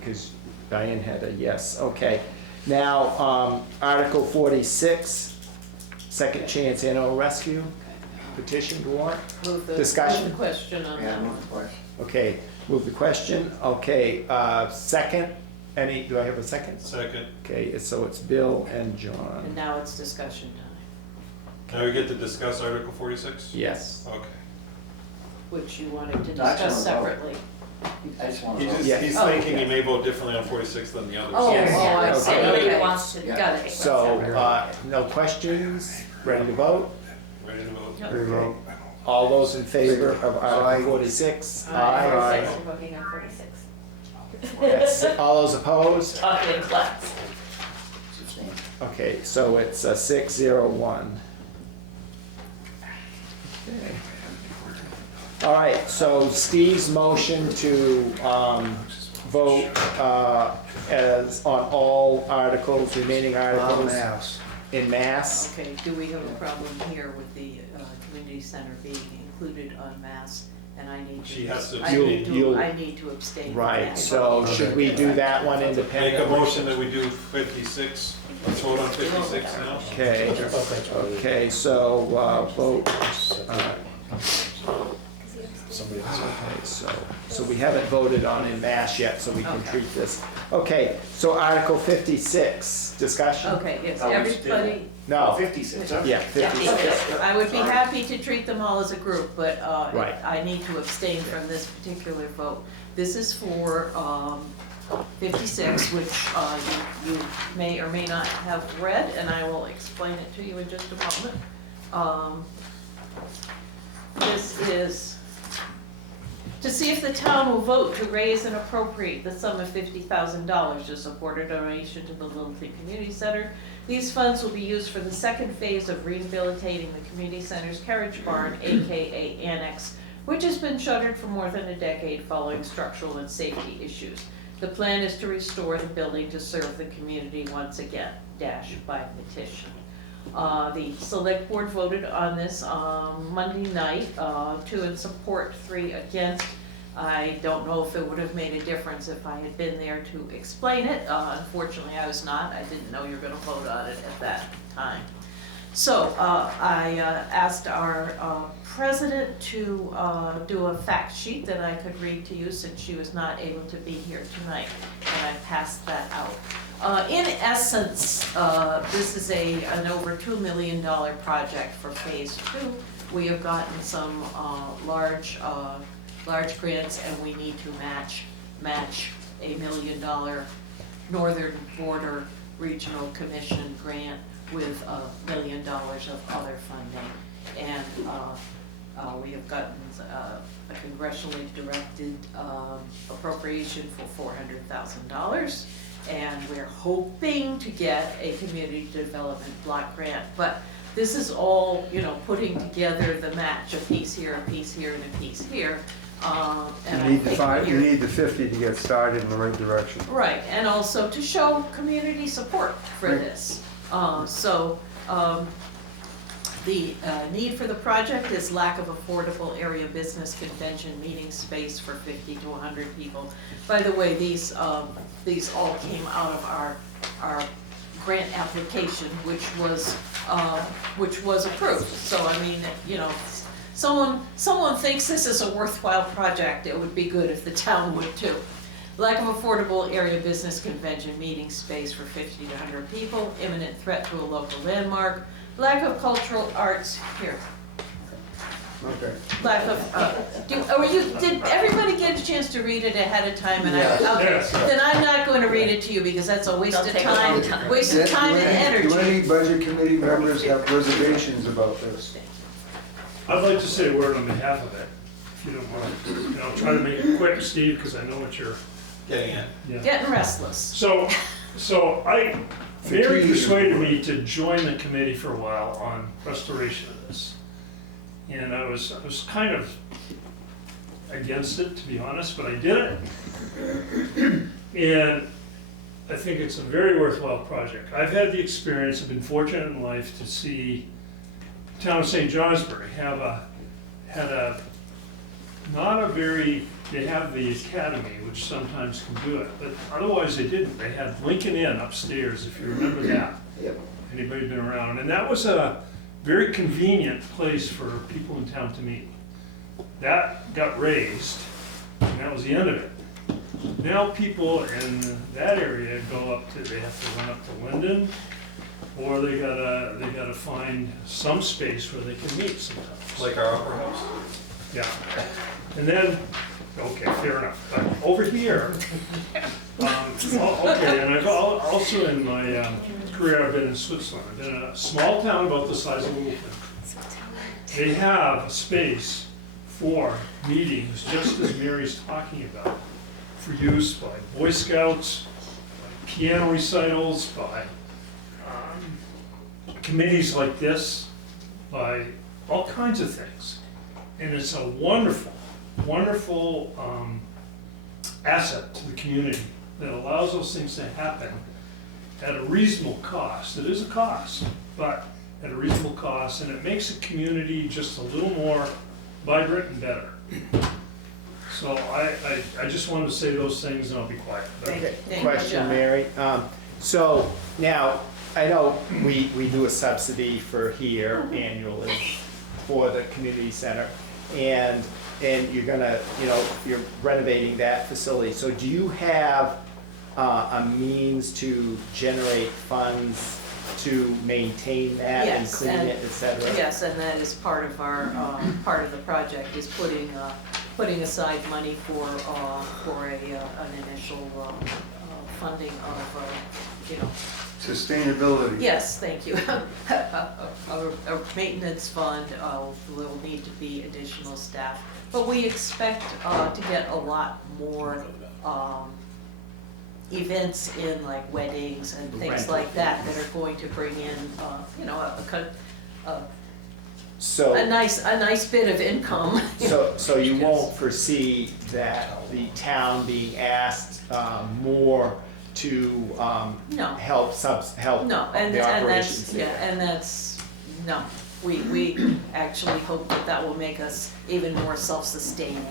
because Diane had a yes, okay. Now, Article 46, second chance animal rescue, petitioned warrant. Move the- Discussion. move the question on Yeah, that no one. question. Okay, move the question, okay, second, do I have a second? Second. Okay, so it's Bill and And John, now it's discussion time, Now we get to discuss Article 46? yes. Okay. which you wanted to That's discuss on a vote. separately. I just want He to just, vote. Yeah. he's Oh, thinking he okay. may vote differently on 46 than the others. Oh, Yes. oh, I see, Okay. Somebody okay. wants to. Yeah. Got it. So, no questions, ready to vote? Ready to vote? Very well. All those in favor of Aye. Article 46? Aye. Aye. We're voting on 46. That's- All those opposed? Talking class. Abstain. Okay, so it's 6-0-1. Okay. All right, so Steve's motion to vote as on all articles, remaining En articles masse. in mass. Okay, do we have a problem here with the community center being included en masse? And I need to. She has to I need abstain. You'll- I need to abstain from Right, that. so should we do that one Make independently? a motion that we do 56. Let's vote on 56 now. Okay, okay, so vote, Somebody else. okay, so So we haven't voted on en masse yet, so we can Okay. treat this. Okay, so Article 56, discussion? Okay, yes, Oh, we everybody, No, 56, yeah, yeah, 56. okay. I would be happy to treat them all as a group, but Right. I need to abstain from this particular vote. This is for 56, which you may or may not have read, and I will explain it to you in just a moment. This is to see if the town will vote to raise and appropriate the sum of $50,000 to support a donation to the Littleton Community Center. These funds will be used for the second phase of rehabilitating the community center's carriage barn, AKA Annex, which has been shuttered for more than a decade following structural and safety issues. The plan is to restore the building to serve the community once again, by petition. The select board voted on this Monday night, 2 in support, 3 against. I don't know if it would have made a difference if I had been there to explain it. Unfortunately, I was not. I didn't know you were gonna vote on it at that time. So I asked our president to do a fact sheet that I could read to you since she was not able to be here tonight, and I passed that out. In essence, this is an over $2 million project for phase 2. We have gotten some large grants, and we need to match a $1 million Northern Border Regional Commission grant with $1 million of other funding. And we have gotten a congressionally directed appropriation for $400,000. And we're hoping to get a community development block grant. But this is all, putting together the match, a piece here, and a piece here. And You need I the think you need the 50 to get started in the right direction. right, and also to show community support for Right. this. The need for the project is lack of affordable area business convention meeting space for 50 to 100 people. By the way, these all came out of our grant application, which was approved. So I mean, someone thinks this is a worthwhile project, it would be good if the town would too. Lack of affordable area business convention meeting space for 50 to 100 people, imminent threat to a local landmark, lack of cultural arts, here. Okay. Lack of, did everybody get a chance to read it ahead of time? And Yes. okay, Yes. then I'm not going to read it to you because that's a waste Don't of take a long time, time. waste of time and energy. Do any budget committee members have reservations about this? I'd like to say a word on behalf of it, if you don't mind. And I'll try to make it quick, Steve, because I know what you're. Getting in. Yeah. Getting restless. So Mary persuaded me to join the committee for a while on restoration of this. And I was kind of against it, to be honest, but I did it. And I think it's a very worthwhile project. I've had the experience, I've been fortunate in life to see the town of St. Johnsbury they have the academy, which sometimes can do it, but otherwise they didn't. They had Lincoln Inn upstairs, if you remember that. Yep. Anybody been around? And that was a very convenient place for people in town to meet. That got raised, and that was the end of it. Now people in that area they have to run up to Linden, or they gotta find some space where they can meet sometimes. Like our upper house. Yeah, and then, okay, fair enough, but over here, okay, and I've also in my career, I've been in Switzerland. I've been in a small town about the size of Littleton. They have a space for meetings, just as Mary's talking about, for use by Boy Scouts, by piano recitals, by committees like this, by all kinds of things. And it's a wonderful, wonderful asset to the community that allows those things to happen at a reasonable cost. It is a cost, but at a reasonable cost, and it makes the community just a little more vibrant and better. So I just wanted to say those things, and I'll be quiet. Thank you, Question, John. Mary. So now, I know we do a subsidy for here annually for the community center. and you're gonna, you're renovating that facility. So do you have a means to generate funds to maintain that and Yes, clean it, et cetera? Yes, and that is part of our, part of the project, is putting aside money for an initial funding of, Sustainability. yes, thank you. A maintenance fund, will need to be additional staff. But we expect to get a lot more events in, like weddings and things like that, that are going to bring in, So. a nice bit of income. So you won't foresee that the town being asked more to No. help No, and the that's, operations yeah, there? and that's, no, we actually hope that that will make us even more self-sustaining.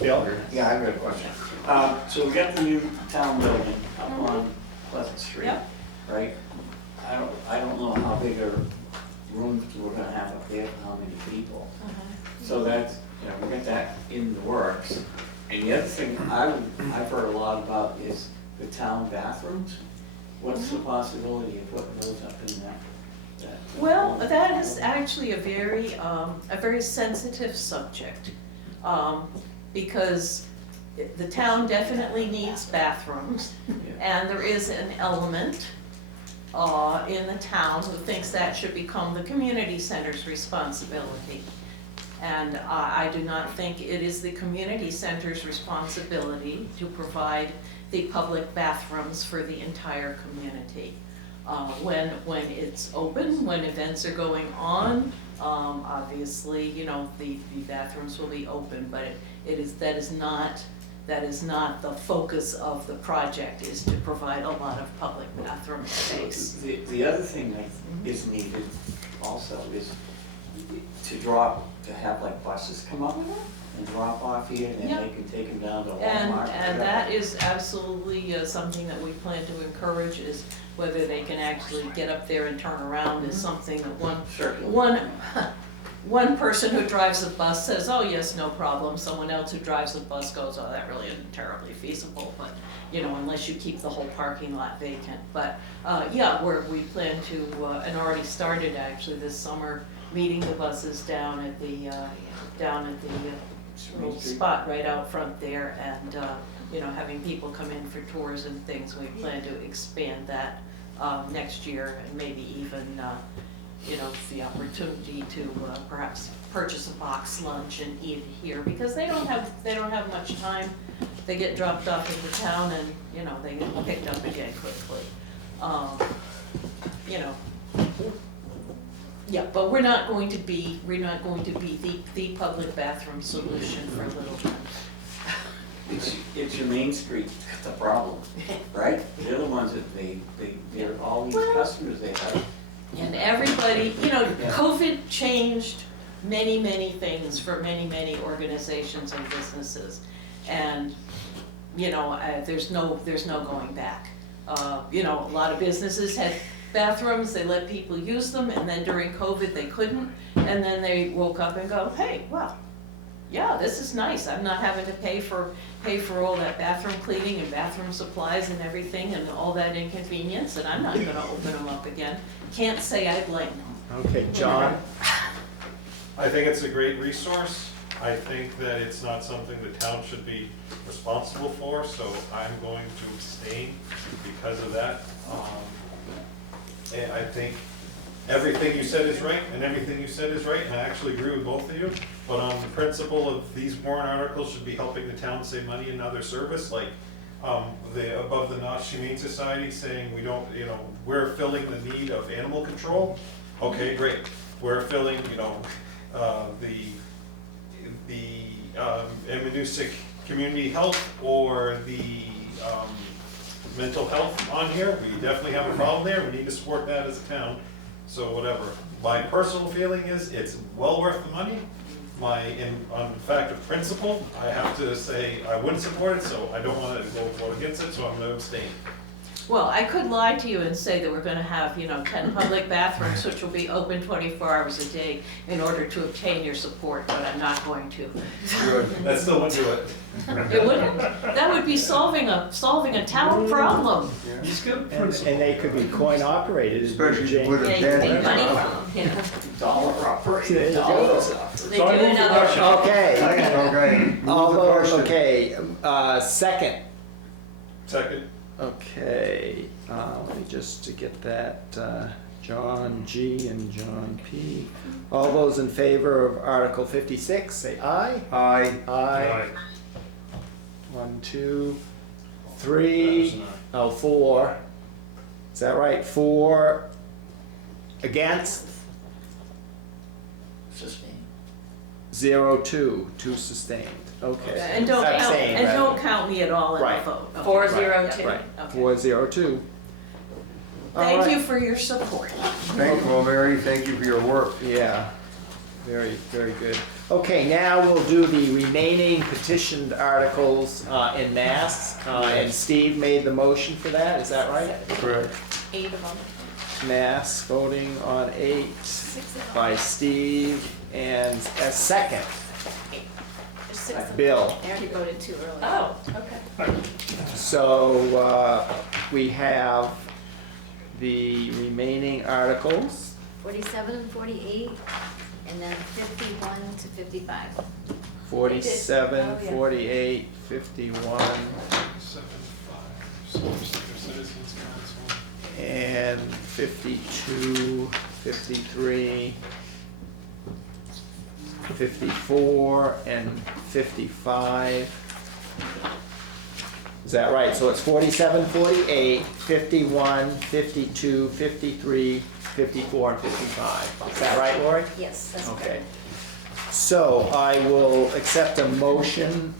Bill? Yeah, I've got a question. So we got the new town building up on Pleasant Street, Yep. right? I don't know how big a room we're gonna have up there, for how many people. So that's, we got that in the works. And the other thing I've heard a lot about is the town bathrooms. What's the possibility of putting those up in that? Well, that is actually a very sensitive subject, because the town definitely needs bathrooms, and there is an element in the town who thinks that should become the community center's responsibility. And I do not think it is the community center's responsibility to provide the public bathrooms for the entire community. When it's open, when events are going on, obviously, the bathrooms will be open, but that is not the focus of the project, is to provide a lot of public bathroom space. The other thing that is needed also is to have like buses come up and drop off here, and then they can take them down to Walmart. And that is absolutely something that we plan to encourage, is whether they can actually get up there and turn around is something that one person who drives a bus says, oh yes, no problem. Someone else who drives a bus goes, oh, that really isn't terribly feasible, but unless you keep the whole parking lot vacant. But yeah, we plan to, and already started actually this summer, meeting the buses down at the little spot right out front there, and having people come in for tours and things. We plan to expand that next year, and maybe even the opportunity to perhaps purchase a box lunch and eat it here, because they don't have much time. They get dropped off in the town, and they get picked up again quickly. Yeah, but we're not going to be the public bathroom solution for Littleton. It's your Main Street, the problem, right? They're the ones that they're all these customers they have. And everybody, COVID changed many things for many organizations and businesses. And, there's no going back. A lot of businesses had bathrooms, they let people use them, and then during COVID they couldn't. And then they woke up and go, hey, well, yeah, this is nice. I'm not having to pay for all that bathroom cleaning and bathroom supplies and everything and all that inconvenience, and I'm not gonna open them up again. Can't say I blame them. Okay, John? I think it's a great resource. I think that it's not something the town should be responsible for, so I'm going to abstain because of that. And I think everything you said is right, and everything you said is right, and I actually agree with both of you. But on the principle of these warrant articles should be helping the town save money in other service, like the Above the Notch Humane Society saying we don't, we're filling the need of animal control. Okay, great. We're filling, the Amanuensis Community Health or the mental health on here. We definitely have a problem there. We need to support that as a town. So whatever. My personal feeling is it's well worth the money. On fact of principle, I have to say I wouldn't support it, so I don't want to go vote against it, so I'm going to abstain. Well, I could lie to you and say that we're gonna have, 10 public bathrooms, which will be open 24 hours a day in order to obtain your support, but I'm not going to. Good. That still wouldn't do it. It wouldn't, that would be solving a town problem. Yeah. He's got a And principle. they could be coin operated. Especially Jane. with a They can make bed. money from, Dollar There operating, you go. dollars. They So I do move in the other. motion. Okay, Okay. all Move the those, question. okay, second. Second. Okay, let me just to get that, John G. and John P. All those in favor of Article 56, say aye. Aye. Aye. 1, 2, 3, oh, 4. Is that right? 4 against, Sustained. 0, 2 sustained. Okay. And don't count, Abstain, and rather. don't count me at all in the Right. vote. Okay. 402. Right, Okay. 402. All Thank right. you for your support. Thank you, well, Mary, thank you for your work. Yeah, very, very good. Okay, now we'll do the remaining petitioned articles en masse. And Steve made the motion for that, is that right? Correct. 8 of them. Mass voting on 8 6 of them. by Steve and a second, There's 6 of them. Bill. I already voted 2 earlier. Oh, okay. So we have the remaining articles. 47 and 48, and then 51 to 55. 47, Oh, yeah. 48, 51, 7, 5, Citizens Council. and 52, 53, 54, and 55. Is that right? So it's 47, 48, 51, 52, 53, 54, and 55. Is that right, Lori? Yes, that's Okay. correct. So I will accept a motion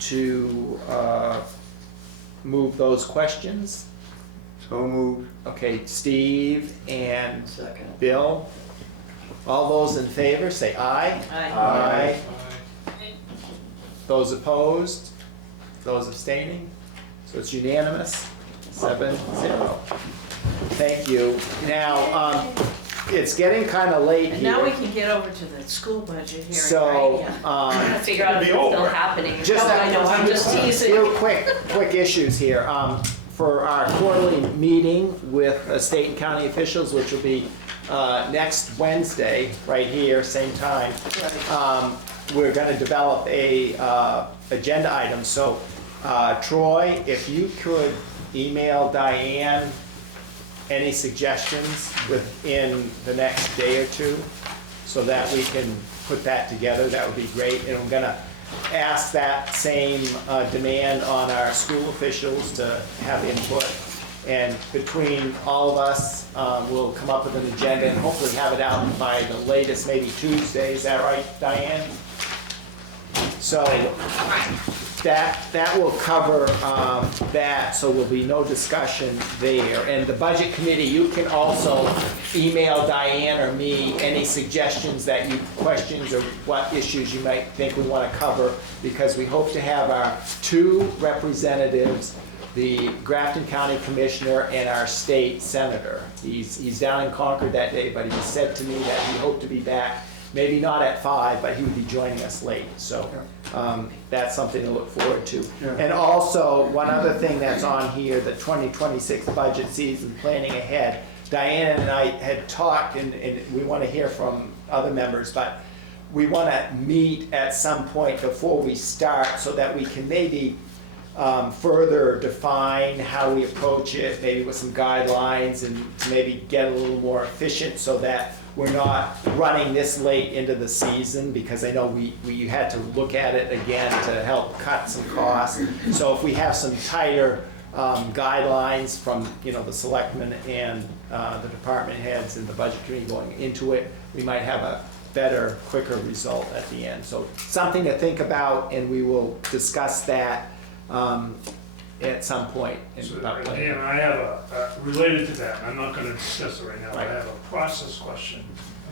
to move those questions. So moved. Okay, Steve and Second. Bill. All those in favor, say aye. Aye. Those opposed? Those abstaining? So it's unanimous, 7-0. Thank you. Now, it's getting kind of late And now we here. can get over to the school budget hearing, So, right? Yeah. Trying to figure out if it's still happening. Just No, I know, I'm just teasing. Few quick issues here. For our quarterly meeting with state and county officials, which will be next Wednesday, right here, same time, we're gonna develop a agenda item. So Troy, if you could email Diane any suggestions within the next day or two, so that we can put that together, that would be great. And I'm gonna ask that same demand on our school officials to have input. And between all of us, we'll come up with an agenda and hopefully have it out by the latest, maybe Tuesday. Is that right, Diane? So that will cover that, so there'll be no discussion there. And the budget committee, you can also email Diane or me any suggestions that you, questions or what issues you might think we want to cover, because we hope to have our 2 representatives, the Grafton County Commissioner and our state senator. He's down in Concord that day, but he said to me that he hoped to be back, maybe not at 5, but he would be joining us late. So that's something to look forward to. Yeah. And also, one other thing that's on here, the 2026 budget season, planning ahead. Diana and I had talked, and we want to hear from other members, but we want to meet at some point before we start so that we can maybe further define how we approach it, maybe with some guidelines, and to maybe get a little more efficient so that we're not running this late into the season, because I know we had to look at it again to help cut some costs. So if we have some tighter guidelines from the selectmen and the department heads and the budget committee going into it, we might have a better, quicker result at the end. So something to think about, and we will discuss that at some point. So, about planning. Dan, I have related to that, and I'm not gonna discuss it right now, but I Right. have a process question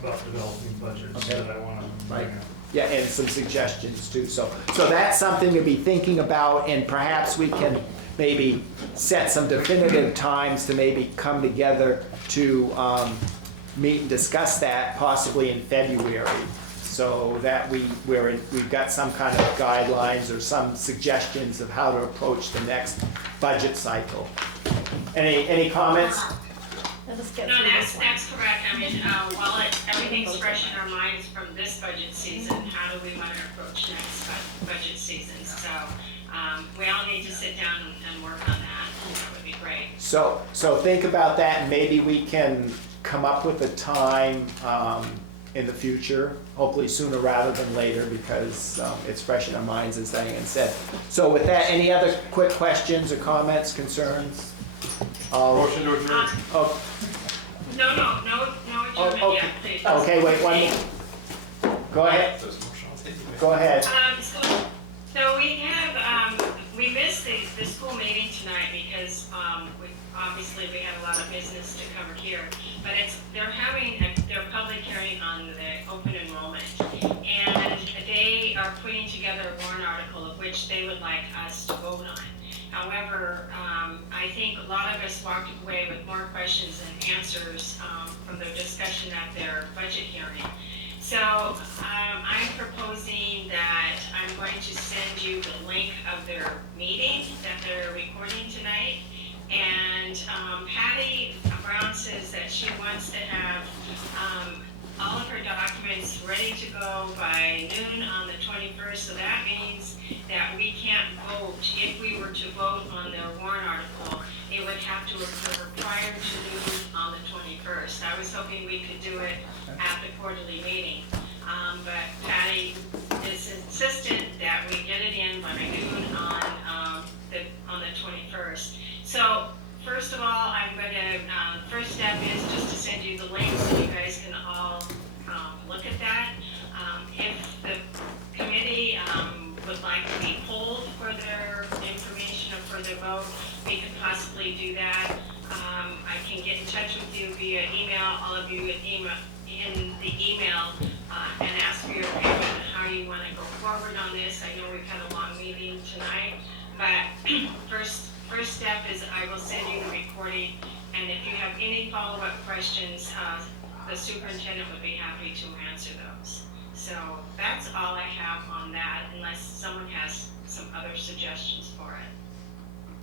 about developing budgets Okay. that I wanna bring Right. up. Yeah, and some suggestions too. So that's something to be thinking about, and perhaps we can maybe set some definitive times to maybe come together to meet and discuss that possibly in February, so that we've got some kind of guidelines or some suggestions of how to approach the next budget cycle. Any comments? No, that's correct. I mean, while everything's fresh in our minds from this budget season, how do we want to approach next budget season? So we all need to sit down and work on that. That would be great. So think about that, and maybe we can come up with a time in the future, hopefully sooner rather than later, because it's fresh in our minds, as Diane said. So with that, any other quick questions or comments, concerns? Motion to adjourn. Oh, No adjournment okay. yet, please. Okay, wait, one minute. Go ahead. Go ahead. So we have, we missed the school meeting tonight because, obviously we had a lot of business to cover here. But they're having their public hearing on the open enrollment. And they are putting together a warrant article of which they would like us to vote on. However, I think a lot of us walked away with more questions than answers from the discussion at their budget hearing. So I'm proposing that I'm going to send you the link of their meeting that they're recording tonight. And Patty Brown says that she wants to have all of her documents ready to go by noon on the 21st. So that means that we can't vote. If we were to vote on their warrant article, it would have to occur prior to noon on the 21st. I was hoping we could do it at the quarterly meeting. But Patty is insistent that we get it in by noon on the 21st. So first of all, I'm going to, first step is just to send you the link so you guys can all look at that. If the committee would like to be polled for their information or for their vote, we could possibly do that. I can get in touch with you via email, all of you in the email, and ask for your opinion on how you want to go forward on this. I know we've had a long meeting tonight, but first step is I will send you the recording, and if you have any follow-up questions, the superintendent would be happy to answer those. So that's all I have on that, unless someone has some other suggestions for it.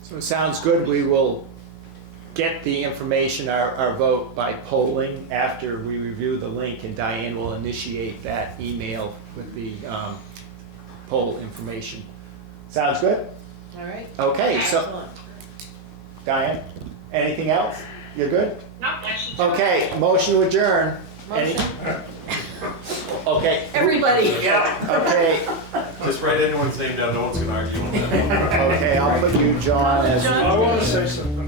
So it sounds good. We will get the information, our vote, by polling after we review the link, and Diane will initiate that email with the poll information. Sounds good? All right. Okay, so Excellent. Diane, anything else? You're good? No, that should. Okay, motion to adjourn. Motion. Okay. Everybody. Yeah, okay. Just write anyone's name down, no one's gonna argue on that. Okay, I'll put you, John, as. John. I want to say something.